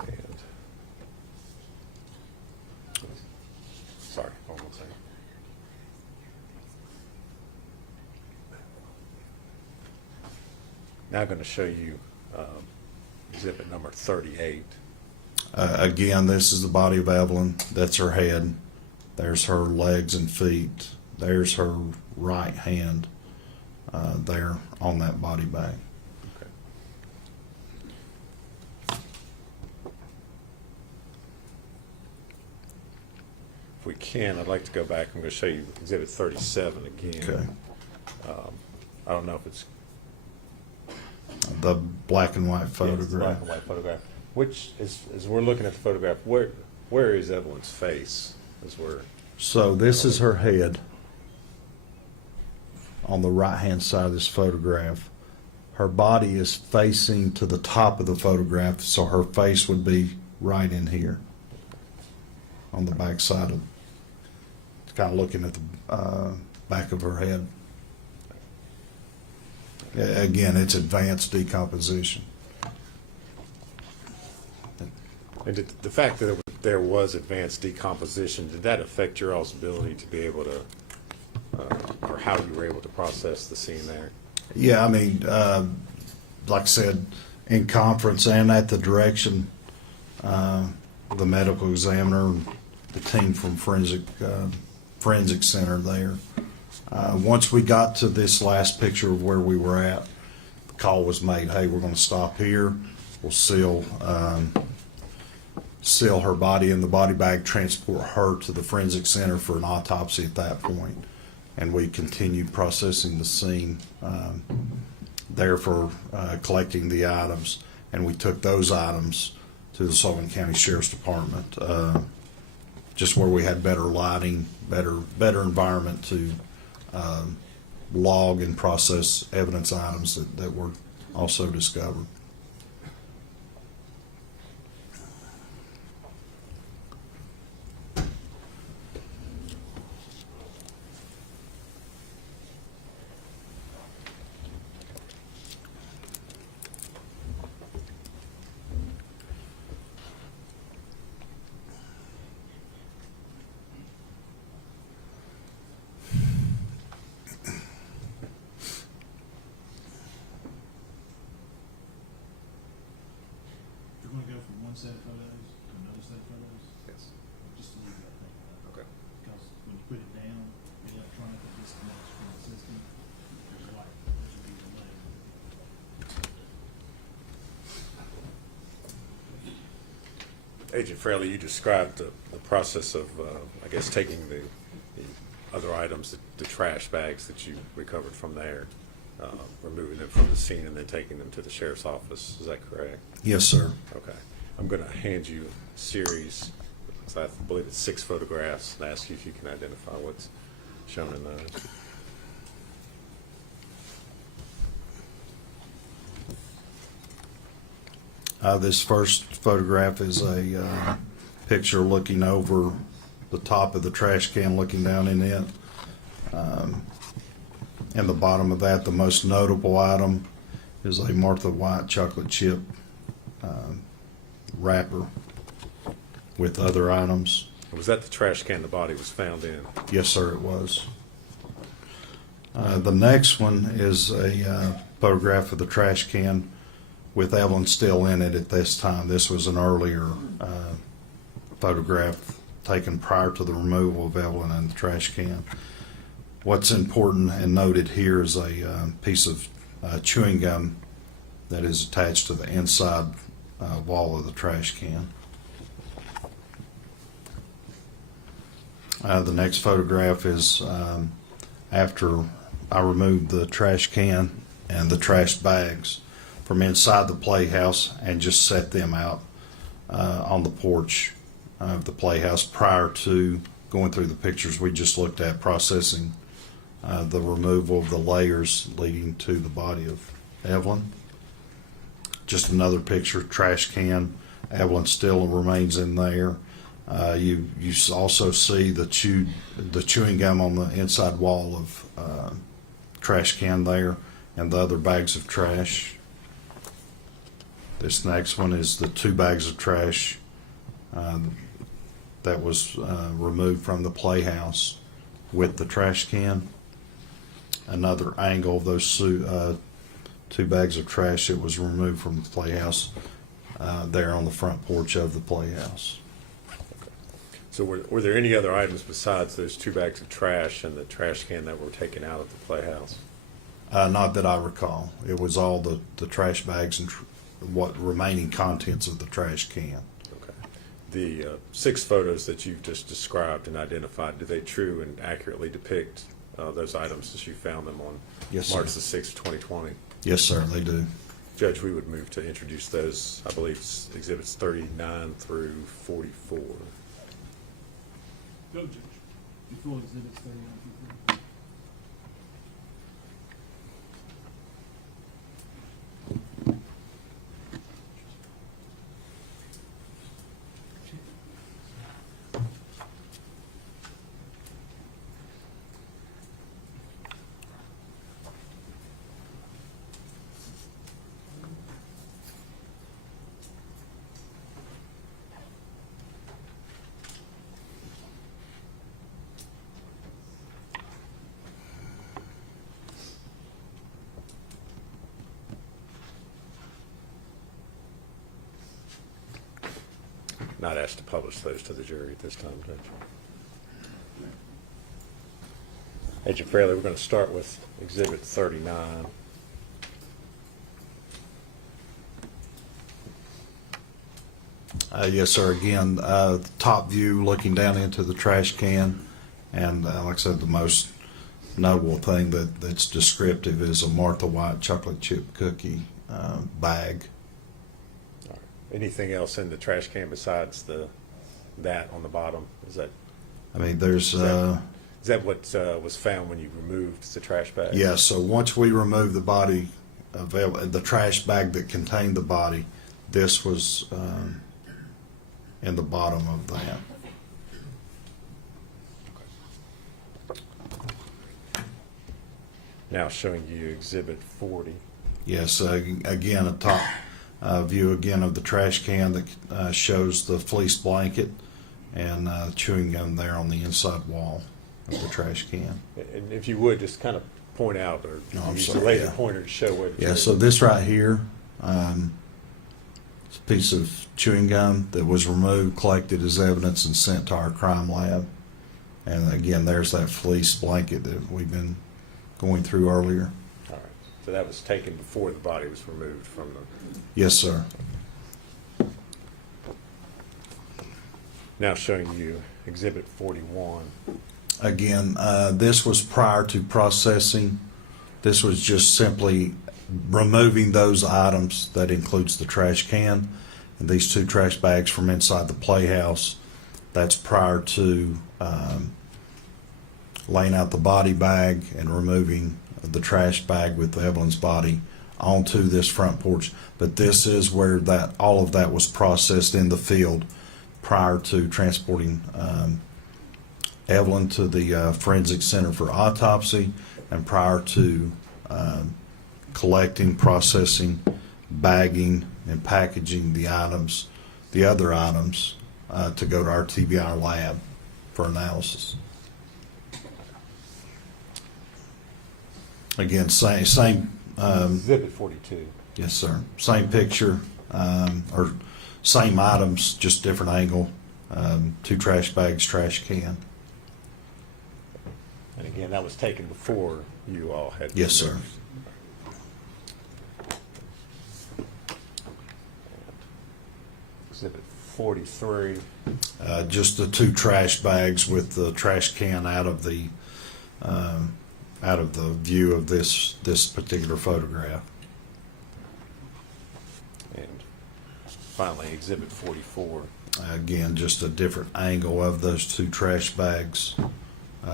And, sorry, hold on a second. Now I'm going to show you exhibit number 38. Again, this is the body of Evelyn. That's her head. There's her legs and feet. There's her right hand there on that body bag. Okay. If we can, I'd like to go back. I'm going to show you exhibit 37 again. Okay. I don't know if it's The black and white yeah, it's the photograph. black and white photograph. Which, as we're looking at the photograph, where is Evelyn's face? As we're So this is her head on the right-hand side of this photograph. Her body is facing to the top of the photograph, so her face would be right in here on the back side of, kind of looking at the back of her head. Again, it's advanced decomposition. and the fact that there was advanced decomposition, did that affect your all's ability to be able to, or how you were able to process the scene there? Yeah, I mean, like I said, in conference and at the direction, the medical examiner, the team from forensic center there. Once we got to this last picture of where we were at, the call was made, hey, we're going to stop here. We'll seal her body in the body bag, transport her to the forensic center for an autopsy at that point. And we continued processing the scene there for collecting the items. And we took those items to the Sullivan County Sheriff's Department, just where we had better lighting, better environment to log and process evidence items that were also discovered. You're going to go from one set of photos to another set of photos, Yes. just to leave that thing up. Okay. Because when you put it down, the electronic disconnects from the system. There's like, there's a delay. Agent Fraley, you described the process of, I guess, taking the other items, the trash bags that you recovered from there, removing them from the scene and then taking them to the sheriff's office. Is that correct? Yes, sir. Okay. I'm going to hand you a series So I believe it's 6 photographs, and ask you if you can identify what's shown in those. This first photograph is a picture looking over the top of the trash can, looking down in it. In the bottom of that, the most notable item is a Martha White chocolate chip wrapper with other items. Was that the trash can the body was found in? Yes, sir, it was. The next one is a photograph of the trash can with Evelyn still in it at this time. This was an earlier photograph taken prior to the removal of Evelyn in the trash can. What's important and noted here is a piece of chewing gum that is attached to the inside wall of the trash can. The next photograph is after I removed the trash can and the trash bags from inside the playhouse and just set them out on the porch of the playhouse prior to going through the pictures we just looked at, processing the removal of the layers leading to the body of Evelyn. Just another picture, trash can. Evelyn still remains in there. You also see the chewing gum on the inside wall of trash can there, and the other bags of trash. This next one is the 2 bags of trash that was removed from the playhouse with the trash can. Another angle of those 2 bags of trash that was removed from the playhouse there on the front porch of the playhouse. So were there any other items besides those 2 bags of trash and the trash can that were taken out of the playhouse? Not that I recall. It was all the trash bags and what remaining contents of the trash can. Okay. The 6 photos that you've just described and identified, do they true and accurately depict those items as you found them on Yes, sir. March the 6th, 2020? Yes, sir, they do. Judge, we would move to introduce those, I believe it's exhibits 39 through 44. Go, Judge. Before exhibits 39 through 40. Not asked to publish those to the jury at this time, Judge. Agent Fraley, we're going to start with exhibit 39. Yes, sir. Again, top view looking down into the trash can, and like I said, the most notable thing that's descriptive is a Martha White chocolate chip cookie bag. All right. Anything else in the trash can besides that on the bottom? Is that I mean, there's is that what was found when you removed the trash bag? yeah. So once we removed the body of the trash bag that contained the body, this was in the bottom of that. Now showing you exhibit 40. Yes, again, a top view again of the trash can that shows the fleece blanket and chewing gum there on the inside wall of the trash can. And if you would, just kind of point out or No, I'm use sorry, the laser yeah. pointer to show what. Yeah, so this right here, it's a piece of chewing gum that was removed, collected as evidence, and sent to our crime lab. And again, there's that fleece blanket that we've been going through earlier. All right. So that was taken before the body was removed from the. Yes, sir. Now showing you exhibit 41. Again, this was prior to processing. This was just simply removing those items. That includes the trash can and these 2 trash bags from inside the playhouse That's prior to laying out the body bag and removing the trash bag with Evelyn's body onto this front porch. But this is where all of that was processed in the field prior to transporting Evelyn to the forensic center for autopsy, and prior to collecting, processing, bagging, and packaging the other items to go to our TBI lab for analysis. Again, same. Exhibit 42. Yes, sir. Same picture, or same items, just different angle. 2 trash bags, trash can. And again, that was taken before you all had. Yes, sir. Exhibit 43. Just the 2 trash bags with the trash can out of the view of this particular photograph. And finally, exhibit 44. Again, just a different angle of those 2 trash bags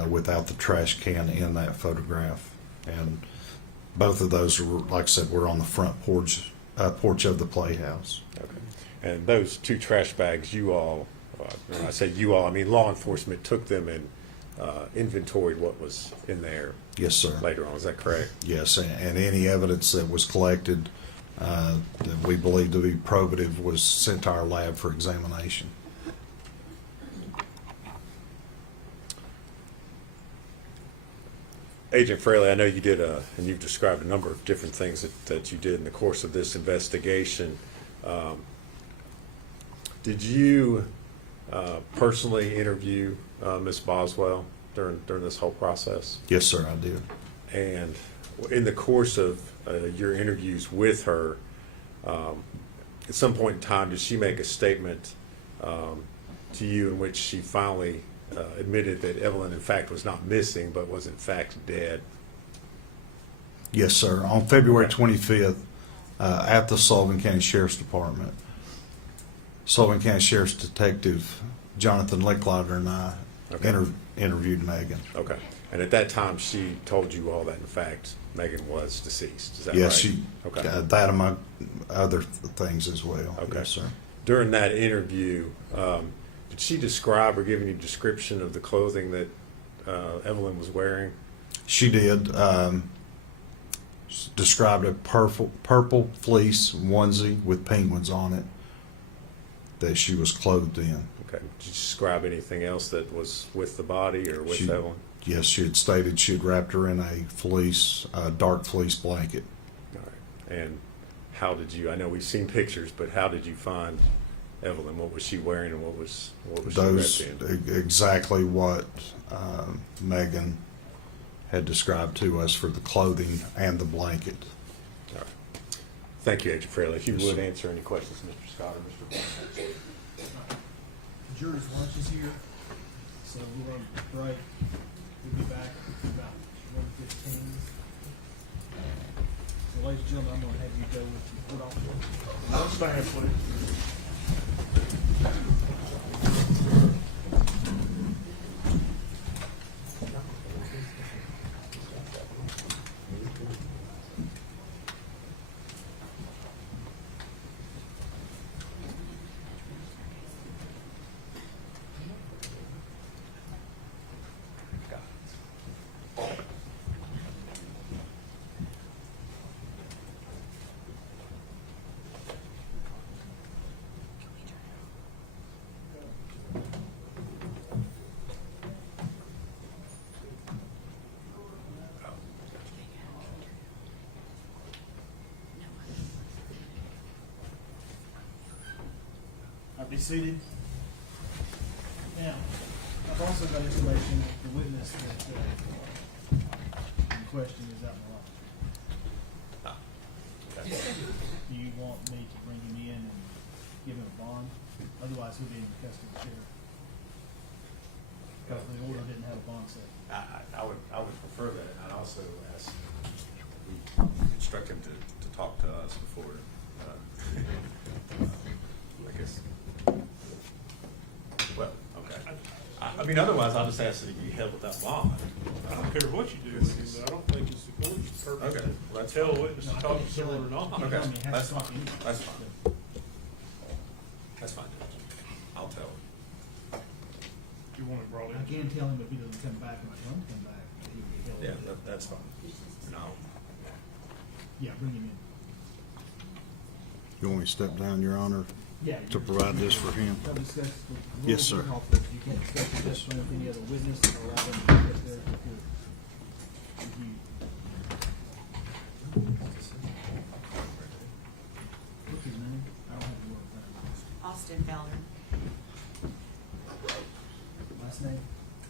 without the trash can in that photograph. And both of those, like I said, were on the front porch of the playhouse. Okay. And those 2 trash bags, you all, when I say you all, I mean law enforcement took them and inventoried what was in there. Yes, sir. Later on, is that correct? Yes, and any evidence that was collected that we believe to be probative was sent to our lab for examination. Agent Fraley, I know you did and you've described a number of different things that you did in the course of this investigation. Did you personally interview Ms. Boswell during this whole process? Yes, sir, I did. And in the course of your interviews with her, at some point in time, did she make a statement to you in which she finally admitted that Evelyn, in fact, was not missing, but was in fact dead? Yes, sir. On February 25th, at the Sullivan County Sheriff's Department, Sullivan County Sheriff's Detective Jonathan Licklider and I interviewed Megan. Okay. And at that time, she told you all that, in fact, Megan was deceased. Is that Yes, right? she Okay. that among other things as well. Okay. Yes, sir. During that interview, did she describe or give any description of the clothing that Evelyn was wearing? She did. Described a purple fleece onesie with penguins on it that she was clothed in. Okay. Did you describe anything else that was with the body or with Evelyn? Yes, she had stated she had wrapped her in a dark fleece blanket. All right. And how did you? I know we've seen pictures, but how did you find Evelyn? What was she wearing, and what was Those she wrapped in? exactly what Megan had described to us for the clothing and the blanket. All right. Thank you, Agent Fraley. If you Yes, would sir. answer any questions, Mr. Scott or Mr. Blanchard. The jury's lunch is here, so we're on break. We'll be back about 1:15. So ladies and gentlemen, I'm gonna have you go with the court officer. Let's stand, please. Be seated. Now, I've also got information that the witness that in question is out in the lobby. Do you want me to bring him in and give him a bond? Otherwise, he'll be in custody of the sheriff. Because the order didn't have a bond set. I would prefer that. I'd also ask we instruct him to talk to us before. I guess. Well, okay. mean, otherwise I'll just ask that you held without bond. I don't care what you do with him, but I don't think it's the court's purpose Okay, well, that's to tell a fine. witness to No, I talk think to someone or it's not. killing. Okay, I mean, it has that's to fine, talk anyway. that's fine. That's fine, Judge. I'll tell him. You want it brought in. I can tell him if he doesn't come back, and I tell him to come back, that he will be held. Yeah, that's fine. No. Yeah, bring him in. You want me to step down, Your Honor, Yeah. to provide this for him? They'll discuss the Yes, rules sir. of office. You can't discuss the testimony with any other witness or allow them to discuss their report with you. What's his name? I don't have the word in front of Austin Feller. me. Last name?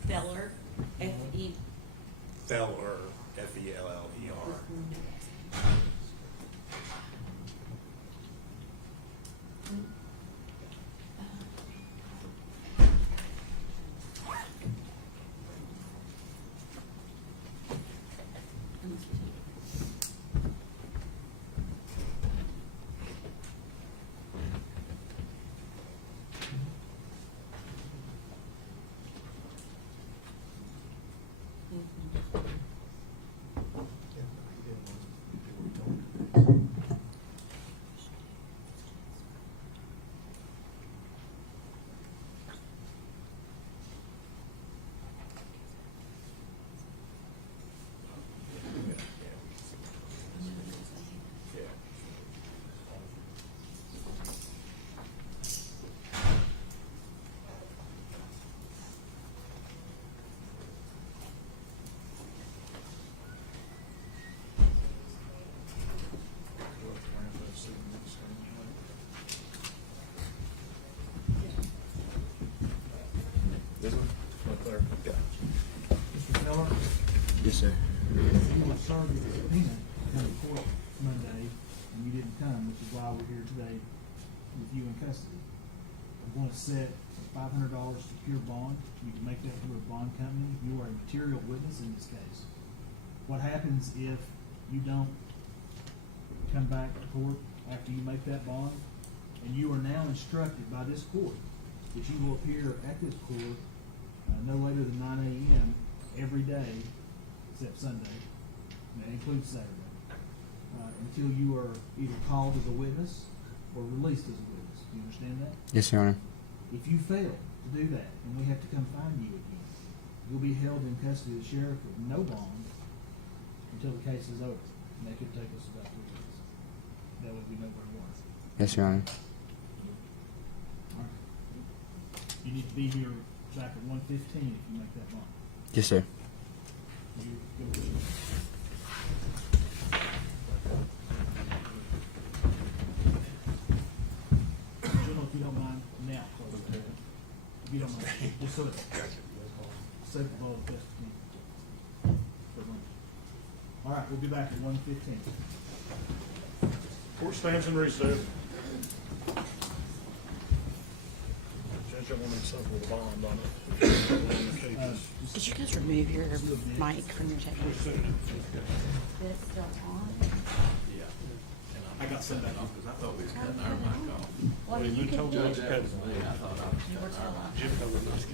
Feller, F-E. Feller, Feller. This one? Yeah. Mr. Miller, Yes, sir. you were served with a subpoena to come to court Monday, and you didn't come, which is why we're here today with you in custody. I'm going to set $500 secure bond. You can make that through a bond company. You are a material witness in this case. What happens if you don't come back to court after you make that bond? And you are now instructed by this court that you will appear at this court no later than 9 a.m. every day except Sunday, and that includes Saturday, until you are either called as a witness or released as a witness. Do you understand that? Yes, Your Honor. If you fail to do that, and we have to come find you again, you'll be held in custody of the sheriff with no bond until the case is over. And that could take us about 3 weeks. That would be nowhere worse. Yes, Your Honor. All right. You need to be here back at 1:15 if you make that bond. Yes, sir. You go with it. General, if you don't mind, now close the door. If you don't mind, just so it's safe of all the testimony. For lunch. All right, we'll be back at 1:15. Court stands in recess. Judge, I wanted something with a bond on it. Did you guys remove your mic from your table? This still on? I got sent back off because I thought we was cutting our mic off. Well, you Been can told do Judge it. Kevin. You were still on. Jim told me it was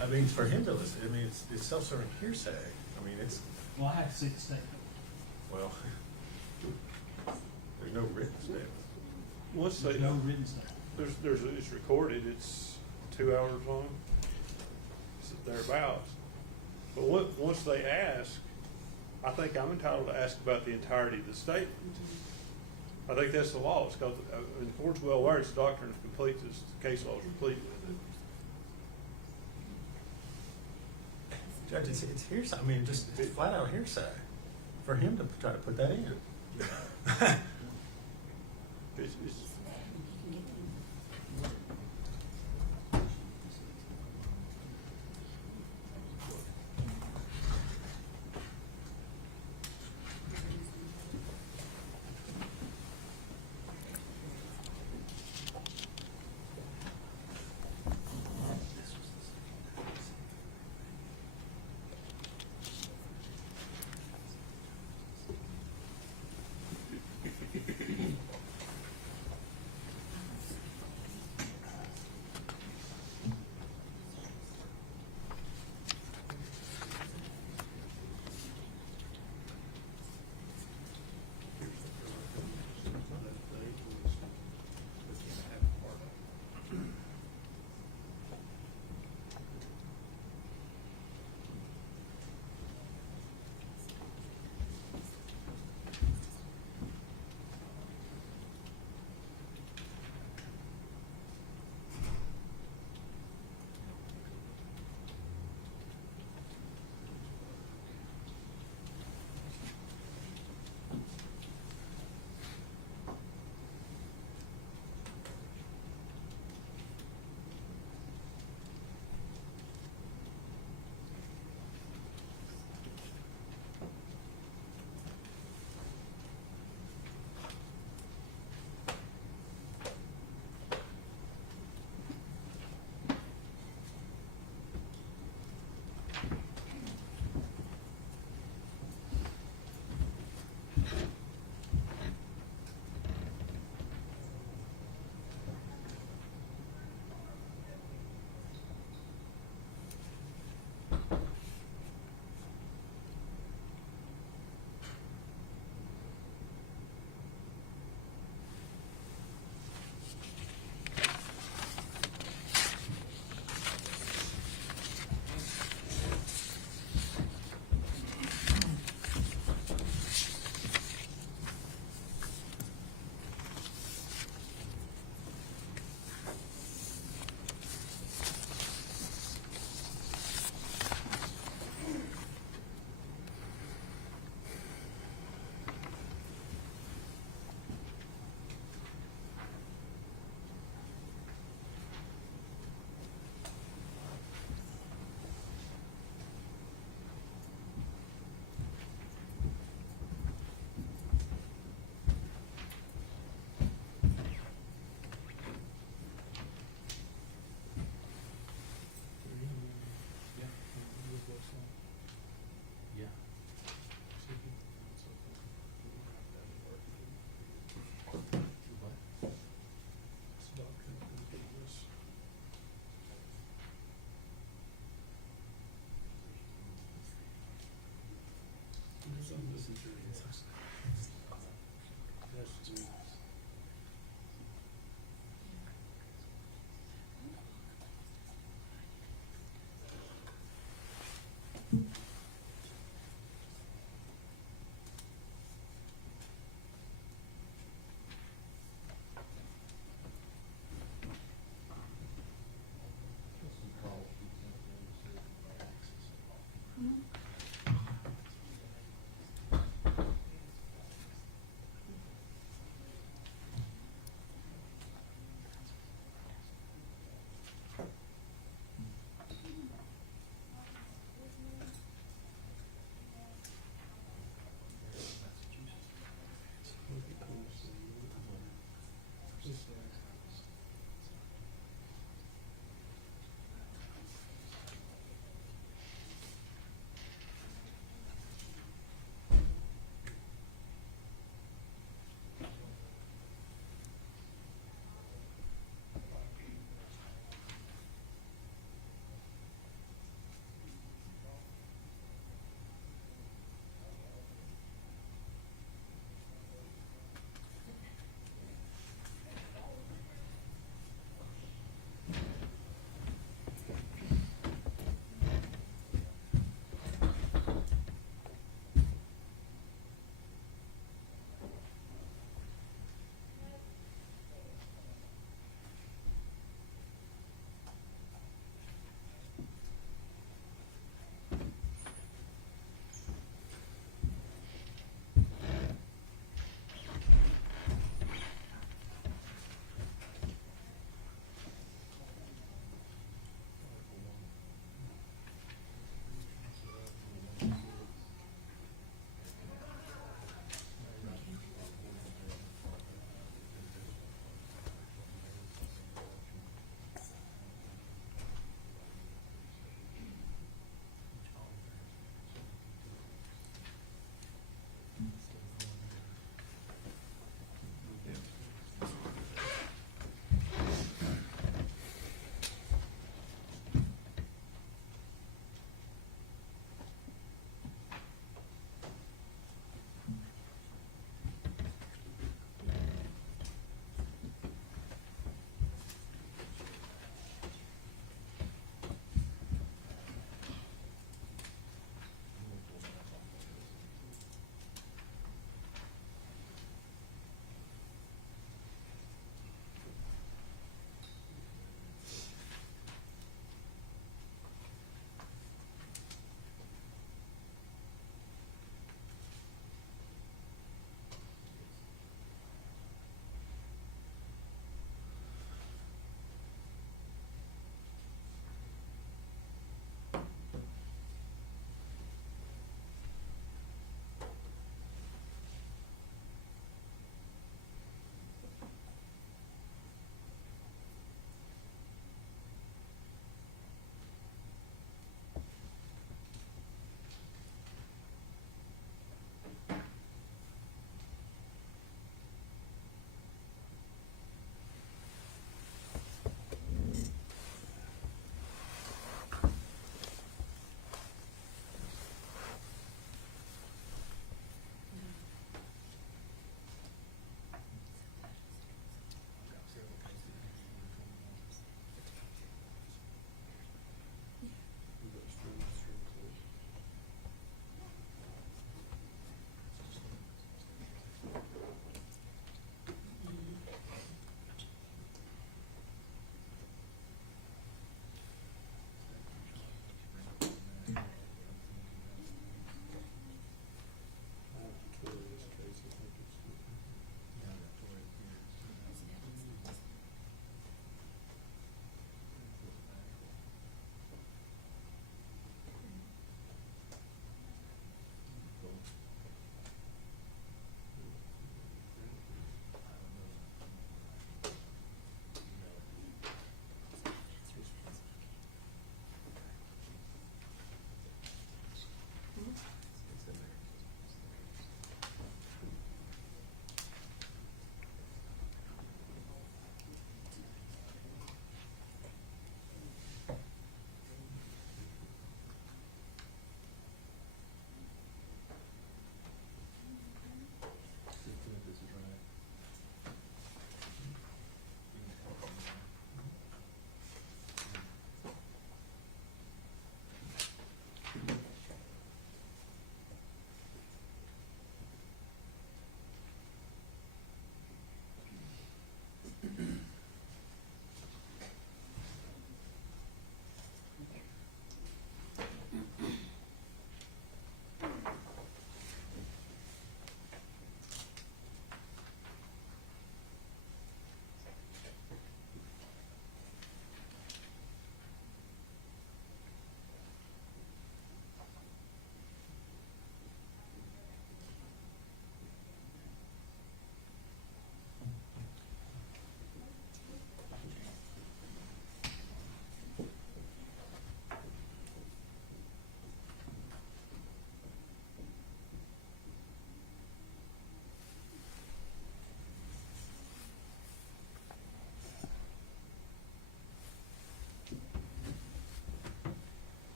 I mean, for him to listen, I mean, it's self-serving hearsay. I mean, it's, Well, I have to see the statement. well, there's no written statement. Once they, There's no written statement. it's recorded, it's 2 hours long, thereabouts. But once they ask, I think I'm entitled to ask about the entirety of the statement. I think that's the law. It's called, in the court's well aware, it's the doctrine of completeness, the case law is complete with it. Judge, it's hearsay. I mean, just it's flat out hearsay for him to try to put that in. It's,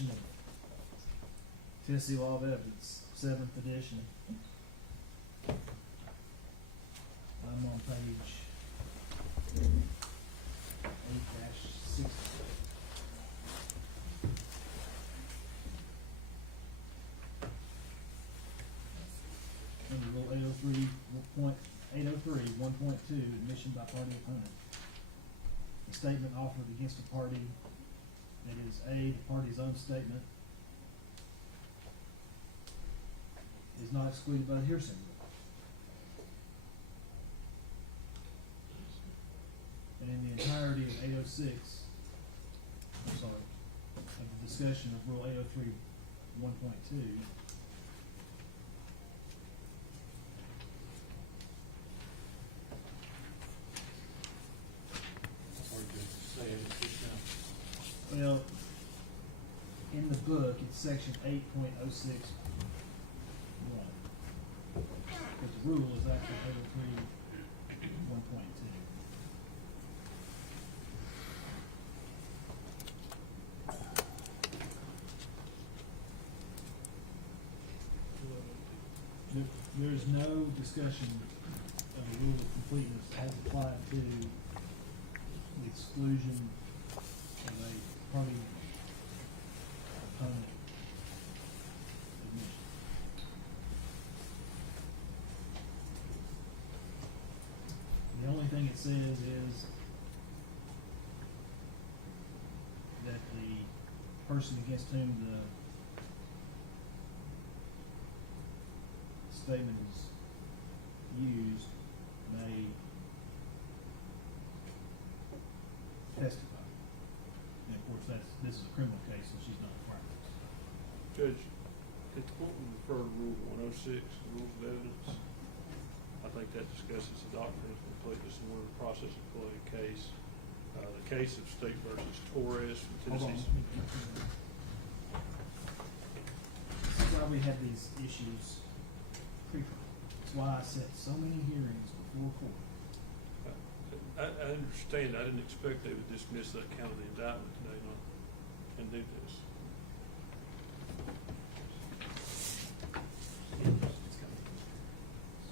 edition of Tennessee Law of Evidence, 7th edition. I'm on page 8-60. Under Rule 803, 1.2, admission by party opponent. A statement offered against a party that is A, the party's own statement, is not excluded by the hearsay rule. And in the entirety of 806, I'm sorry, of the discussion of Rule 803, 1.2, well, in the book, it's section 8.061. But the rule is actually 803, 1.2. There's no discussion of the rule of completeness as applied to the exclusion of a party opponent admission. The only thing it says is that the person against whom the statement is used may testify. And of course, this is a criminal case, so she's not required. Judge, if the court would refer to Rule 106, Rules of Evidence, I think that discusses the doctrine of completeness and order of process of play case. The case of State versus Torres from Hold on. Tennessee. This is why we have these issues pre-trial. That's why I set so many hearings before court. I understand, I didn't expect they would dismiss that count of the indictment today, and do this. Can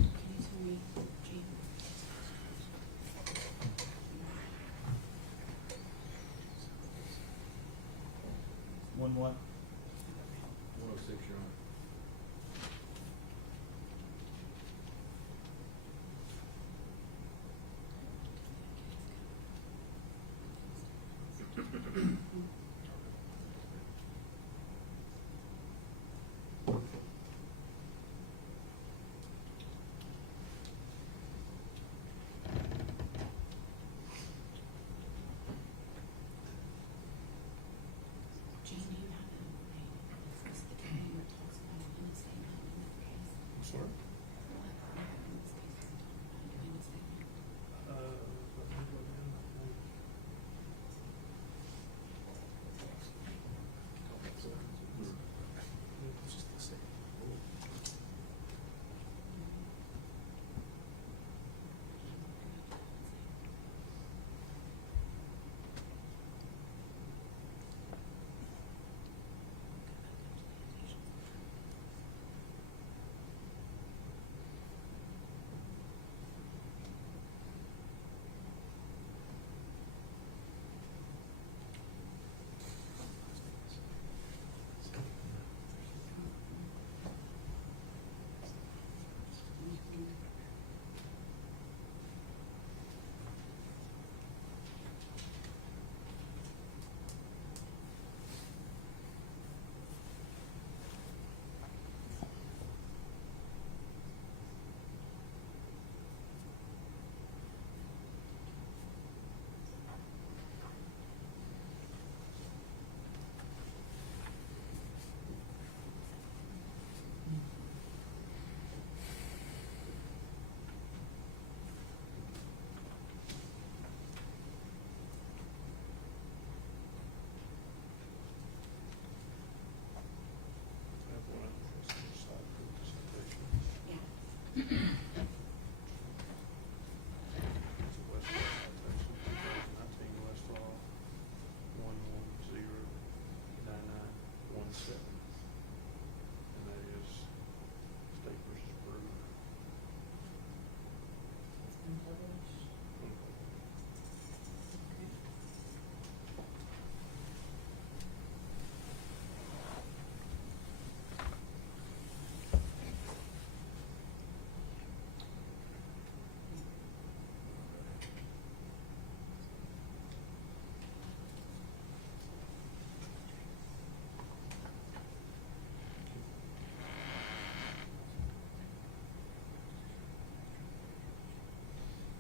you tell me, Gene? One what? 106, Your Honor. Gene, do you have this is the time where it talks about doing a statement in that case? I'm sorry? What happened in this case where it talked about doing a statement?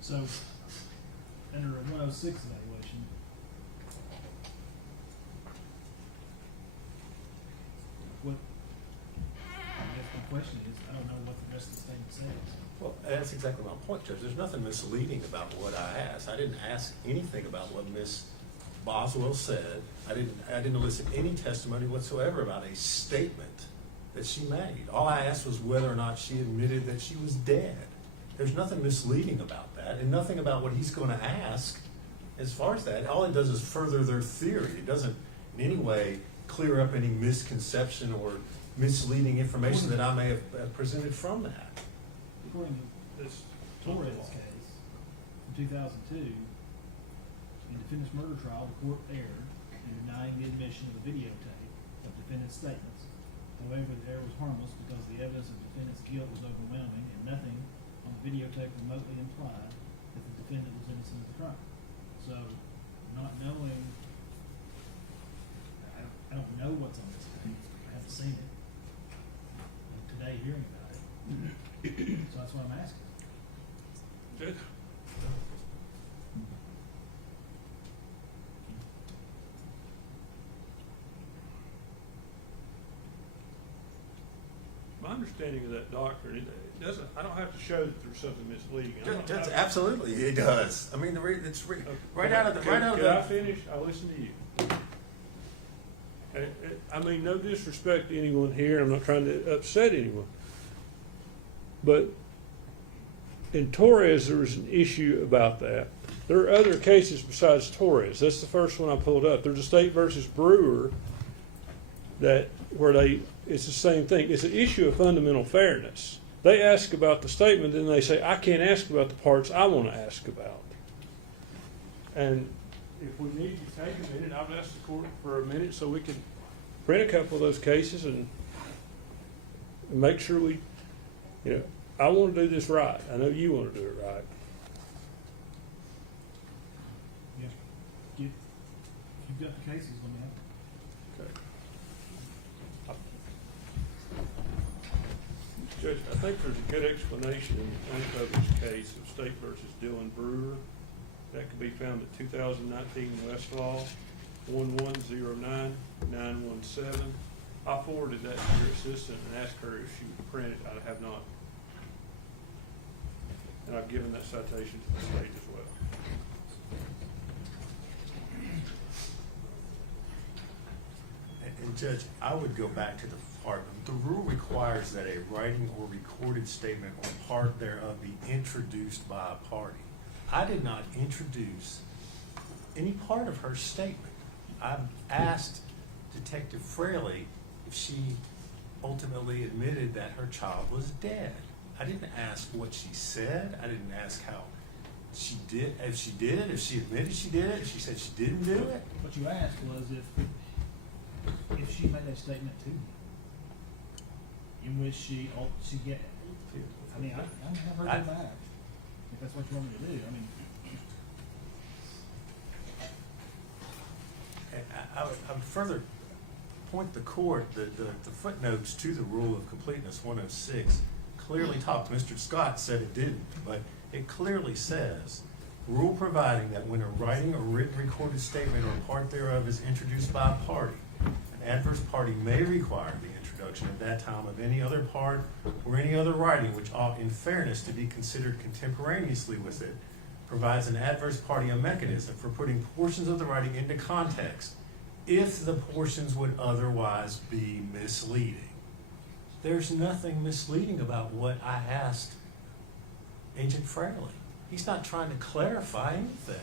So, under a 106 evaluation, what, I guess my question is, I don't know what the rest of the statement says. Well, that's exactly my point, Judge. There's nothing misleading about what I asked. I didn't ask anything about what Ms. Boswell said. I didn't elicit any testimony whatsoever about a statement that she made. All I asked was whether or not she admitted that she was dead. There's nothing misleading about that, and nothing about what he's going to ask as far as that. All it does is further their theory. It doesn't in any way clear up any misconception or misleading information that I may have presented from that. According to this Torres case from 2002, in the defendant's murder trial, the court erred in denying the admission of the videotape of defendant's statements. However, the error was harmless because the evidence of the defendant's guilt was overwhelming and nothing on the videotape remotely implied that the defendant was innocent of the crime. So, not knowing, I don't know what's on this tape. I haven't seen it. And today, hearing about it. So that's what I'm asking. Judge? My understanding of that doctrine, it doesn't, I don't have to show that there's something misleading. I don't have to- Absolutely, it does. I mean, it's right out of the. Can I finish? I'll listen to you. I mean, no disrespect to anyone here, I'm not trying to upset anyone. But in Torres, there was an issue about that. There are other cases besides Torres. That's the first one I pulled up. There's a State versus Brewer it's the same thing. It's an issue of fundamental fairness. They ask about the statement, then they say, I can't ask about the parts I want to ask about. And if we need to take a minute, I've asked the court for a minute so we can print a couple of those cases and make sure I want to do this right. I know you want to do it right. Yeah. If you've got the cases, let me have them. Okay. Judge, I think there's a good explanation in the unpublished case of State versus Dylan Brewer. That could be found at 2019 Westlaw 1109917. I forwarded that to your assistant and asked her if she would print it. I have not. And I've given that citation to the state as well. And Judge, I would go back to the part, the rule requires that a writing or recorded statement or part thereof be introduced by a party. I did not introduce any part of her statement. I asked Detective Fraley if she ultimately admitted that her child was dead. I didn't ask what she said. I didn't ask how she did, if she did it, if she admitted she did it, if she said she didn't do it. What you asked was if she made a statement to you in which she get. I mean, I have her go back if that's what you want me to do. I mean, I would further point the court, the footnotes to the rule of completeness 106 clearly talk. Mr. Scott said it didn't, but it clearly says, rule providing that when a writing or written recorded statement or part thereof is introduced by a party, an adverse party may require the introduction at that time of any other part or any other writing which ought in fairness to be considered contemporaneously with it, provides an adverse party a mechanism for putting portions of the writing into context if the portions would otherwise be misleading. There's nothing misleading about what I asked Agent Fraley. He's not trying to clarify anything.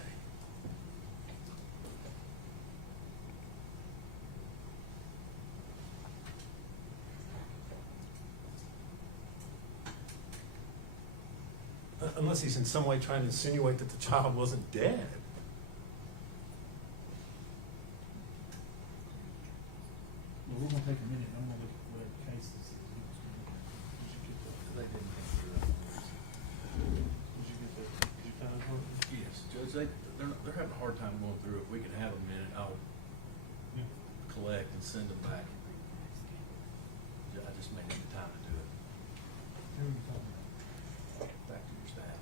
Unless he's in some way trying to insinuate that the child wasn't dead. well, we're gonna take a minute. I'm gonna look at whatever case this is. They didn't answer that. Did you get that? Did you find her? Yes, Judge, they're having a hard time going through it. We can have a minute. I'll Yeah. collect and send them back. I just may need the time to do it. Who are you talking about? Back to your staff.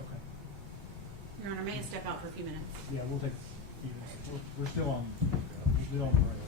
Okay. to step out for a few minutes. Yeah, we'll take, we're still on, we're still on the radar.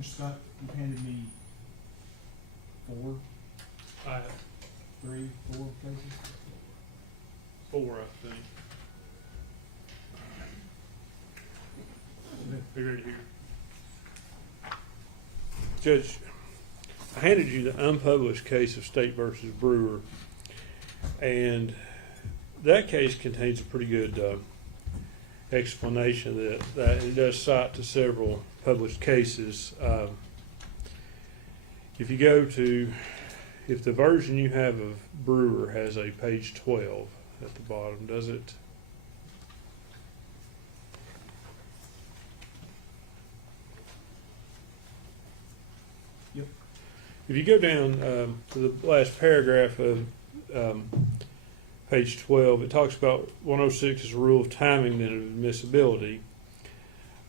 Mr. Scott, you handed me four cases. 4, I think. Be ready here. Judge, I handed you the unpublished case of State versus Brewer, and that case contains a pretty good explanation that it does cite to several published cases. If you go to, if the version you have of Brewer has a page 12 at the bottom, does it? Yep. If you go down to the last paragraph of page 12, it talks about 106 as a rule of timing and admissibility,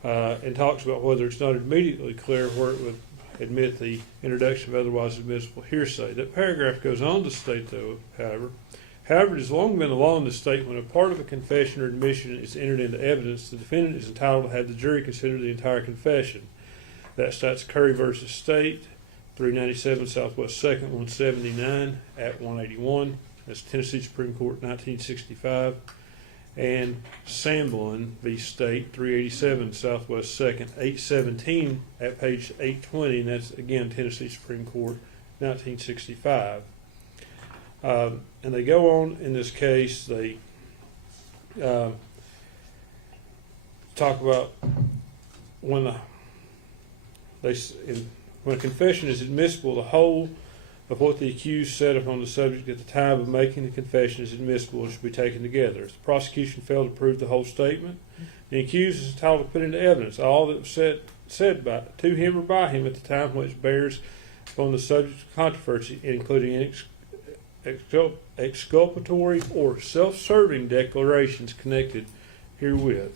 and talks about whether it's not immediately clear where it would admit the introduction of otherwise admissible hearsay. That paragraph goes on to state, though, however, it has long been the law in the state when a part of a confession or admission is entered into evidence, the defendant is entitled to have the jury consider the entire confession. That cites Curry versus State, 397 Southwest 2nd, 179 at 181. That's Tennessee Supreme Court, 1965. And Samblin v. State, 387 Southwest 2nd, 817 at page 820. And that's, again, Tennessee Supreme Court, 1965. And they go on in this case, they talk about when a confession is admissible, the whole of what the accused said upon the subject at the time of making the confession is admissible and should be taken together. If the prosecution failed to prove the whole statement, the accused is entitled to put into evidence all that was said to him or by him at the time which bears upon the subject of controversy, including exculpatory or self-serving declarations connected herewith.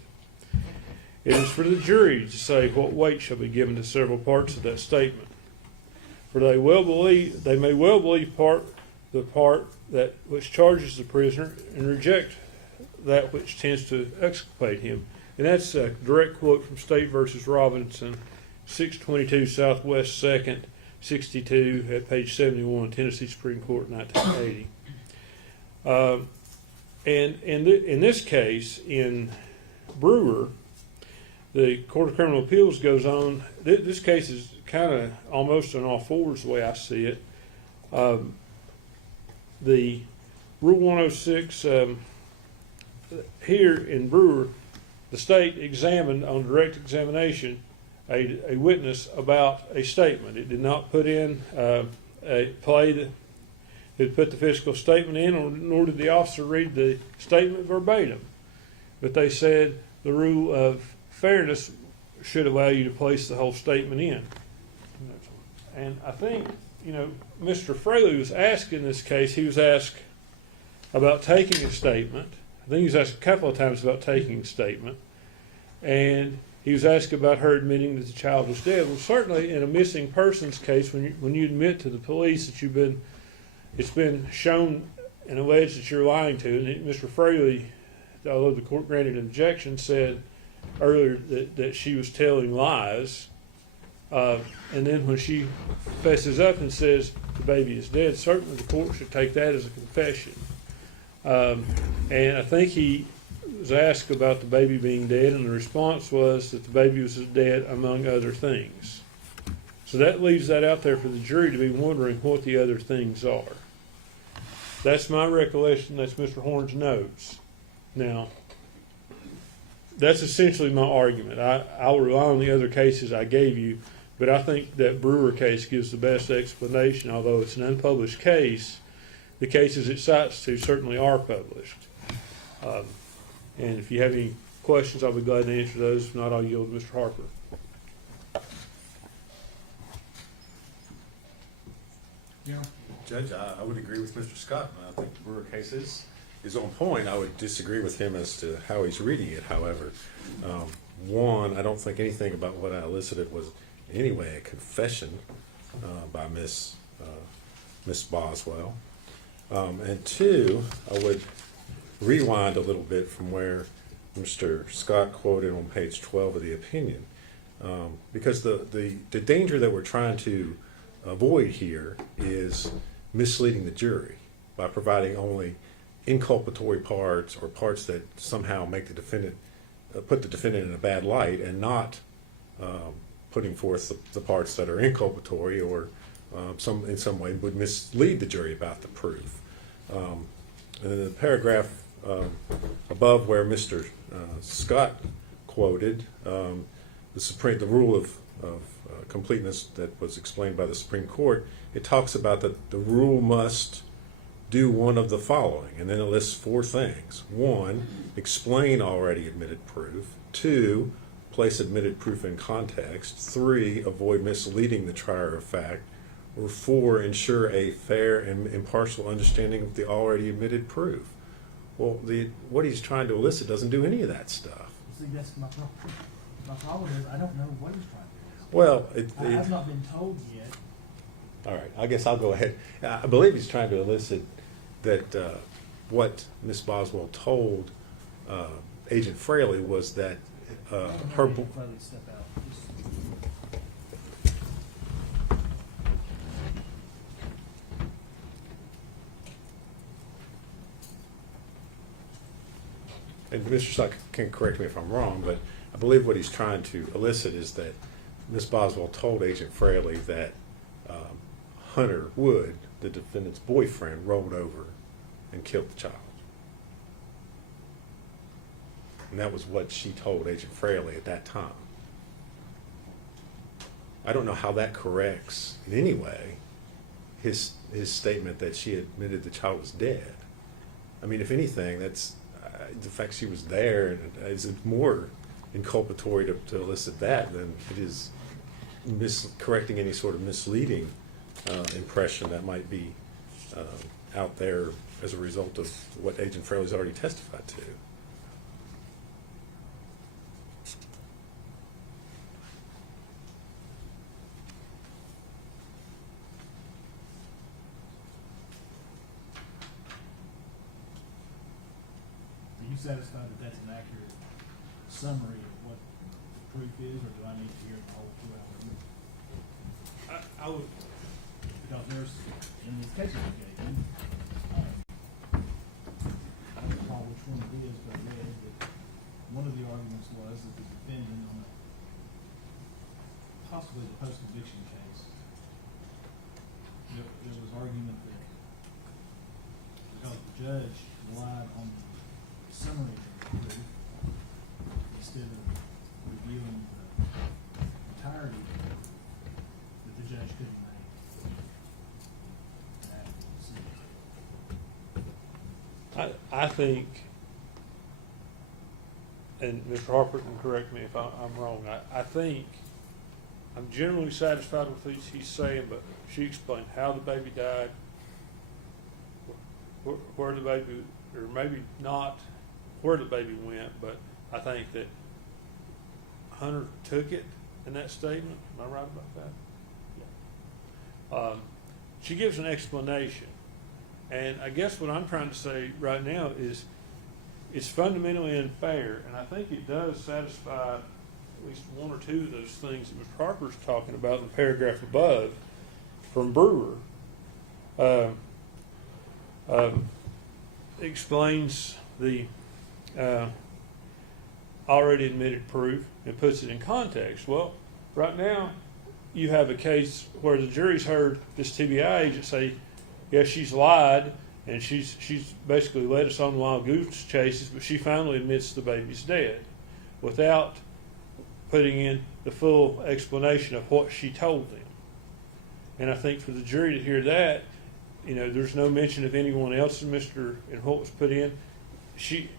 It is for the jury to say what weight shall be given to several parts of that statement. For they may well believe the part that which charges the prisoner and reject that which tends to exculpate him. And that's a direct quote from State versus Robinson, 622 Southwest 2nd, 62 at page 71, Tennessee Supreme Court, 1980. And in this case, in Brewer, the Court of Criminal Appeals goes on. This case is kind of almost on all fours the way I see it. The Rule 106 here in Brewer, the state examined on direct examination a witness about a statement. It did not put in a play that it put the physical statement in, nor did the officer read the statement verbatim. But they said the rule of fairness should allow you to place the whole statement in. And I think, Mr. Fraley was asked in this case, he was asked about taking a statement. I think he was asked a couple of times about taking a statement. And he was asked about her admitting that the child was dead. Well, certainly in a missing persons case, when you admit to the police that it's been shown and alleged that you're lying to, and Mr. Fraley, although the court granted an objection, said earlier that she was telling lies. And then when she fesses up and says the baby is dead, certainly the court should take that as a confession. And I think he was asked about the baby being dead, and the response was that the baby was dead, among other things. So that leaves that out there for the jury to be wondering what the other things are. That's my recollection. That's Mr. Horn's notes. Now, that's essentially my argument. I'll rely on the other cases I gave you, but I think that Brewer case gives the best explanation. Although it's an unpublished case, the cases it cites to certainly are published. And if you have any questions, I'll be glad to answer those. If not, I'll yield to Mr. Harper. Yeah. Judge, I would agree with Mr. Scott. I think the Brewer case is on point. I would disagree with him as to how he's reading it, however. One, I don't think anything about what I elicited was in any way a confession by Miss Boswell. And two, I would rewind a little bit from where Mr. Scott quoted on page 12 of the opinion. Because the danger that we're trying to avoid here is misleading the jury by providing only inculpatory parts or parts that somehow make the defendant put the defendant in a bad light, and not putting forth the parts that are inculpatory or in some way would mislead the jury about the proof. And in the paragraph above where Mr. Scott quoted the rule of completeness that was explained by the Supreme Court, it talks about that the rule must do one of the following, and then it lists 4 things. 1, explain already admitted proof. 2, place admitted proof in context. 3, avoid misleading the trier of fact. Or 4, ensure a fair and impartial understanding of the already admitted proof. Well, what he's trying to elicit doesn't do any of that stuff. See, that's my problem. My problem is, I don't know what he's trying to do. Well, I've not been told yet. all right, I guess I'll go ahead. I believe he's trying to elicit that what Miss Boswell told Agent Fraley was that her... Step out. And Mr. Scott can correct me if I'm wrong, but I believe what he's trying to elicit is that Miss Boswell told Agent Fraley that Hunter Wood, the defendant's boyfriend, rolled over and killed the child. And that was what she told Agent Fraley at that time. I don't know how that corrects in any way his statement that she admitted the child was dead. I mean, if anything, that's the fact she was there is more inculpatory to elicit that than it is correcting any sort of misleading impression that might be out there as a result of what Agent Fraley's already testified to. Are you satisfied that that's an accurate summary of what the proof is, or do I need to hear the whole 2 hour? I would, Because there's, in these cases we gave him, I don't recall which one it is, but I read that one of the arguments was that the defendant on possibly the post-conviction case, there was argument that because the judge relied on the summary of the proof instead of reviewing the entirety of it, that the judge couldn't make that decision. I think, and Mr. Harper can correct me if I'm wrong, I think I'm generally satisfied with what he's saying, but she explained how the baby died, where the baby, or maybe not where the baby went, but I think that Hunter took it in that statement. Am I right about that? Yeah. She gives an explanation, and I guess what I'm trying to say right now is it's fundamentally unfair, and I think it does satisfy at least 1 or 2 of those things that Mr. Harper's talking about in the paragraph above from Brewer. Explains the already admitted proof and puts it in context. Well, right now you have a case where the jury's heard this TBI agent say, yeah, she's lied and she's basically led us on wild goose chases, but she finally admits the baby's dead without putting in the full explanation of what she told them. And I think for the jury to hear that, you know, there's no mention of anyone else in what was put in. She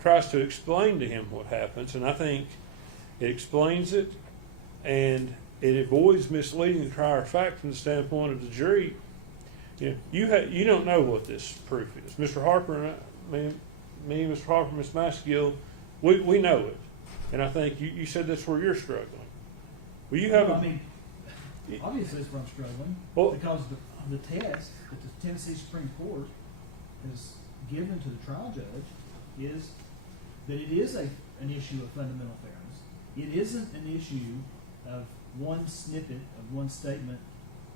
tries to explain to him what happens, and I think it explains it, and it avoids misleading the trier of fact from the standpoint of the jury. You know, you don't know what this proof is. Mr. Harper and me, Mr. Harper, Ms. Maskill, we know it, and I think you said that's where you're struggling. Well, you have. Well, I mean, obviously it's where I'm struggling, because the test that the Tennessee Supreme Court has given to the trial judge is that it is a an issue of fundamental fairness. It isn't an issue of one snippet of one statement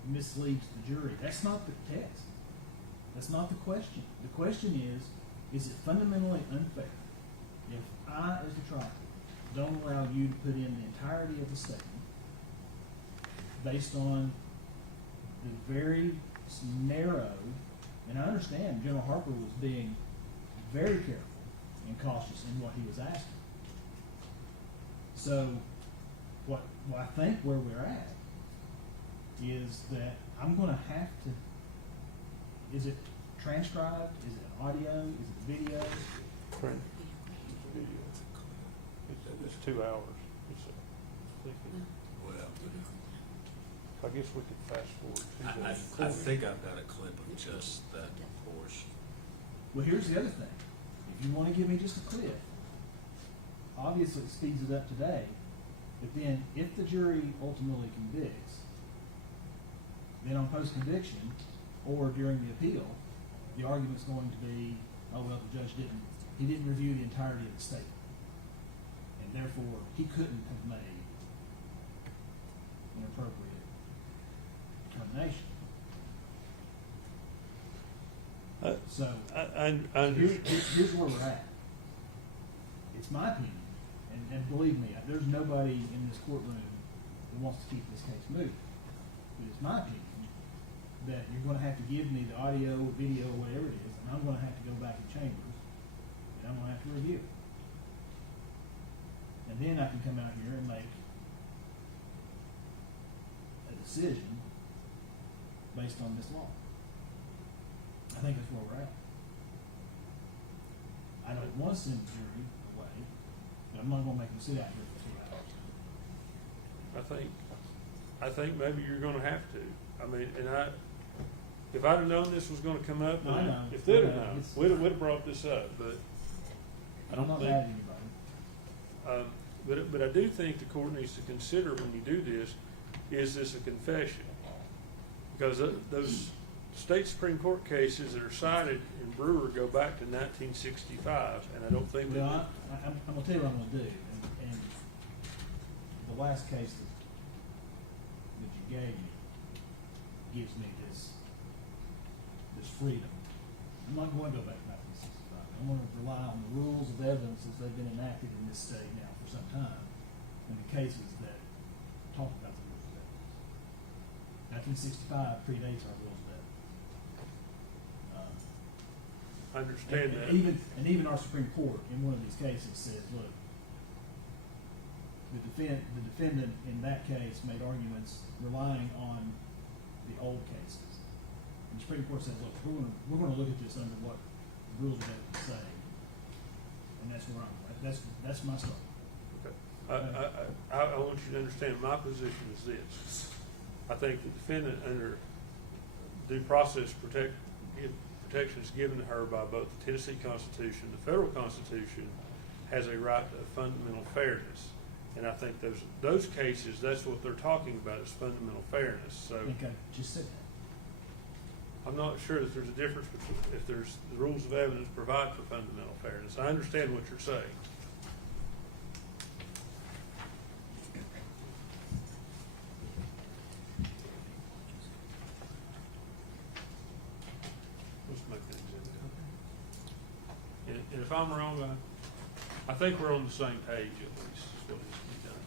misleads the jury. That's not the test. That's not the question. The question is it fundamentally unfair if I, as the trial, don't allow you to put in the entirety of the statement based on the very narrow, and I understand General Harper was being very careful and cautious in what he was asking. So, what I think where we're at is that I'm going to have to, is it transcribed? Is it audio? Is it video? Print. Video. It's 2 hours. It's Well, I guess we could fast forward to I think I've got a clip of just that portion. Well, here's the other thing. If you want to give me just a clip, obviously it speeds it up today, but then if the jury ultimately convicts, then on post-conviction or during the appeal, the argument's going to be, oh, well, the judge he didn't review the entirety of the statement. And therefore, he couldn't have made an appropriate determination. So, here's where we're at. It's my opinion, and believe me, there's nobody in this courtroom that wants to keep this case moving. But it's my opinion that you're going to have to give me the audio, video, whatever it is, and I'm going to have to go back in chambers, and I'm going to have to review it. And then I can come out here and make a decision based on this law. I think that's where we're at. I don't want to send the jury away, but I'm not going to make them sit out here for 2 hours. I think maybe you're going to have to. I mean, and if I'd have known this was going to come up, No, I know. if they'd have I know. known, we'd have brought this up. But I'm not mad at anybody. But I do think the court needs to consider when you do this, is this a confession? Because those state Supreme Court cases that are cited in Brewer go back to 1965, and I don't think that. Well, I'm going to tell you what I'm going to do. And the last case that you gave me gives me this freedom. I'm not going to go back to 1965. I'm going to rely on the rules of evidence as they've been enacted in this state now for some time, and the cases that talk about the rules of evidence. 1965 predates our rules of evidence. I understand that. And even our Supreme Court in one of these cases says, look, the defendant in that case made arguments relying on the old cases. And the Supreme Court says, look, we're going to look at this under what the rules of evidence say, and that's where that's my start. Okay. I want you to understand my position is this. I think the defendant under due process protections given to her by both the Tennessee Constitution, the federal Constitution, has a right to fundamental fairness. And I think those cases, that's what they're talking about, is fundamental fairness. So I think I just said that. I'm not sure that there's a difference between if there's the rules of evidence provide for fundamental fairness. I understand what you're saying. Let's make that exhibit. And if I'm wrong, I think we're on the same page at least, is what needs to be done.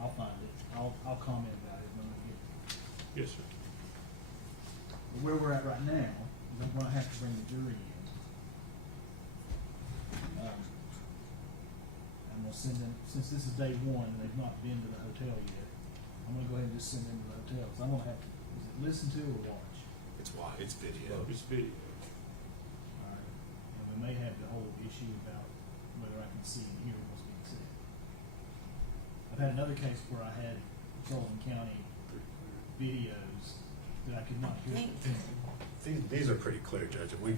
I'll find it. I'll comment about it when we get Yes, sir. But where we're at right now is I'm going to have to bring the jury in. I'm going to send them, since this is day one and they've not been to the hotel yet, I'm going to go ahead and just send them to the hotel. So I'm going to have to, is it listen to or watch? It's video. It's video. All right. And we may have the whole issue about whether I can see and hear what's being said. I've had another case where I had Sullivan County videos that I could not hear. These are pretty clear, Judge. We've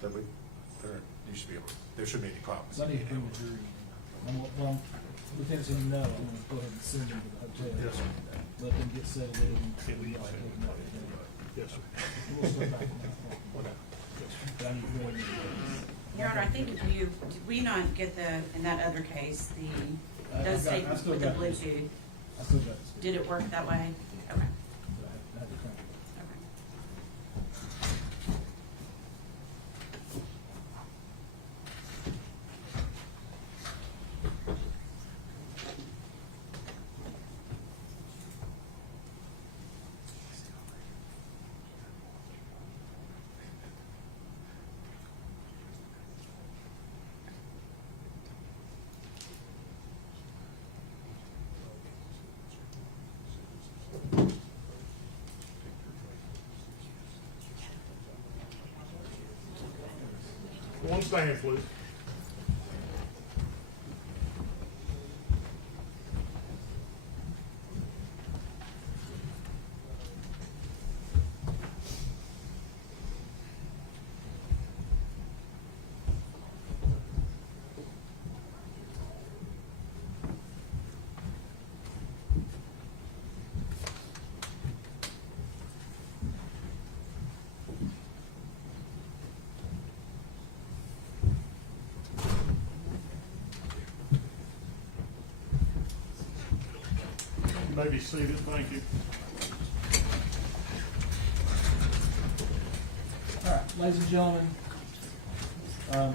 done we? there shouldn't be any problem. So I need to bring the jury in. Well, Lieutenant said no, I'm gonna go ahead and send them to the hotel. Yes, sir. Let them get settled in. and we all take them out together. Yes, sir. We'll start back on that. But I need to go in. Your Honor, I think if you, did we not get the, in that other case, I does got- say I still with the got this. Bluetooth, I still got this. did it work that way? Okay, I had to crank it. okay. One stand, please. You may be seated. Thank you. All right, ladies and gentlemen, I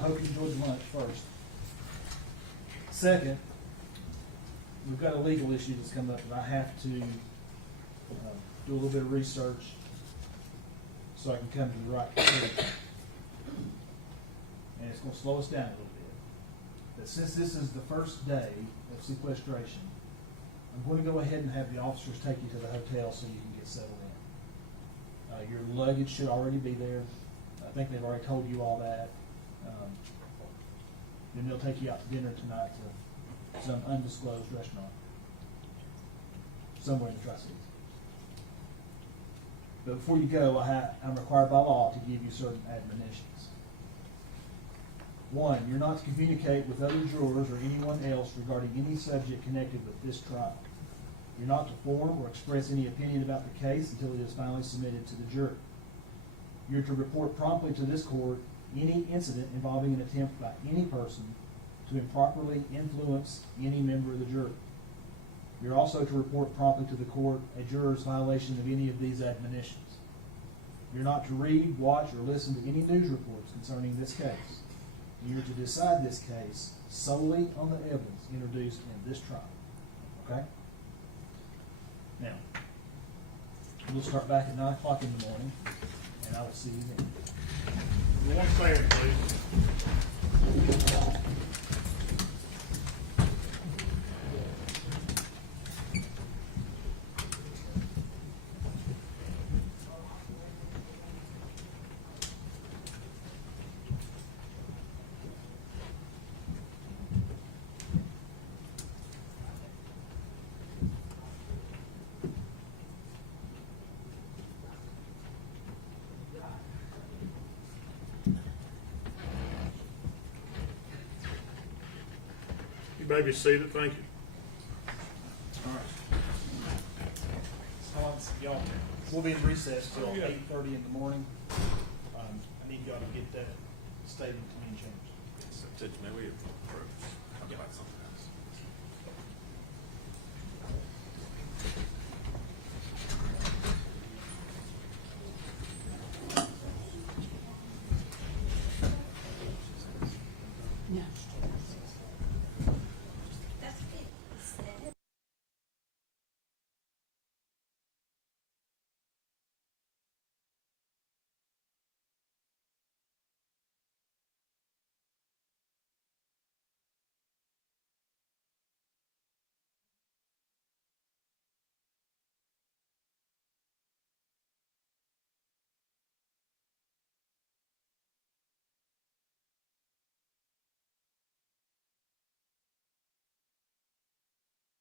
hope you enjoyed the lunch first. Second, we've got a legal issue that's come up that I have to do a little bit of research so I can come to the right conclusion. And it's gonna slow us down a little bit. But since this is the first day of sequestration, I'm going to go ahead and have the officers take you to the hotel so you can get settled in. Your luggage should already be there. I think they've already told you all that. Then they'll take you out to dinner tonight to some undisclosed restaurant somewhere in the Tri-Cities. But before you go, I'm required by law to give you certain admonitions. One, you're not to communicate with other jurors or anyone else regarding any subject connected with this trial. You're not to form or express any opinion about the case until it is finally submitted to the jury. You're to report promptly to this court any incident involving an attempt by any person to improperly influence any member of the jury. You're also to report promptly to the court a juror's violation of any of these admonitions. You're not to read, watch, or listen to any news reports concerning this case. You're to decide this case solely on the evidence introduced in this trial. Okay? Now, we'll start back at 9 o'clock in the morning, and I will see you then. One stand, please. You may be seated. Thank you. All right. So, y'all, we'll be in recess till 8:30 in the morning. I need y'all to get that statement to me in chambers. Judge, may we approach, talk about something